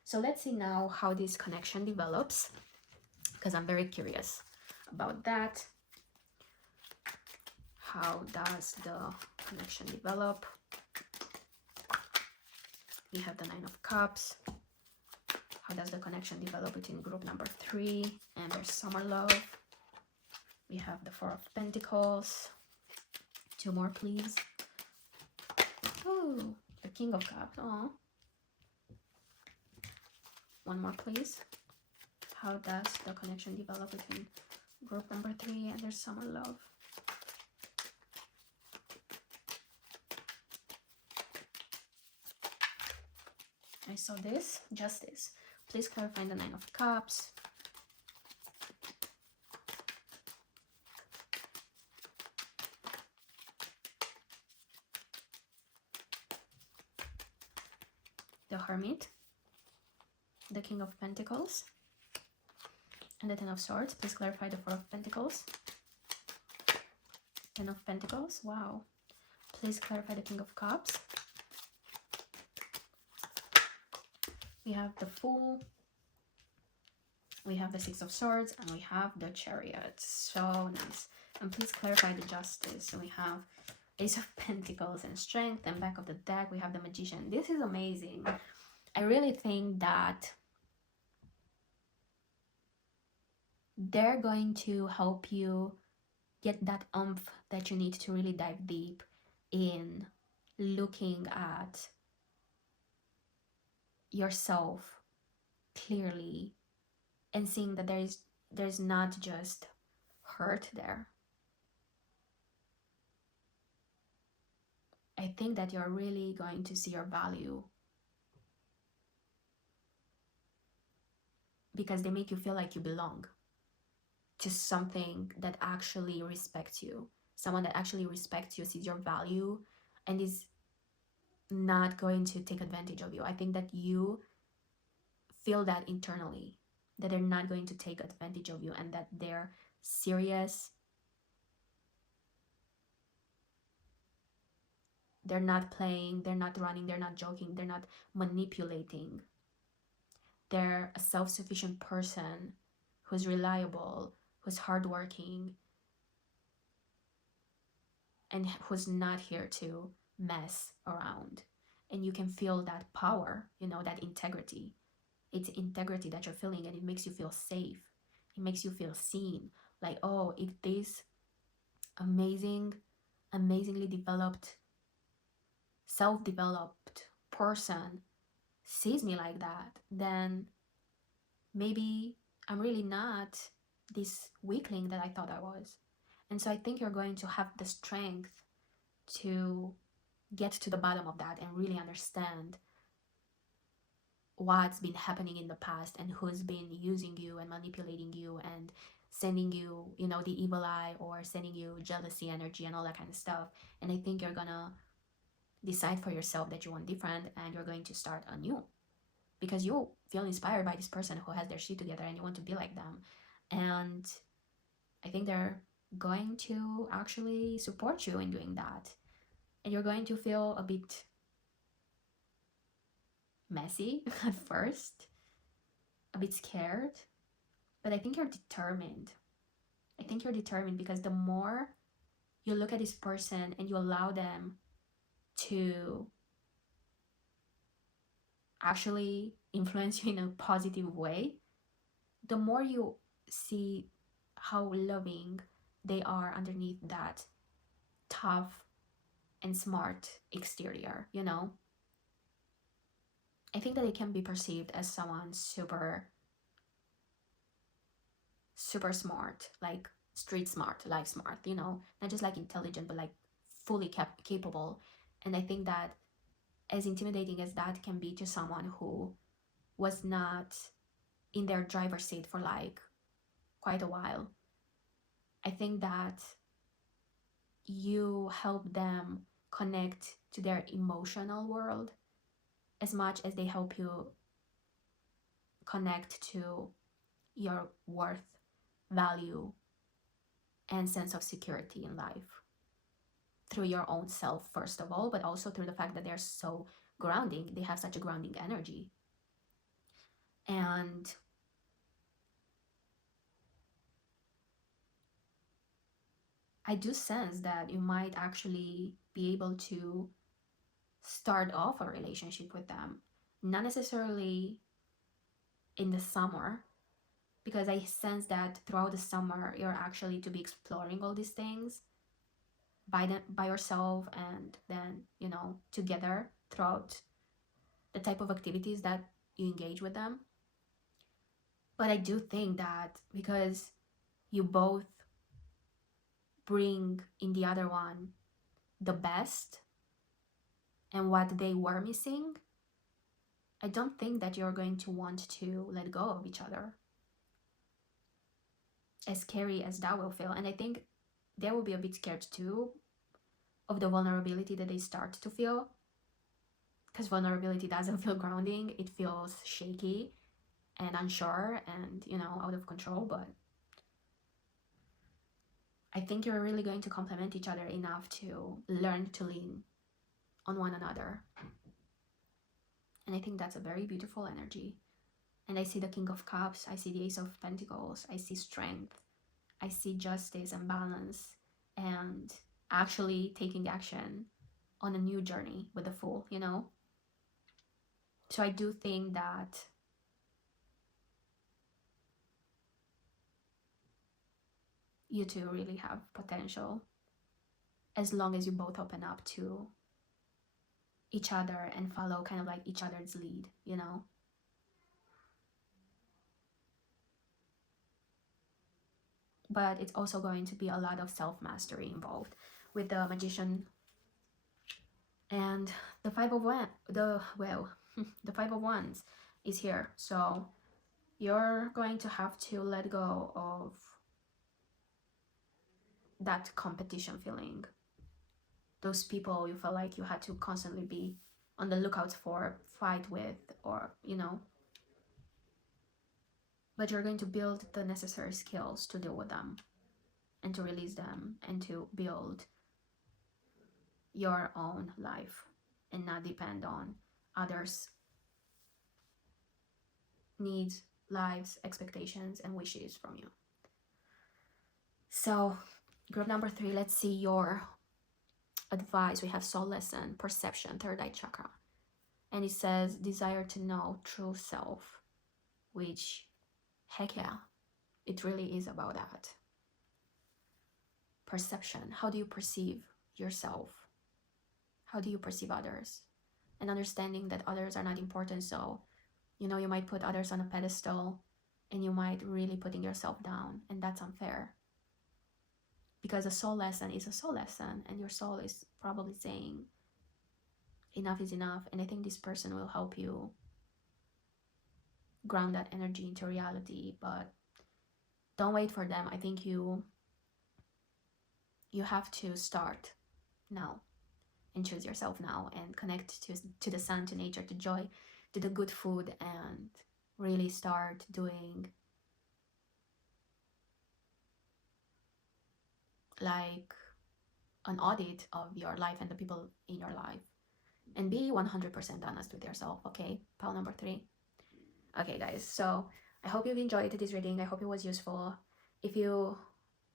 So let's see now how this connection develops, because I'm very curious about that. How does the connection develop? We have the Nine of Cups. How does the connection develop between group number 3 and their summer love? We have the Four of Pentacles. 2 more, please. Ooh, the King of Cups. Oh. 1 more, please. How does the connection develop between group number 3 and their summer love? I saw this, Justice. Please clarify the Nine of Cups. The Hermit. The King of Pentacles. And the Ten of Swords. Please clarify the Four of Pentacles. 10 of Pentacles. Wow. Please clarify the King of Cups. We have the Fool. We have the Six of Swords. And we have the Chariot. So nice. And please clarify the Justice. So we have Ace of Pentacles and Strength. And back of the deck, we have the Magician. This is amazing. I really think that they're going to help you get that oomph that you need to really dive deep in looking at yourself clearly and seeing that there's not just hurt there. I think that you're really going to see your value because they make you feel like you belong to something that actually respects you, someone that actually respects you, sees your value, and is not going to take advantage of you. I think that you feel that internally, that they're not going to take advantage of you and that they're serious. They're not playing, they're not running, they're not joking, they're not manipulating. They're a self-sufficient person who's reliable, who's hardworking, and who's not here to mess around. And you can feel that power, you know, that integrity. It's integrity that you're feeling, and it makes you feel safe. It makes you feel seen. Like, oh, if this amazingly developed, self-developed person sees me like that, then maybe I'm really not this weakling that I thought I was. And so I think you're going to have the strength to get to the bottom of that and really understand what's been happening in the past and who's been using you and manipulating you and sending you, the evil eye, or sending you jealousy energy and all that kind of stuff. And I think you're gonna decide for yourself that you want different, and you're going to start anew because you feel inspired by this person who has their shit together and you want to be like them. And I think they're going to actually support you in doing that. And you're going to feel a bit messy at first, a bit scared, but I think you're determined. I think you're determined because the more you look at this person and you allow them to actually influence you in a positive way, the more you see how loving they are underneath that tough and smart exterior, I think that it can be perceived as someone super smart, like street smart, life smart, not just like intelligent, but like fully capable. And I think that as intimidating as that can be to someone who was not in their driver's seat for like quite a while, I think that you help them connect to their emotional world as much as they help you connect to your worth, value, and sense of security in life through your own self, first of all, but also through the fact that they're so grounding. They have such a grounding energy. And I do sense that you might actually be able to start off a relationship with them, not necessarily in the summer, because I sense that throughout the summer you're actually to be exploring all these things by yourself, and then together throughout the type of activities that you engage with them. But I do think that because you both bring in the other one the best and what they were missing, I don't think that you're going to want to let go of each other, as scary as that will feel. And I think they will be a bit scared too of the vulnerability that they start to feel, because vulnerability doesn't feel grounding. It feels shaky and unsure and out of control. But I think you're really going to complement each other enough to learn to lean on one another. And I think that's a very beautiful energy. And I see the King of Cups, I see the Ace of Pentacles, I see strength, I see justice and balance, and actually taking action on a new journey with the Fool, So I do think that you two really have potential, as long as you both open up to each other and follow kind of like each other's lead, But it's also going to be a lot of self-mastery involved with the Magician and the the Five of Wands is here. So you're going to have to let go of that competition feeling, those people you felt like you had to constantly be on the lookout for, fight with, or but you're going to build the necessary skills to deal with them and to release them and to build your own life and not depend on others' needs, lives, expectations, and wishes from you. So group number 3, let's see your advice. We have soul lesson, perception, third eye chakra. And it says desire to know true self. which, heck yeah, it really is about that. Perception. How do you perceive yourself? How do you perceive others? And understanding that others are not important. So, you know, you might put others on a pedestal and you might really putting yourself down, and that's unfair. Because a soul lesson is a soul lesson, and your soul is probably saying enough is enough. And I think this person will help you ground that energy into reality. But don't wait for them. I think you have to start now and choose yourself now and connect to the sun, to nature, to joy, to the good food, and really start doing like an audit of your life and the people in your life, and be 100% honest with yourself. Okay, pile number 3. Okay guys, so I hope you've enjoyed this reading. I hope it was useful. If you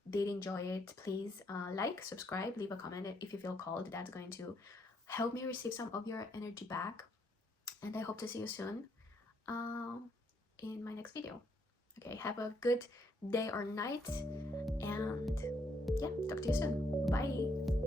did enjoy it, please like, subscribe, leave a comment if you feel called. That's going to help me receive some of your energy back, and I hope to see you soon in my next video. Okay, have a good day or night, and yeah, talk to you soon. Bye.